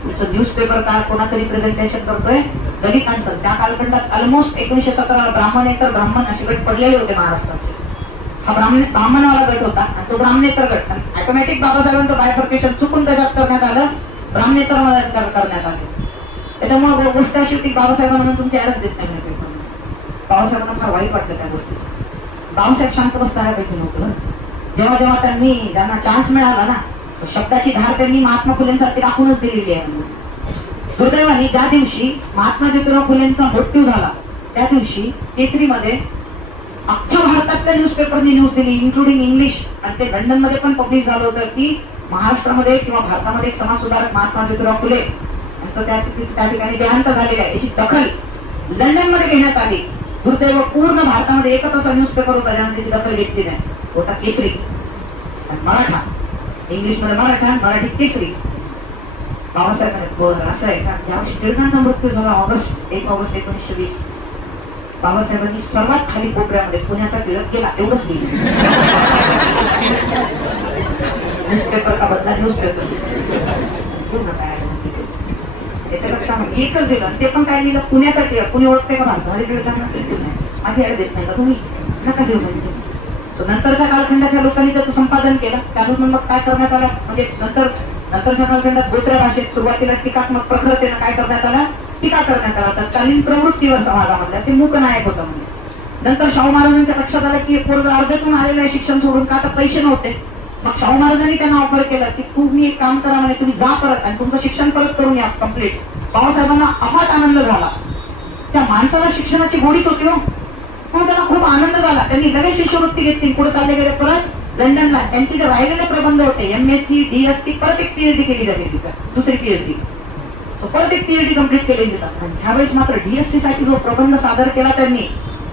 तुमचं न्यूजपेपर काय कोणाचं रिप्रेझेंटेशन करतोय दलितांचं. त्या कालखंडात ऑलमोस्ट 1917 ब्राह्मणेतर ब्राह्मण असे गट पडलेले होते महाराष्ट्राचे. हा ब्राह्मणवाला गट होता आणि तो ब्राह्मणेतर गट आणि ऑटोमॅटिक बाबासाहेबांचं बायफर्केशन चुकून त्याच्यात करण्यात आलं, ब्राह्मणेतर करण्यात आले. त्याच्यामुळे गोष्ट अशी होती बाबासाहेबांना तुमची ऍडच देत नाही पेपरमध्ये. बाबासाहेबांना फार वाईट वाटलं त्या गोष्टीचं. बाबासाहेब शांत बसणाऱ्यापैकी नव्हतं. जेव्हा जेव्हा त्यांना चान्स मिळाला ना शब्दाची धार त्यांनी महात्मा फुलेंसारखी दाखवूनच दिलेली आहे. दुर्दैवाने ज्या दिवशी महात्मा ज्योतिराव फुलेंचा मृत्यू झाला त्या दिवशी केसरीमध्ये अख्ख्या भारतातल्या न्यूजपेपरनी न्यूज दिली इन्क्लुडिंग इंग्लिश आणि ते लंडनमध्ये पण पब्लिश झालं होतं की महाराष्ट्रामध्ये किंवा भारतामध्ये एक समाज सुधारक महात्मा ज्योतिराव फुले यांचं त्या ठिकाणी देहांत झालेलं आहे याची दखल लंडनमध्ये घेण्यात आली. दुर्दैव पूर्ण भारतामध्ये एकच असा न्यूजपेपर होता ज्याने त्याची दखल घेतली नाही, होता केसरी. मराठा, इंग्लिशमध्ये मराठा, मराठी केसरी. बाबासाहेब म्हणे असं आहे का. ज्यावेळी टिळकांचा मृत्यू झाला 1 ऑगस्ट 1920 बाबासाहेबांनी सर्वात खाली कोपऱ्यामध्ये पुण्याचा टिळक गेला एवढंच लिहिलं. न्यूजपेपर का बदला न्यूजपेपर लक्षामध्ये एकच दिलं ते पण काय लिहिलं पुण्याचा टिळक. कुणी ओळखते का भारतामध्ये टिळकांना नाही. माझी ऍड देत नाही का तुम्ही नका देऊ म्हणजे. नंतरच्या कालखंडात या लोकांनी त्याचं संपादन केलं. त्यातून मग काय करण्यात आलं म्हणजे नंतरच्या कालखंडात बोचऱ्या भाषेत सुरुवातीला टीकात्मक प्रखरतेनं काय करण्यात आलं टीका करण्यात आला. तत्कालीन प्रवृत्तीवर समाजामधल्या ते मूकनायक होतं म्हणजे. नंतर शाहू महाराजांच्या लक्षात आलं की पूर्व अर्ध्यातून आलेलं आहे शिक्षण सोडून का आता पैसे नव्हते. मग शाहू महाराजांनी त्यांना ऑफर केलं की तुम्ही एक काम करा म्हणे तुम्ही जा परत आणि तुमचं शिक्षण परत करून या कम्प्लीट. बाबासाहेबांना अफाट आनंद झाला. त्या माणसाला शिक्षणाची गोडीच होती हो. मग त्याला खूप आनंद झाला. त्यांनी लगेच शिष्यवृत्ती घेतली. पुढे चालले गेले परत लंडनला. त्यांचे जे राहिलेले प्रबंध होते MSc DSc परत एक PhD केली जाते तिचा दुसरी PhD. परत एक PhD कम्प्लीट केलेली. आणि ह्यावेळेस मात्र DSc साठी जो प्रबंध सादर केला त्यांनी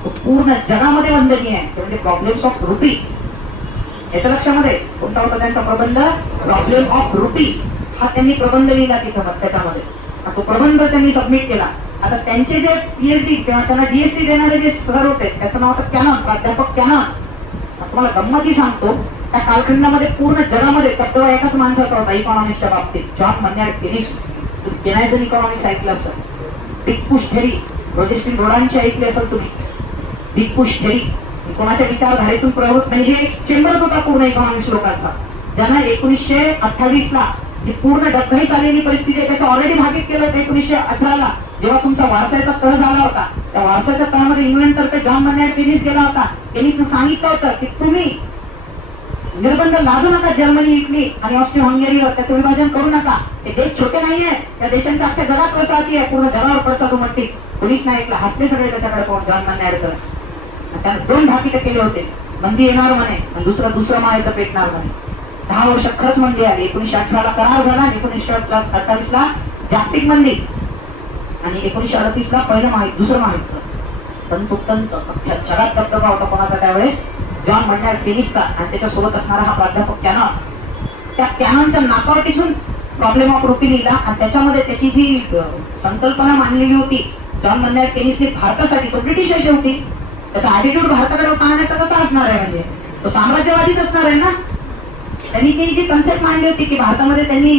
तो पूर्ण जगामध्ये वंदनीय आहे. म्हणजे प्रॉब्लेम्स ऑफ रुपी. याच्या लक्षामध्ये कोणता होता त्यांचा प्रबंध प्रॉब्लेम ऑफ रुपी हा त्यांनी प्रबंध लिहिला तिथं. त्याच्यामध्ये तो प्रबंध त्यांनी सबमिट केला. आता त्यांचे जे PhD किंवा त्यांना DSc देणारे जे सर होते त्याचं नाव होतं कॅनॉन, प्राध्यापक कॅनॉन. तुम्हाला गंमती सांगतो त्या कालखंडामध्ये पूर्ण जगामध्ये तत्व एकाच माणसाचा होता इकॉनॉमिक्सच्या बाबतीत, जॉन मन्यार्ड केनिस. केनायझन इकॉनॉमिक्स ऐकलं असेल. बिग पुश थेरी रोजेस्टिन रोडांची ऐकली असेल तुम्ही. बिग पुश थेरी कोणाच्या विचारधारेतून प्रवृत्त म्हणजे हे एक चेंबरच होता पूर्ण इकॉनॉमिक्स लोकांचा. ज्यांना 1928ला जी पूर्ण डबघाईस आलेली परिस्थिती आहे त्याचं ऑलरेडी भाकीत केलं होतं 1918ला जेव्हा तुमचा वारसाचा तह झाला होता. त्या वारसाच्या तहामध्ये इंग्लंड तर्फे जॉन मन्यार्ड केनिस गेला होता. केनिसनं सांगितलं होतं की तुम्ही निर्बंध लादू नका जर्मनी, इटली आणि ऑस्ट्रिया हंगेरीवर. त्याचं विभाजन करू नका. ते देश छोटे नाहीये. त्या देशांच्या अख्ख्या जगात वसाहती आहे. पूर्ण जगावर प्रसाद उमटते. पोलीस नाही ऐकला. हसले सगळे त्याच्याकडे कोण जॉन मन्यार्डकर. त्यानं 2 भाकीत केले होते. मंदी येणार म्हणे आणि दुसरं महायुद्ध पेटणार म्हणे. 10 वर्ष खरंच मंदी आली. 1918ला करार झाला आणि 1928ला जागतिक मंदी आणि 1938ला दुसरं महायुद्ध. तंतोतंत अख्ख्या जगात दबदबा होता कोणाचा त्यावेळेस जॉन मन्यार्ड केनिसचा आणि त्याच्यासोबत असणारा हा प्राध्यापक कॅनॉन. त्या कॅनॉनच्या नाकावर टिचून प्रॉब्लेम ऑफ रुपी लिहिला आणि त्याच्यामध्ये त्याची जी संकल्पना मांडलेली होती जॉन मन्यार्ड केनिसने भारतासाठी, तो ब्रिटिश आहे शेवटी, त्याचा ऍटिट्यूड भारताकडे पाहण्याचा कसा असणार आहे म्हणजे तो साम्राज्यवादीच असणार आहे ना. त्यांनी ती जी कन्सेप्ट मांडली होती की भारतामध्ये त्यांनी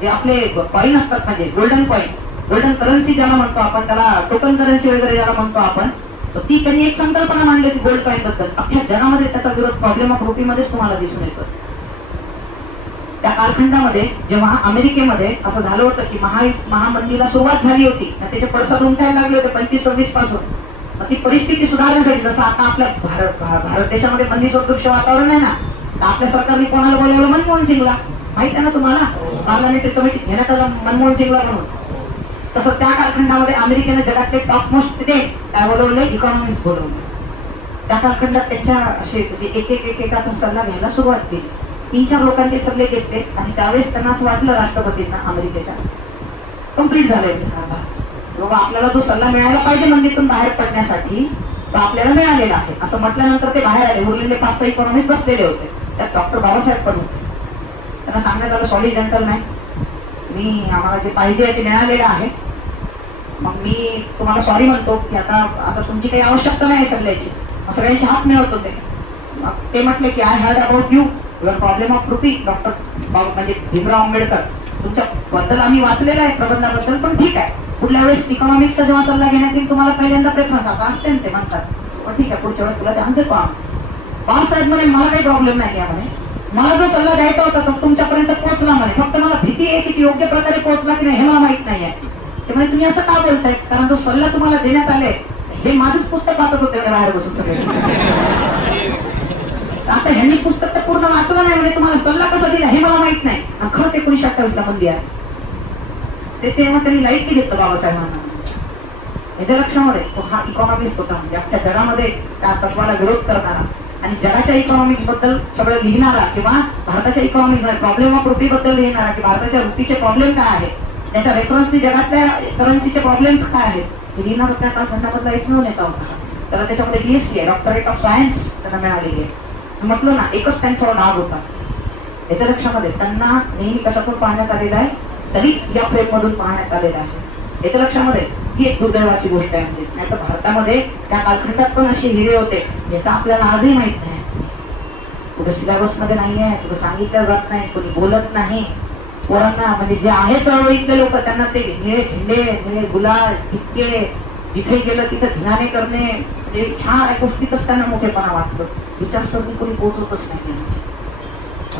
जे आपले कॉईन असतात म्हणजे गोल्डन कॉईन, गोल्डन करन्सी ज्याला म्हणतो आपण, त्याला टोकन करन्सी वगैरे ज्याला म्हणतो आपण, तर ती त्यांनी एक संकल्पना मांडली होती गोल्ड कॉईन बद्दल. अख्ख्या जगामध्ये त्याचा विरोध प्रॉब्लेम ऑफ रुपीमध्येच तुम्हाला दिसून येतो. त्या कालखंडामध्ये जेव्हा अमेरिकेमध्ये असं झालं होतं की महामंदीला सुरुवात झाली होती, त्याचे पडसाद उमटायला लागले होते 25-26 पासून. ती परिस्थिती सुधारण्यासाठी जसं आता आपल्या भारत देशामध्ये मंदी सदृश्य वातावरण आहे ना, तर आपल्या सरकारने कोणाला बोलवलं मनमोहन सिंगला. माहित आहे ना तुम्हाला, पार्लमेंटरी कमिटीत घेण्यात आलं मनमोहन सिंगला म्हणून. तसं त्या कालखंडामध्ये अमेरिकेने जगातले टॉप मोस्ट ते काय बोलवले इकॉनॉमिस्ट बोलवले. त्या कालखंडात त्यांच्या असे एकेकाचा सल्ला घ्यायला सुरुवात केली. 3-4 लोकांचे सल्ले घेतले आणि त्यावेळेस त्यांना असं वाटलं राष्ट्रपतींना अमेरिकेच्या कम्प्लीट झालंय बाबा आपल्याला जो सल्ला मिळायला पाहिजे मंदीतून बाहेर पडण्यासाठी तो आपल्याला मिळालेला आहे असं म्हटल्यानंतर ते बाहेर आले. उरलेले 5-6 इकॉनॉमिस्ट बसलेले होते. त्यात डॉक्टर बाबासाहेब पण होते. त्यांना सांगण्यात आलं सॉरी जेंटलमॅन, आम्हाला जे पाहिजे आहे ते मिळालेलं आहे. मग मी तुम्हाला सॉरी म्हणतो की आता तुमची काही आवश्यकता नाही सल्ल्याची. सगळ्यांचे हात मिळवत होते. ते म्हटले की I heard about you your problem of rupee doctor म्हणजे भीमराव आंबेडकर तुमच्या बद्दल आम्ही वाचलेलं आहे प्रबंधाबद्दल, पण ठीक आहे पुढल्या वेळेस इकॉनॉमिक्सचा जेव्हा सल्ला घेण्यात येईल तुम्हाला पहिल्यांदा प्रेफरन्स आता असते ना ते म्हणतात, पण ठीक आहे पुढच्या वेळेस तुला चान्स देतो आम्ही. साहेब म्हणे मला काही प्रॉब्लेम नाही आहे म्हणे, मला जो सल्ला द्यायचा होता तो तुमच्यापर्यंत पोहोचला म्हणे, फक्त मला भीती आहे की योग्य प्रकारे पोहोचला की नाही हे मला माहित नाही आहे. ते म्हणे तुम्ही असं का बोलताय, कारण जो सल्ला तुम्हाला देण्यात आले हे माझंच पुस्तक वाचत होते म्हणे बाहेर बसून सगळे. आता ह्यांनी पुस्तक तर पूर्ण वाचलं नाही म्हणे, तुम्हाला सल्ला कसा दिला हे मला माहित नाही. आणि खरंच 1928 ला बंदी आहे ते, तेव्हा त्यांनी लाईट घेतलं बाबासाहेबांना. याच्या लक्षामध्ये तो हा इकॉनॉमिक्स होता, म्हणजे अख्ख्या जगामध्ये त्या तत्वाला विरोध करणारा आणि जगाच्या इकॉनॉमिक्स बद्दल सगळं लिहिणारा, किंवा भारताच्या इकॉनॉमिक्स प्रॉब्लेम ऑफ रुपी बद्दल लिहिणारा, की भारताच्या रुपीचे प्रॉब्लेम काय आहे, त्याच्या रेफरन्सनी जगातल्या करन्सीचे प्रॉब्लेम्स काय आहेत हे लिहिणार त्या कालखंडामधला एकमेव नेता होता. त्याला त्याच्यामध्ये BSc आहे, डॉक्टरेट ऑफ सायन्स त्यांना मिळालेली आहे. म्हटलं ना एकच त्यांचा डाग होता. याच्या लक्षामध्ये त्यांना नेहमी कशातून पाहण्यात आलेला आहे, तरी या फ्रेम मधून पाहण्यात आलेला आहे. याच्या लक्षामध्ये ही एक दुर्दैवाची गोष्ट आहे. म्हणजे नाही तर भारतामध्ये त्या कालखंडात पण असे हिरे होते हे तर आपल्याला आजही माहित नाही, कुठे सिलेबस मध्ये नाहीये, कुठे सांगितलं जात नाही, कोणी बोलत नाही. पोरांना म्हणजे जे आहे चळवळीतले लोक त्यांना ते निळे झेंडे, निळे गुलाल, ठिपके, जिथे गेलं तिथे ध्याने करणे, म्हणजे ह्या गोष्टीतच त्यांना मोठेपणा वाटतं. विचारसरणी कोणी पोहोचवतच नाही.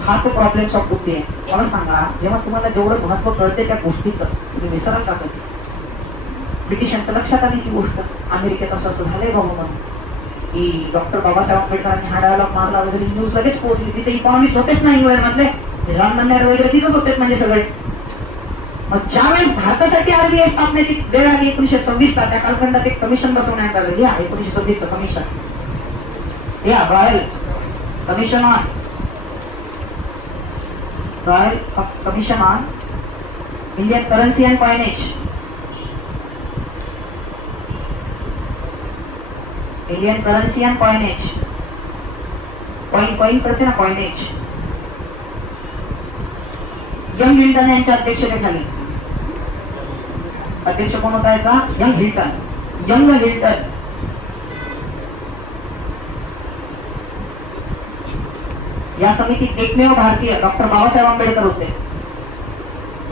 हा तो प्रॉब्लेम्स ऑफ बुद्धी आहे. मला सांगा जेव्हा तुम्हाला जेवढं महत्व कळते त्या गोष्टीचं तुम्ही विसराल का कधी? ब्रिटिशांच्या लक्षात आली ती गोष्ट, अमेरिकेत असं असं झालंय बाबा म्हणून, की डॉक्टर बाबासाहेब आंबेडकरांनी हा डायलॉग मारला वगैरे, न्यूज लगेच पोहोचली. तिथे इकॉनॉमिस्ट होतेच नाही इंग्लंडमधले, राम मन्यार वगैरे तिथंच होते म्हणजे सगळे. मग ज्यावेळेस भारतासाठी RBI स्थापनेची वेळ आली 1926 ला, त्या कालखंडात एक कमिशन बसवण्यात आलं. या 1926 कमिशन, या royal commission on Indian currency and coinage. Indian currency and coinage, coin करते ना, कॉइनेज. यंग हिल्टन यांच्या अध्यक्षतेखाली, अध्यक्ष कोण होता याचा? Young Hilton. या समितीत एकमेव भारतीय डॉक्टर बाबासाहेब आंबेडकर होते.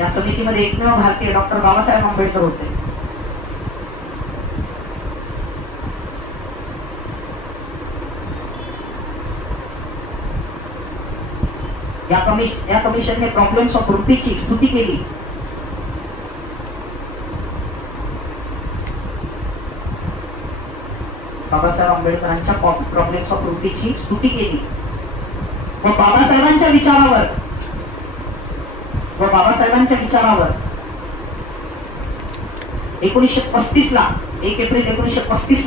या समितीमध्ये एकमेव भारतीय डॉक्टर बाबासाहेब आंबेडकर होते. या कमिशनने प्रॉब्लेम्स ऑफ रुपीची स्तुती केली. बाबासाहेब आंबेडकरांच्या प्रॉब्लेम्स ऑफ रुपीची स्तुती केली व बाबासाहेबांच्या विचारावर 1935 ला 1 एप्रिल 1935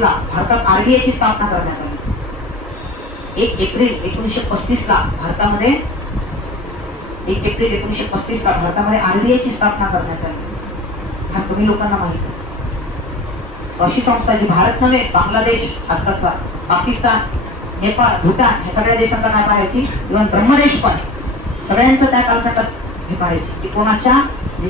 ला भारतात RBI ची स्थापना करण्यात आली. 1 एप्रिल 1935 ला भारतामध्ये RBI ची स्थापना करण्यात आली. हा तुम्ही लोकांना माहिती आहे. अशी संस्था जी भारत नव्हे, बांगलादेश आताचा, पाकिस्तान, नेपाळ, भूटान हे सगळ्या देशांचा काय पाहायची, इव्हन ब्रह्मदेश पण सगळ्यांचं त्या कालखंडात हे पाहायची. ती कोणाच्या,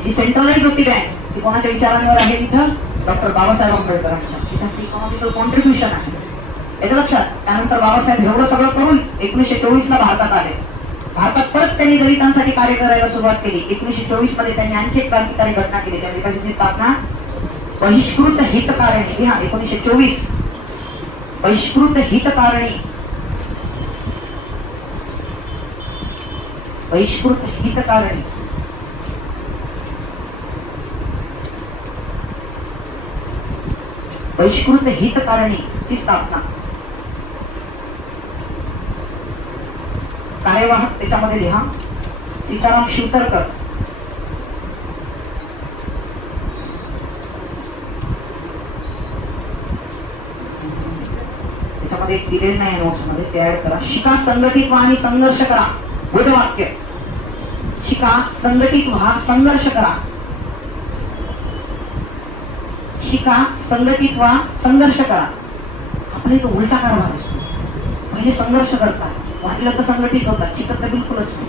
जी सेंट्रलाइज होती बँक ती कोणाच्या विचारांवर आहे? तिथं डॉक्टर बाबासाहेब आंबेडकरांच्या. त्यांचं इकॉनॉमिकल कॉन्ट्रीब्युशन आहे. याचं लक्षात. त्यानंतर बाबासाहेब एवढं सगळं करून 1924 ला भारतात आले. भारतात परत त्यांनी दलितांसाठी कार्य करायला सुरुवात केली. 1924 मध्ये त्यांनी आणखी एक क्रांतिकारी घटना केली. त्या दलितांची स्थापना बहिष्कृत हितकारणी. हा 1924 बहिष्कृत हितकारणी ची स्थापना. कार्यवाहक त्याच्यामध्ये लिहा सीताराम शिवतरकर. त्याच्यामध्ये एक दिलेलं नाही नोट्स मध्ये, ते ऍड करा. शिका, संघटित व्हा आणि संघर्ष करा. बोधवाक्य. शिका, संघटित व्हा, संघर्ष करा. शिका, संघटित व्हा, संघर्ष करा. आपल्या इथं उलटा कारभार असतो. पहिले संघर्ष करतात, वाटलं तर संघटित होतात, शिकत तर बिलकुलच नाही.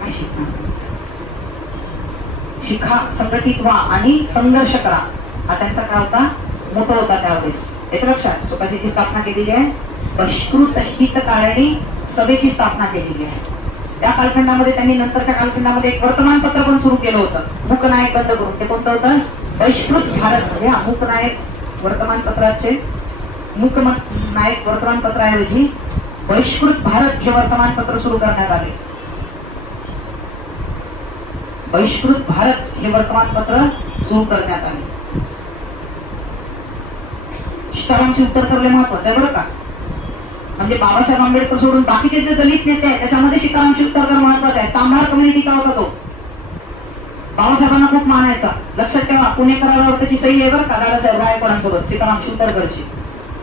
काय शिकणार? शिका, संघटित व्हा आणि संघर्ष करा. हा त्यांचा काय होता? मोठा होता त्यावेळेस. येतं लक्षात? सो कशाची स्थापना केलेली आहे? बहिष्कृत हितकारणी सभेची स्थापना केलेली आहे. त्या कालखंडामध्ये त्यांनी नंतरच्या कालखंडामध्ये एक वर्तमानपत्र पण सुरू केलं होतं, मूकनायक बंद करून. ते कोणतं होतं? बहिष्कृत भारत. म्हणजे मूकनायक वर्तमानपत्राचे मूकनायक वर्तमानपत्राऐवजी बहिष्कृत भारत हे वर्तमानपत्र सुरू करण्यात आले. बहिष्कृत भारत हे वर्तमानपत्र सुरू करण्यात आले. सीतारामचे उत्तर करले महत्वाचं आहे बरं का. म्हणजे बाबासाहेब आंबेडकर सोडून बाकीचे जे दलित नेते आहेत त्याच्यामध्ये सीताराम शिवतरकर महत्वाचा आहे. चांभार कम्युनिटीचा होता तो. बाबासाहेबांना खूप मानायचा. लक्षात ठेवा, पुणे करारावर त्याची सही आहे बरं का दादासाहेब गायकवाडांसोबत, सीताराम शिवतरकरची.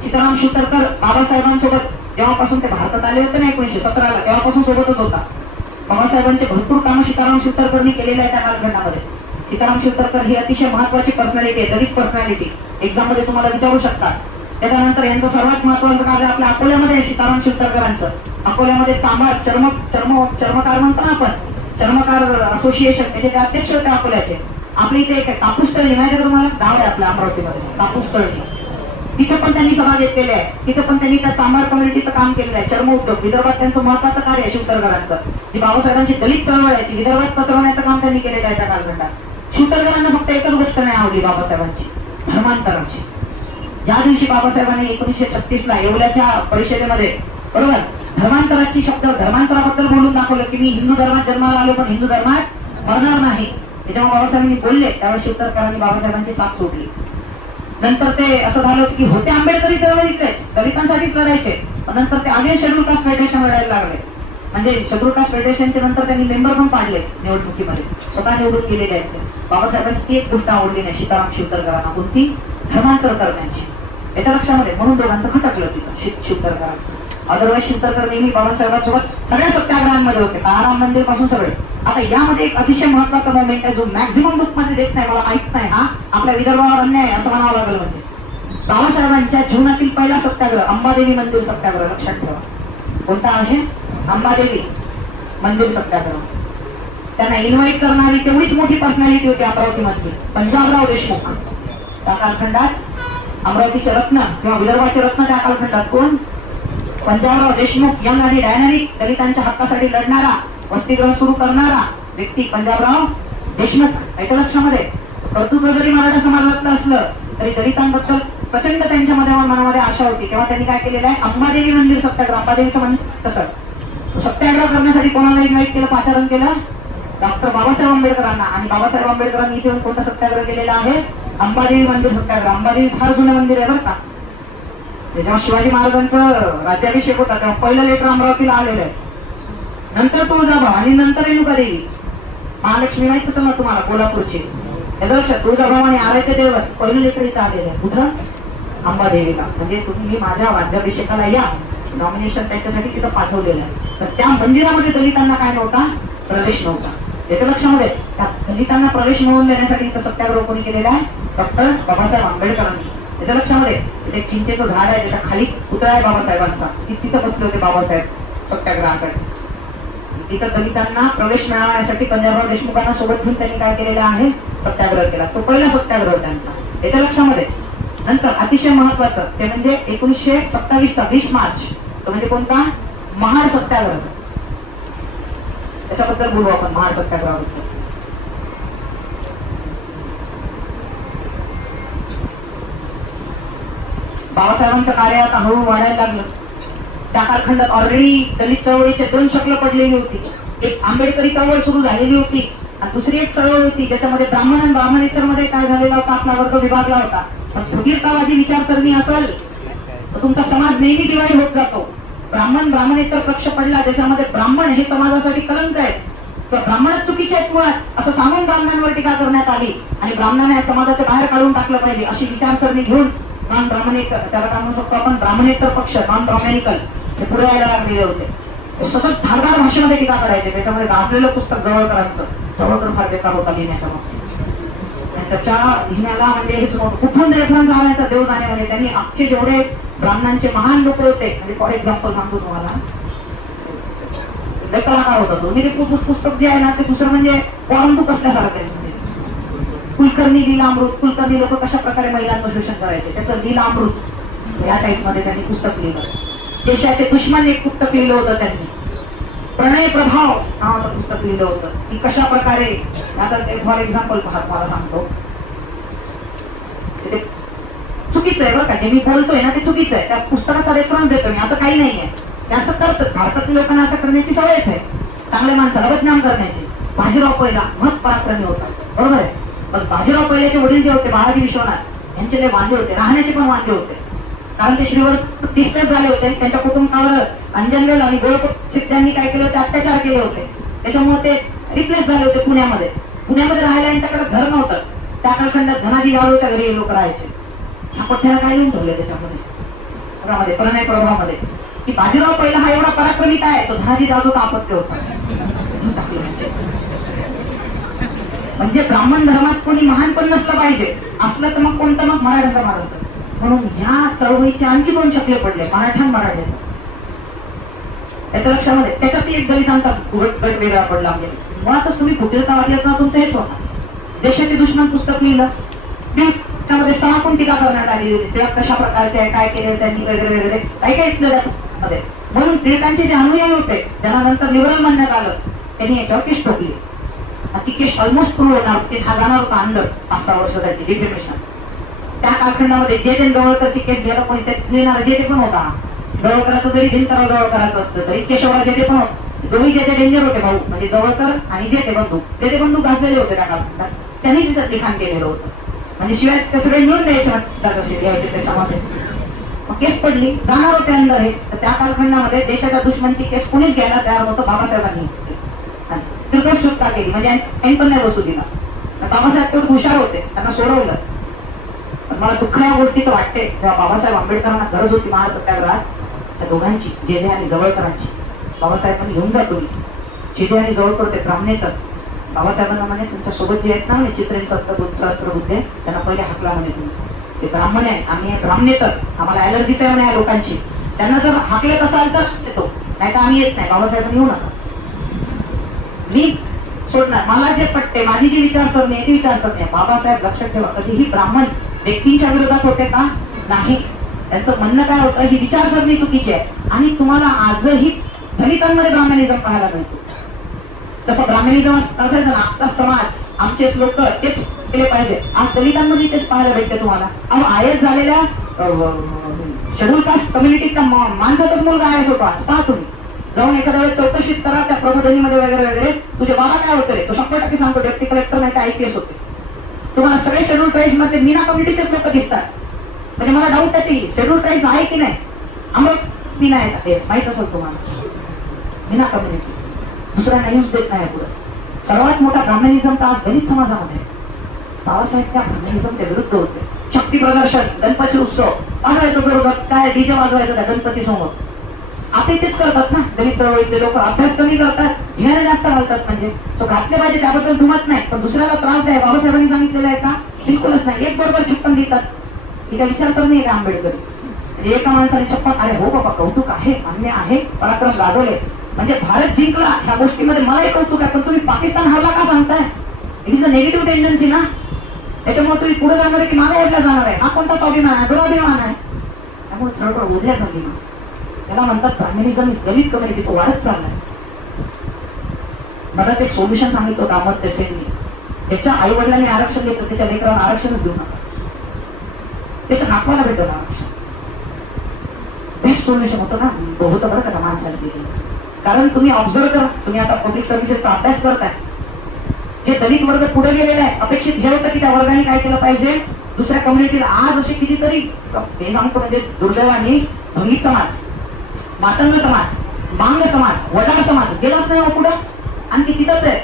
सीताराम शिवतरकर बाबासाहेबांसोबत जेव्हापासून ते भारतात आले होते ना 1917ला, तेव्हापासून सोबतच होता. बाबासाहेबांचे भरपूर कामं सीताराम शिवतरकरनी केलेले आहे त्या कालखंडामध्ये. सीताराम शिवतरकर ही अतिशय महत्वाची पर्सनॅलिटी आहे, दलित पर्सनॅलिटी. एक्झाम मध्ये तुम्हाला विचारू शकता. त्याच्यानंतर यांचं सर्वात महत्वाचं कार्य आपल्या अकोल्यामध्ये आहे सीताराम शिवतरकरांचं. अकोल्यामध्ये चांभार चर्मकार म्हणतो ना आपण, चर्मकार असोसिएशन, त्याचे ते अध्यक्ष होते अकोल्याचे. आपली इथे एक कापूस तळणी माहिती आहे तुम्हाला, गाव आहे आपल्या अमरावतीमध्ये कापूस तळणी. तिथे पण त्यांनी सभा घेतलेली आहे. तिथे पण त्यांनी त्या चांभार कम्युनिटीचं काम केलेलं आहे. चर्म उद्योग विदर्भात त्यांचं महत्वाचं कार्य आहे शिवतरकरांचं. जी बाबासाहेबांची दलित चळवळ आहे ती विदर्भात पसरवण्याचं काम त्यांनी केलेलं आहे त्या कालखंडात. शिवतरकरांना फक्त एकच गोष्ट नाही आवडली बाबासाहेबांची, धर्मांतराची. ज्या दिवशी बाबासाहेबांनी 1936ला येवल्याच्या परिषदेमध्ये बरोबर धर्मांतराची धर्मांतराबद्दल बोलून दाखवलं की मी हिंदू धर्मात जन्माला आलो पण हिंदू धर्मात मरणार नाही, त्याच्यामुळे बाबासाहेबांनी बोलले. त्यावेळेस शिवतरकरांनी बाबासाहेबांची साथ सोडली. नंतर ते असं झालं होतं की होते आंबेडकरी चळवळीतलेच, दलितांसाठीच लढायचे, पण नंतर ते आगे शेड्यूल कास्ट फेडरेशन लढायला लागले. म्हणजे शेड्यूल कास्ट फेडरेशनचे नंतर त्यांनी मेंबर पण पाडले निवडणुकीमध्ये, स्वतः निवडून गेलेले आहेत. बाबासाहेबांची ती एक गोष्ट आवडली नाही सीताराम शिवतरकरांना, कोणती? धर्मांतर करण्याची. एका लक्षामध्ये म्हणून दोघांचं खटकलं तिथं शिवतरकरांचं. अदरवाईज शिवतरकर नेहमी बाबासाहेबांसोबत सगळ्या सत्याग्रहांमध्ये होते, आराम मंदिर पासून सगळे. आता यामध्ये एक अतिशय महत्वाचा मोमेंट आहे जो मॅक्झिमम बुक मध्ये देत नाही, मला माहित नाही. हा आपल्या विदर्भावर अन्याय असं म्हणावं लागेल. म्हणजे बाबासाहेबांच्या जीवनातील पहिला सत्याग्रह अंबादेवी मंदिर सत्याग्रह. लक्षात ठेवा कोणता आहे? अंबादेवी मंदिर सत्याग्रह. त्यांना इन्व्हाइट करणारी तेवढीच मोठी पर्सनॅलिटी होती अमरावतीमधली, पंजाबराव देशमुख. त्या कालखंडात अमरावतीचे रत्न किंवा विदर्भाचे रत्न त्या कालखंडात कोण? पंजाबराव देशमुख. यंग आणि डायनामिक, दलितांच्या हक्कासाठी लढणारा, वसतिगृह सुरू करणारा व्यक्ती पंजाबराव देशमुख. ऐका लक्षामध्ये, कर्तृत्व जरी मराठा समाजातलं असलं तरी दलितांबद्दल प्रचंड त्यांच्या मनामध्ये आशा होती. तेव्हा त्यांनी काय केलेलं आहे? अंबादेवी मंदिर सत्याग्रह. अंबादेवीचं मंदिर कसं सत्याग्रह करण्यासाठी कोणाला इन्व्हाइट केलं, पाचारण केलं? डॉक्टर बाबासाहेब आंबेडकरांना. आणि बाबासाहेब आंबेडकरांनी इथे कोणता सत्याग्रह केलेला आहे? अंबादेवी मंदिर सत्याग्रह. अंबादेवी फार जुनं मंदिर आहे बरं का. जेव्हा शिवाजी महाराजांचं राज्याभिषेक होता तेव्हा पहिलं लेटर अमरावतीला आलेलं आहे, नंतर तुळजाभवानी आणि नंतर रेणुका देवी. महालक्ष्मी माहित असेल ना तुम्हाला, कोल्हापूरची. तुळजाभवानी आराध्य दैवत, पहिलं लेटर इथं आलेलं आहे. कुठं? अंबादेवीला. म्हणजे तुम्ही माझ्या राज्याभिषेकाला या, नॉमिनेशन त्यांच्यासाठी तिथं पाठवलेलं आहे. तर त्या मंदिरामध्ये दलितांना काय नव्हता? प्रवेश नव्हता. याच्या लक्षामध्ये त्या दलितांना प्रवेश मिळवून देण्यासाठी इथं सत्याग्रह कोणी केलेला आहे? डॉक्टर बाबासाहेब आंबेडकरांनी. त्याच्या लक्षामध्ये एक चिंचेचं झाड आहे, त्याच्या खाली पुतळा आहे बाबासाहेबांचा, तिथं बसले होते बाबासाहेब सत्याग्रहासाठी. तिथं दलितांना प्रवेश मिळवण्यासाठी पंजाबराव देशमुखांना सोबत घेऊन त्यांनी काय केलेला आहे? सत्याग्रह केला. तो पहिला सत्याग्रह त्यांचा. याच्या लक्षामध्ये नंतर अतिशय महत्वाचं ते म्हणजे 1927चा 20 मार्च, तो म्हणजे कोणता? महाड सत्याग्रह. त्याच्याबद्दल बोलू आपण, महाड सत्याग्रहाबद्दल. बाबासाहेबांचं कार्य आता हळूहळू वाढायला लागलं. त्या कालखंडात ऑलरेडी दलित चळवळीचे 2 शकलं पडलेली होती. एक आंबेडकरी चळवळ सुरू झालेली होती आणि दुसरी एक चळवळ होती ज्याच्यामध्ये ब्राह्मण आणि ब्राह्मणेतर मध्ये काय झालेला होता? आपला वर्ग विभागला होता. पण फुटीरतावादी विचारसरणी असेल तर तुमचा समाज नेहमी डिवाइड होत जातो. ब्राह्मणेतर पक्ष पडला ज्याच्यामध्ये ब्राह्मण हे समाजासाठी कलंक आहेत किंवा ब्राह्मणच चुकीचे आहेत मुळात असं सांगून ब्राह्मणांवर टीका करण्यात आली आणि ब्राह्मणाने समाजाच्या बाहेर काढून टाकलं पाहिजे अशी विचारसरणी घेऊन नॉन ब्राह्मणेतर, त्याला काय म्हणू शकतो आपण? ब्राह्मणेतर पक्ष, नॉन ब्राह्मणिकल, हे पुढे यायला लागलेले होते. ते सतत धारदार भाषेमध्ये टीका करायचे. त्याच्यामध्ये गाजलेलं पुस्तक जवळकरांचं, जवळकर फार बेकार होता लिहिण्याच्या बाबतीत. त्याच्या लिहिण्याला म्हणजे हेच नव्हतं, कुठून रेफरन्स आणायचा देव जाणे. म्हणजे त्यांनी अख्खे जेवढे ब्राह्मणांचे महान लोक होते, म्हणजे फॉर एक्झाम्पल सांगतो तुम्हाला, कलाकार होता तो. मी ते पुस्तक जे आहे ना ते दुसरं म्हणजे पॉरम बुक असल्यासारखं आहे. म्हणजे कुलकर्णी लीलामृत, कुलकर्णी लोक कशा प्रकारे महिलांचं शोषण करायचे त्याचं लीलामृत या टाईप मध्ये त्यांनी पुस्तक लिहिलं. देशाचे दुश्मन एक पुस्तक लिहिलं होतं त्यांनी. प्रणय प्रभाव नावाचं पुस्तक लिहिलं होतं की कशा प्रकारे, आता फॉर एक्झाम्पल पहा मला सांगतो, चुकीचं आहे बरं का, जे मी बोलतोय ना ते चुकीचं आहे, त्या पुस्तकाचा रेफरन्स देतो मी, असं काही नाहीये. ते असं करतात, भारतातील लोकांना असं करण्याची सवयच आहे, चांगल्या माणसाला बदनाम करण्याची. बाजीराव पहिला मत पराक्रमी होता, बरोबर आहे, पण बाजीराव पहिल्याचे वडील जे होते बाळाजी विश्वनाथ यांचे लय वांदे होते, राहण्याचे पण वांदे होते, कारण ते श्रीवर डिस्प्लेस झाले होते. त्यांच्या कुटुंबावर अंजनवेल आणि गोळकोट त्यांनी काय केले होते, अत्याचार केले होते, त्याच्यामुळे ते रिप्लेस झाले होते पुण्यामध्ये. पुण्यामध्ये राहायला यांच्याकडे घर नव्हतं. त्या कालखंडात धनाजी गावच्या घरी लोक राहायचे. ह्या पठ्याला काय लिहून ठेवले त्याच्यामध्ये प्रणय प्रभावामध्ये की बाजीराव पहिला हा एवढा पराक्रमी काय, तो धनाजी गावचा अपत्य होता. म्हणजे ब्राह्मण धर्मात कोणी महान पण नसलं पाहिजे, असलं तर मग कोणतं, मग मराठा समाज होतं. म्हणून ह्या चळवळीचे आणखी दोन शकले पडले, मराठा आणि मराठे. त्याच्या लक्षामध्ये त्याच्यात एक दलितांचा गट वेगळा पडला. म्हणजे मुळातच तुम्ही फुटीरतावादी असणार, तुमचं हेच होणार. देशाचे दुश्मन पुस्तक लिहिलं, त्यामध्ये सणापून टीका करण्यात आलेली होती, टिळक कशा प्रकारचे आहे, काय केले त्यांनी वगैरे वगैरे काही काही इथलं मध्ये. म्हणून टिळकांचे जे अनुयायी होते ज्यांना नंतर लिबरल म्हणण्यात आलं, त्यांनी याच्यावर केस ठोकली. ती केस ऑलमोस्ट प्रूव्ह होणार, ते जाणार होता अंदर 5-6 वर्षासाठी डिफेमेशन. त्या कालखंडामध्ये जे ते जवळकरची केस घ्यायला कोणी ते लिहिणार जे ते पण होता. जवळकराचं जरी दिनकराव जवळकराचं असतं तरी केशवराव जे ते पण होते, दोन्ही जे ते डेंजर होते भाऊ, म्हणजे जवळकर आणि जे ते बंदूक घासलेले होते त्या कालखंडात. त्यांनी तिचं लिखाण केलेलं होतं. म्हणजे शिवाय ते सगळे मिळून द्यायचे घ्यायचे त्याच्यामध्ये. मग केस पडली, जाणार होते अंदर हे. तर त्या कालखंडामध्ये देशाच्या दुश्मनची केस कोणीच घ्यायला तयार नव्हतं, बाबासाहेबांनी किरकोळ सुटका केली, म्हणजे ऐन पण नाही बसू दिला. बाबासाहेब तेवढे हुशार होते, त्यांना सोडवलं. पण मला दुःख या गोष्टीचं वाटते, तेव्हा बाबासाहेब आंबेडकरांना गरज होती महासत्याग्रहात त्या दोघांची, जेधे आणि जवळकरांची. बाबासाहेबांनी घेऊन जा तुम्ही. जेधे आणि जवळकर ते ब्राह्मणेतर. बाबासाहेबांना म्हणे तुमच्या सोबत जे आहेत ना म्हणे चित्रेन सहस्त्रबुद्धे, त्यांना पहिले हाकला म्हणे तुम्ही, ते ब्राह्मण आहे, आम्ही ब्राह्मणेतर, आम्हाला ॲलर्जीच आहे म्हणे या लोकांची, त्यांना जर हाकलेत असाल तर येतो, नाही तर आम्ही येत नाही. बाबासाहेबांनी येऊ नका, मी सोडणार, मला जे पटते, माझी जी विचारसरणी आहे ती विचारसरणी आहे. बाबासाहेब लक्षात ठेवा, कधीही ब्राह्मण व्यक्तींच्या विरोधात होते का? नाही. त्यांचं म्हणणं काय होतं, ही विचारसरणी चुकीची आहे. आणि तुम्हाला आजही दलितांमध्ये ब्राह्मणिझम पाहायला मिळतो. तसं ब्राह्मणिझम असायचं ना, आमचा समाज, आमचेच लोक तेच केले पाहिजे, आज दलितांमध्ये तेच पाहायला भेटते तुम्हाला. IAS झालेल्या शेड्यूल कास्ट कम्युनिटीचा माणसाचाच मुलगा IAS होतो. आज पहा तुम्ही जाऊन एखाद्या वेळेस चौकशीत करा त्या प्रबोधनीमध्ये वगैरे वगैरे, तुझे बाबा काय होते रे, तो 100% सांगतो डेप्टी कलेक्टर नाही तर IPS होते. तुम्हाला सगळे शेड्यूल ट्राईब्स मध्ये मीना कम्युनिटीचेच लोक दिसतात. म्हणजे मला डाऊट आहे ती शेड्यूल ट्राईब्स आहे की नाही. अमृत मीना आहे माहित असेल तुम्हाला, मीना कम्युनिटी दुसऱ्यांना यूज देत नाही पुढे. सर्वात मोठा ब्राह्मणिझम तर आज दलित समाजामध्ये. बाबासाहेब त्या ब्राह्मणिझमच्या विरुद्ध होते. शक्ती प्रदर्शन, गणपती उत्सव वाजवायचं, बरोबर काय डीजे वाजवायचं त्या गणपती समोर. आता तेच करतात ना दलित चळवळीतले लोक, अभ्यास कमी करतात, ध्यान जास्त घालतात. म्हणजे तो घातले पाहिजे त्याबद्दल दुमत नाही, पण दुसऱ्याला त्रास द्याय बाबासाहेबांनी सांगितलेलं आहे का? बिलकुलच नाही. एक बरोबर 56 देतात. ही काय विचारसरणी आहे का आंबेडकरी? म्हणजे एका माणसाने 56, अरे हो बाबा कौतुक आहे, मान्य आहे, पराक्रम गाजवले, म्हणजे भारत जिंकला ह्या गोष्टीमध्ये मलाही कौतुक आहे, पण तुम्ही पाकिस्तान हरला का सांगताय? It is a negative tendency ना. त्याच्यामुळे तुम्ही पुढे जाणार आहे की मागे ओढल्या जाणार आहे, हा कोणता स्वाभिमान आहे? दुराभिमान आहे. त्यामुळे चळवळ ओढल्या स्वाभिमान, त्याला म्हणतात ब्राह्मणिझम. दलित कम्युनिटी तो वाढत चाललाय. मला एक सोल्युशन सांगितलं होतं अमर्त्य सेननी, त्याच्या आई वडिलांनी आरक्षण घेतलं, त्याच्या लेकरांना आरक्षणच देऊ नका, त्याच्या नातवाला भेटलं आरक्षण. बेस्ट सोल्युशन होतं ना, होतं बरं का माणसाला दिलं. कारण तुम्ही ऑब्झर्व करा, तुम्ही आता पब्लिक सर्व्हिसेसचा अभ्यास करताय, जे दलित वर्ग पुढे गेलेला आहे, अपेक्षित हे होतं की त्या वर्गाने काय केलं पाहिजे दुसऱ्या कम्युनिटीला. आज असे कितीतरी हे सांगतो, म्हणजे दुर्दैवाने भंगीत समाज, मातंग समाज, मांग समाज, वडार समाज गेलाच नाही पुढे, आणखी तिथंच आहे.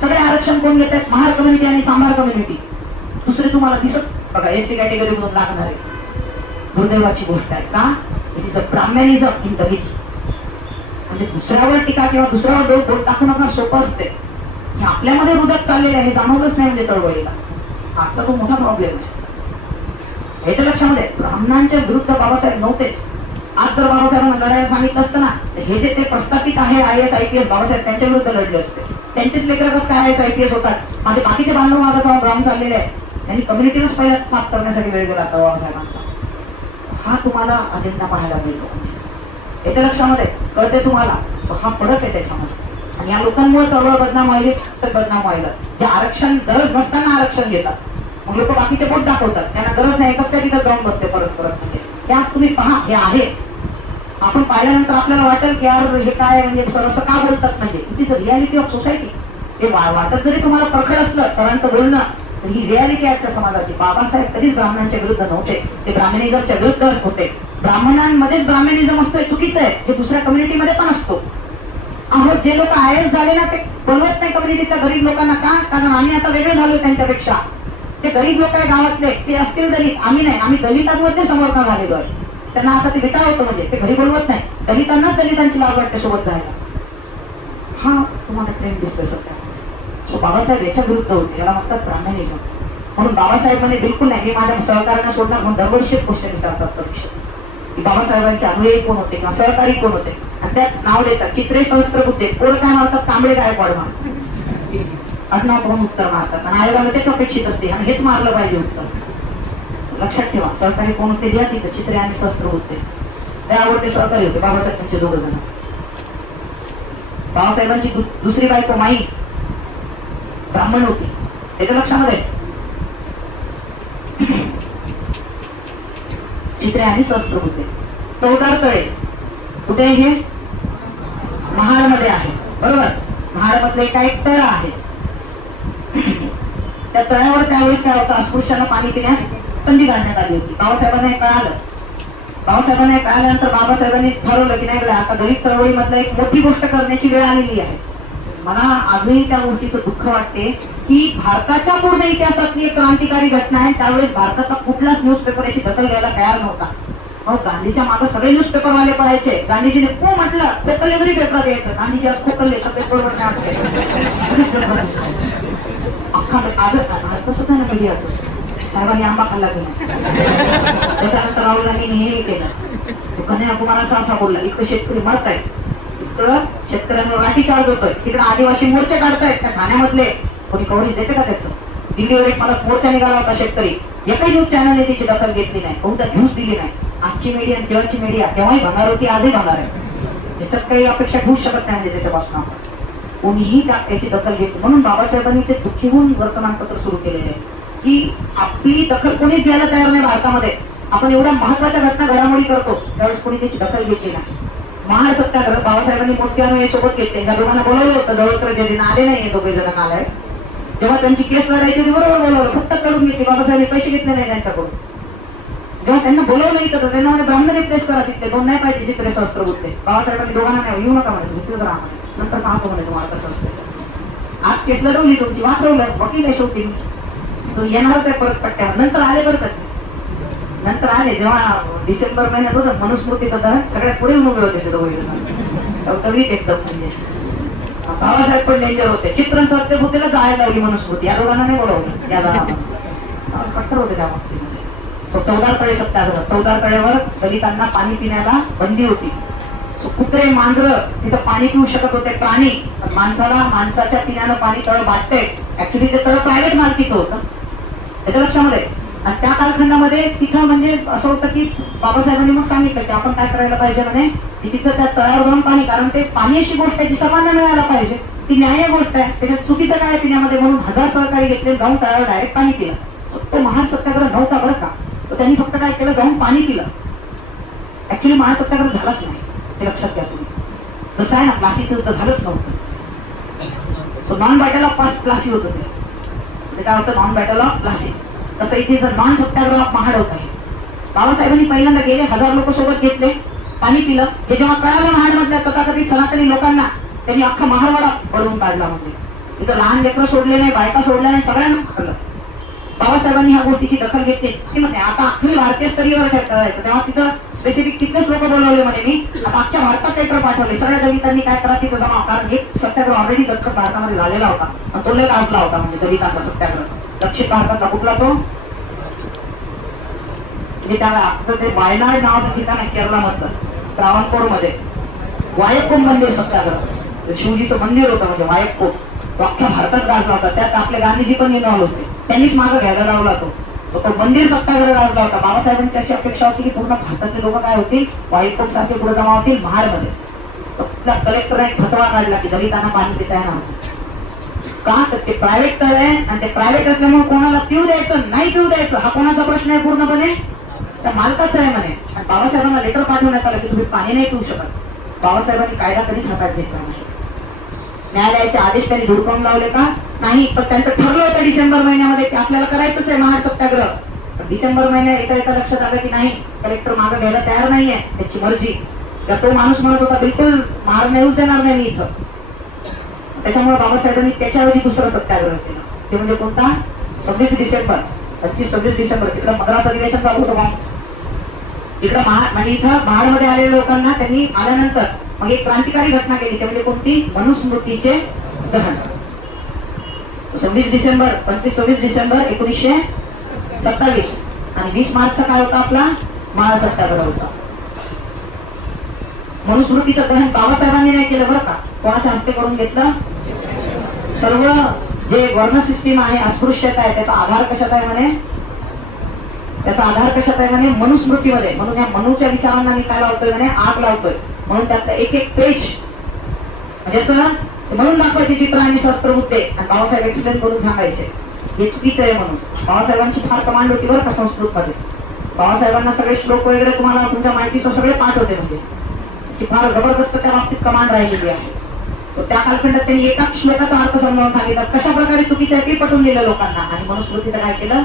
सगळे आरक्षण कोण घेत आहेत? महार कम्युनिटी आणि सांभार कम्युनिटी. दुसरे तुम्हाला दिसत बघा SC कॅटेगरी मधून लागणारे. दुर्दैवाची गोष्ट आहे का? इट इज अ ब्राह्मणिझम इन दलित. म्हणजे दुसऱ्यावर टीका किंवा दुसऱ्यावर बोट टाकणं फार सोपं असते. हे आपल्यामध्ये रुदत चाललेलं आहे, हे जाणवलंच नाही म्हणजे चळवळीला. आजचा तो मोठा प्रॉब्लेम आहे. हे तर लक्षामध्ये, ब्राह्मणांच्या विरुद्ध बाबासाहेब नव्हतेच. आज जर बाबासाहेबांना लढायला सांगितलं असतं ना, हे जे ते प्रस्थापित आहे IAS IPS बाबासाहेब त्यांच्या विरुद्ध लढले असते. त्यांचेच लेकर कसं काय IPS होतात. माझे बाकीचे बांधव मागं जाऊन राहून चाललेले आहेत. त्यांनी कम्युनिटीलाच पहिला साफ करण्यासाठी वेळ गेला असता बाबासाहेबांचा. हा तुम्हाला अजेंडा पाहायला मिळतो. म्हणजे येत्या लक्षामध्ये कळते तुम्हाला. हा फरक आहे त्याच्यामध्ये. आणि या लोकांमुळे चळवळ बदनाम व्हायली, बदनाम व्हायला. जे आरक्षण गरज नसताना आरक्षण घेतात, मग लोक बाकीचे बोट दाखवतात. त्यांना गरज नाही, एकच काय तिथं जाऊन बसते परत परत. म्हणजे हे आज तुम्ही पहा, हे आहे. आपण पाहिल्यानंतर आपल्याला वाटेल की यार हे काय, म्हणजे सर असं का बोलतात. म्हणजे it is a reality of society. हे वाटत जरी तुम्हाला परखड असलं सरांचं बोलणं, तर ही रियालिटी आजच्या समाजाची. बाबासाहेब कधीच ब्राह्मणांच्या विरुद्ध नव्हते, ते ब्राह्मणिझमच्या विरुद्ध होते. ब्राह्मणांमध्येच ब्राह्मणिझम असतो हे चुकीचं आहे, हे दुसऱ्या कम्युनिटीमध्ये पण असतो. अहो जे लोक IAS झाले ना, ते बोलवत नाही कम्युनिटीच्या गरीब लोकांना. का? कारण आम्ही आता वेगळे झालो त्यांच्यापेक्षा. ते गरीब लोक आहे गावातले, ते असतील दलित, आम्ही नाही. आम्ही दलितांमध्ये समर्थन झालेलो आहे. त्यांना आता ते विटाळ होतं. म्हणजे ते घरी बोलवत नाही. दलितांनाच दलितांची लाज वाटते सोबत जायला. हा तुम्हाला ट्रेंड दिसतोय सध्या. सो बाबासाहेब याच्या विरुद्ध होते. याला म्हणतात ब्राह्मणिझम. म्हणून बाबासाहेबांनी बिलकुल नाही, मी माझ्या सहकार्यांना सोडणार म्हणून दरवर्षी क्वेश्चन विचारतात परीक्षा की बाबासाहेबांचे अनुयायी कोण होते किंवा सहकारी कोण होते. आणि त्यात नाव देतात चित्रे सहस्त्रबुद्धे. पोरं काय मारतात, तांबडे गायकवाड मारतात. आडनाव पाहून उत्तर मारतात. आणि आयोगाला तेच अपेक्षित असते आणि हेच मारलं पाहिजे उत्तर. लक्षात ठेवा, सहकारी कोण होते द्या तिथं. चित्रे आणि सहस्त्रबुद्धे त्यावर ते सहकारी होते. बाबासाहेबांचे 2 जण. बाबासाहेबांची दुसरी बायको माई ब्राह्मण होती. त्याच्या लक्षामध्ये चित्रे आणि सहस्त्रबुद्धे. चौदार तळे कुठे? हे महाडमध्ये आहे, बरोबर. महाडमधलं एक तळ आहे. त्या तळ्यावर त्यावेळेस काय होतं, अस्पृश्यांना पाणी पिण्यास बंदी घालण्यात आली होती. बाबासाहेबांना हे कळालं. बाबासाहेबांना हे कळाल्यानंतर बाबासाहेबांनी ठरवलं की नाही, आता दलित चळवळीमधलं एक मोठी गोष्ट करण्याची वेळ आलेली आहे. मला आजही त्या गोष्टीचं दुःख वाटते की भारताच्या पूर्ण इतिहासातली एक क्रांतिकारी घटना आहे. त्यावेळेस भारताचा कुठलाच न्यूजपेपर याची दखल घ्यायला तयार नव्हता. मग गांधीच्या मागे सगळे न्यूजपेपरवाले पळायचे. गांधीजीने को म्हटलं खोकले जरी पेपर द्यायचं. गांधीजी आज खोकले तर पेपरवर नाही वाटते. अख्खा आज तसंच आहे ना मीडियाचं. साहेबांनी आंबा खाल्ला की नाही, त्याच्यानंतर राहुल गांधीने हे केलं. कन्हैया कुमार असा बोलला, इतकं शेतकरी मरतायत, इकडं शेतकऱ्यांवर लाठीचार्ज होतोय, तिकडे आदिवासी मोर्चे काढतायत. त्या ठाण्यामधले कोणी कव्हरेज देते का त्याचं? दिल्लीवर एक मला मोर्चा निघाला होता शेतकरी. एकही न्यूज चॅनलने त्याची दखल घेतली नाही, बहुधा न्यूज दिली नाही. आजची मीडिया आणि तेव्हाची मीडिया तेव्हाही भंगार होती, आजही भंगार आहे. त्याच्यात काही अपेक्षा ठेवूच शकत नाही. म्हणजे त्याच्यापासून आपण कोणीही याची दखल घेतली. म्हणून बाबासाहेबांनी ते दुःखी होऊन वर्तमानपत्र सुरू केलेले आहे की आपली दखल कोणीच घ्यायला तयार नाही भारतामध्ये. आपण एवढ्या महत्वाच्या घटना घडामोडी करतो त्यावेळेस कोणी त्याची दखल घेतली नाही. महाड सत्याग्रह बाबासाहेबांनी मोजके अनुयायी सोबत घेतले. ह्या दोघांना बोलवलं होतं. जवळकर जयंतीने आले नाही, दोघे जण आलाय. जेव्हा त्यांची केस लढायची होती बरोबर बोलवलं, फक्त करून घेतली. बाबासाहेबांनी पैसे घेतले नाही त्यांच्याकडून. जेव्हा त्यांना बोलवलं इथं त्यांना म्हणे ब्राह्मण रिप्लेस करा तिथले, 2 नाही पाहिजे चित्रे सहस्त्रबुद्धे. बाबासाहेबांनी दोघांना नाही, येऊ नका म्हणे, तिथेच राहा, नंतर पाहतो म्हणे तुम्हाला कसं असतं. आज केस लढवली तुमची, वाचवलं, वकील आहे शेवटी मी, तो येणारच आहे परत पट्ट्यावर. नंतर आले बरं कधी, नंतर आले जेव्हा डिसेंबर महिन्यात होतं मनुस्मृतीचा दहन, सगळ्यात पुढे उभे होते दोघे एकदम. म्हणजे बाबासाहेब पण डेंजर होते. चित्रण सत्यबुद्धीला जायला लावली मनुस्मृती, या दोघांना नाही बोलवलं. या जणांना कट्टर होते त्या बाबतीमध्ये. 14 तळे सत्याग्रह. 14 तळेवर दलितांना पाणी पिण्याला बंदी होती. कुत्रे मांजरं तिथं पाणी पिऊ शकत होते प्राणी, पण माणसाच्या पिण्यानं पाणी तळ बाटते. ऍक्च्युली ते तळ प्रायव्हेट मालकीचं होतं, त्याच्या लक्षामध्ये. आणि त्या कालखंडामध्ये तिथं म्हणजे असं होतं की बाबासाहेबांनी मग सांगितलं की आपण काय करायला पाहिजे म्हणे की तिथं त्या तळ्यावर जाऊन पाणी, कारण ते पाणी अशी गोष्ट आहे ती सर्वांना मिळायला पाहिजे, ती न्याय गोष्ट आहे, त्याच्यात चुकीचं काय पिण्यामध्ये. म्हणून 1000 सहकारी घेतले, जाऊन तळ्यावर डायरेक्ट पाणी पिलं. तो महाड सत्याग्रह नव्हता बरं का. तर त्यांनी फक्त काय केलं, जाऊन पाणी पिलं. ऍक्च्युली महाड सत्याग्रह झालाच नाही, ते लक्षात घ्या तुम्ही. जसं आहे ना प्लासीचं तर झालंच नव्हतं. So non battle of Plassey होतं ते काय होतं, नॉन बॅटल ऑफ प्लासी. तसं इथे जर नॉन सत्याग्रह ऑफ महाड होत आहे. बाबासाहेबांनी पहिल्यांदा गेले, 1000 लोक सोबत घेतले, पाणी पिलं. हे जेव्हा कळालं महाडमधल्या तथाकथित सनातनी लोकांना, त्यांनी अख्खा महाडवाडा बळवून काढला. म्हणजे इथं लहान लेकरं सोडले नाही, बायका सोडल्या नाही, सगळ्यांना पकडलं. बाबासाहेबांनी ह्या गोष्टीची दखल घेतली. ती म्हणे आता अखिल भारतीय स्तरीवर करायचं. तेव्हा तिथं स्पेसिफिक तिथलेच लोक बोलवले म्हणे मी, आता अख्ख्या भारतात लेटर पाठवले, सगळ्या दलितांनी काय करा तिथं जमा. कारण एक सत्याग्रह ऑलरेडी दक्षिण भारतामध्ये झालेला होता आणि तो लय गाजला होता. म्हणजे दलितांचा सत्याग्रह दक्षिण भारतातला कुठला तो, ते वायनाड नावाचं ठिकाण आहे केरळमधलं, त्रावणकोर मध्ये वायक्कोम मंदिर सत्याग्रह. शिवजीचं मंदिर होतं म्हणजे वायक्कोम. अख्ख्या भारतात गाजला होता. त्यात आपले गांधीजी पण इन्व्हॉल्व होते, त्यांनीच मागं घ्यायला लावला तो मंदिर सत्याग्रह गाजला होता. बाबासाहेबांची अशी अपेक्षा होती की पूर्ण भारतातले लोक काय होतील, वाईकोट सारखे पुढे जमा होतील महाडमध्ये. कलेक्टरने एक फतवा काढला की दलितांना पाणी पिता येणार का, तर ते प्रायव्हेट तळ आहे आणि ते प्रायव्हेट असल्यामुळे कोणाला पिऊ द्यायचं नाही पिऊ द्यायचं हा कोणाचा प्रश्न आहे, पूर्णपणे त्या मालकाचा आहे म्हणे. आणि बाबासाहेबांना लेटर पाठवण्यात आलं की तुम्ही पाणी नाही पिऊ शकत. बाबासाहेबांनी कायदा कधीच हातात घेतला नाही. न्यायालयाचे आदेश त्यांनी धुडकावून लावले का नाही, पण त्यांचं ठरलं होतं डिसेंबर महिन्यामध्ये की आपल्याला करायचंच आहे महाड सत्याग्रह. पण डिसेंबर महिन्यात एका लक्षात आलं की नाही, कलेक्टर मागं घ्यायला तयार नाहीये, त्याची मर्जी. तो माणूस म्हणत होता बिलकुल महाड नेऊच देणार नाही मी इथं. त्याच्यामुळे बाबासाहेबांनी त्याच्यावेळी दुसरं सत्याग्रह केलं, ते म्हणजे कोणता, 26 डिसेंबर 26 डिसेंबर. तिकडं मद्रास अधिवेशन चालू होतं काँग्रेस, इकडं म्हणजे इथं महाडमध्ये आलेल्या लोकांना त्यांनी आल्यानंतर मग एक क्रांतिकारी घटना केली, ते म्हणजे कोणती, मनुस्मृतीचे दहन. 26 डिसेंबर 26 डिसेंबर 1927 आणि 20 मार्चचा काय होता आपला महाड सत्याग्रह होता. मनुस्मृतीचं दहन बाबासाहेबांनी नाही केलं बरं का, कोणाच्या हस्ते करून घेतलं. सर्व जे वर्ण सिस्टीम आहे, अस्पृश्यता आहे, त्याचा आधार कशात आहे म्हणे, त्याचा आधार कशात आहे म्हणे, मनुस्मृतीमध्ये. म्हणून या मनूच्या विचारांना मी काय लावतोय म्हणे, आग लावतोय. म्हणून त्यातलं एक एक पेज म्हणजे असं म्हणून दाखवायचे चित्र आणि शस्त्रबुद्धे आणि बाबासाहेब एक्सप्लेन करून सांगायचे हे चुकीचं आहे म्हणून. बाबासाहेबांची फार कमांड होती बरं का संस्कृतमध्ये. बाबासाहेबांना सगळे श्लोक वगैरे तुम्हाला तुमच्या माहितीचं सगळे पाठ होते, म्हणजे फार जबरदस्त त्या बाबतीत कमांड राहिलेली आहे. तर त्या कालखंडात त्यांनी एकाच श्लोकाचा अर्थ समजावून सांगितला, कशा प्रकारे चुकीचं आहे ते पटवून दिलं लोकांना. आणि मनुस्मृतीचं काय केलं,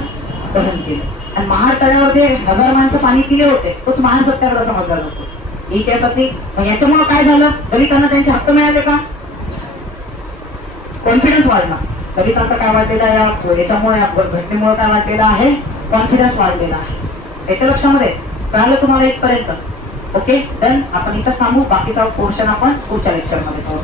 दहन केलं. आणि महाड तळ्यावर जे 1000 माणसं पाणी पिले होते तोच महाड सत्याग्रह समजला जातो. इतिहासातली मग याच्यामुळे काय झालं, दलितांना त्यांचे हक्क मिळाले का, कॉन्फिडन्स वाढला. दलितांना काय वाटलेलं आहे याच्यामुळे, या घटनेमुळे काय वाटलेलं आहे, कॉन्फिडन्स वाढलेला आहे. येतं लक्षामध्ये, कळालं तुम्हाला इथपर्यंत. Okay done. आपण इथंच थांबू, बाकीचा पोर्शन आपण पुढच्या लेक्चरमध्ये पाहू.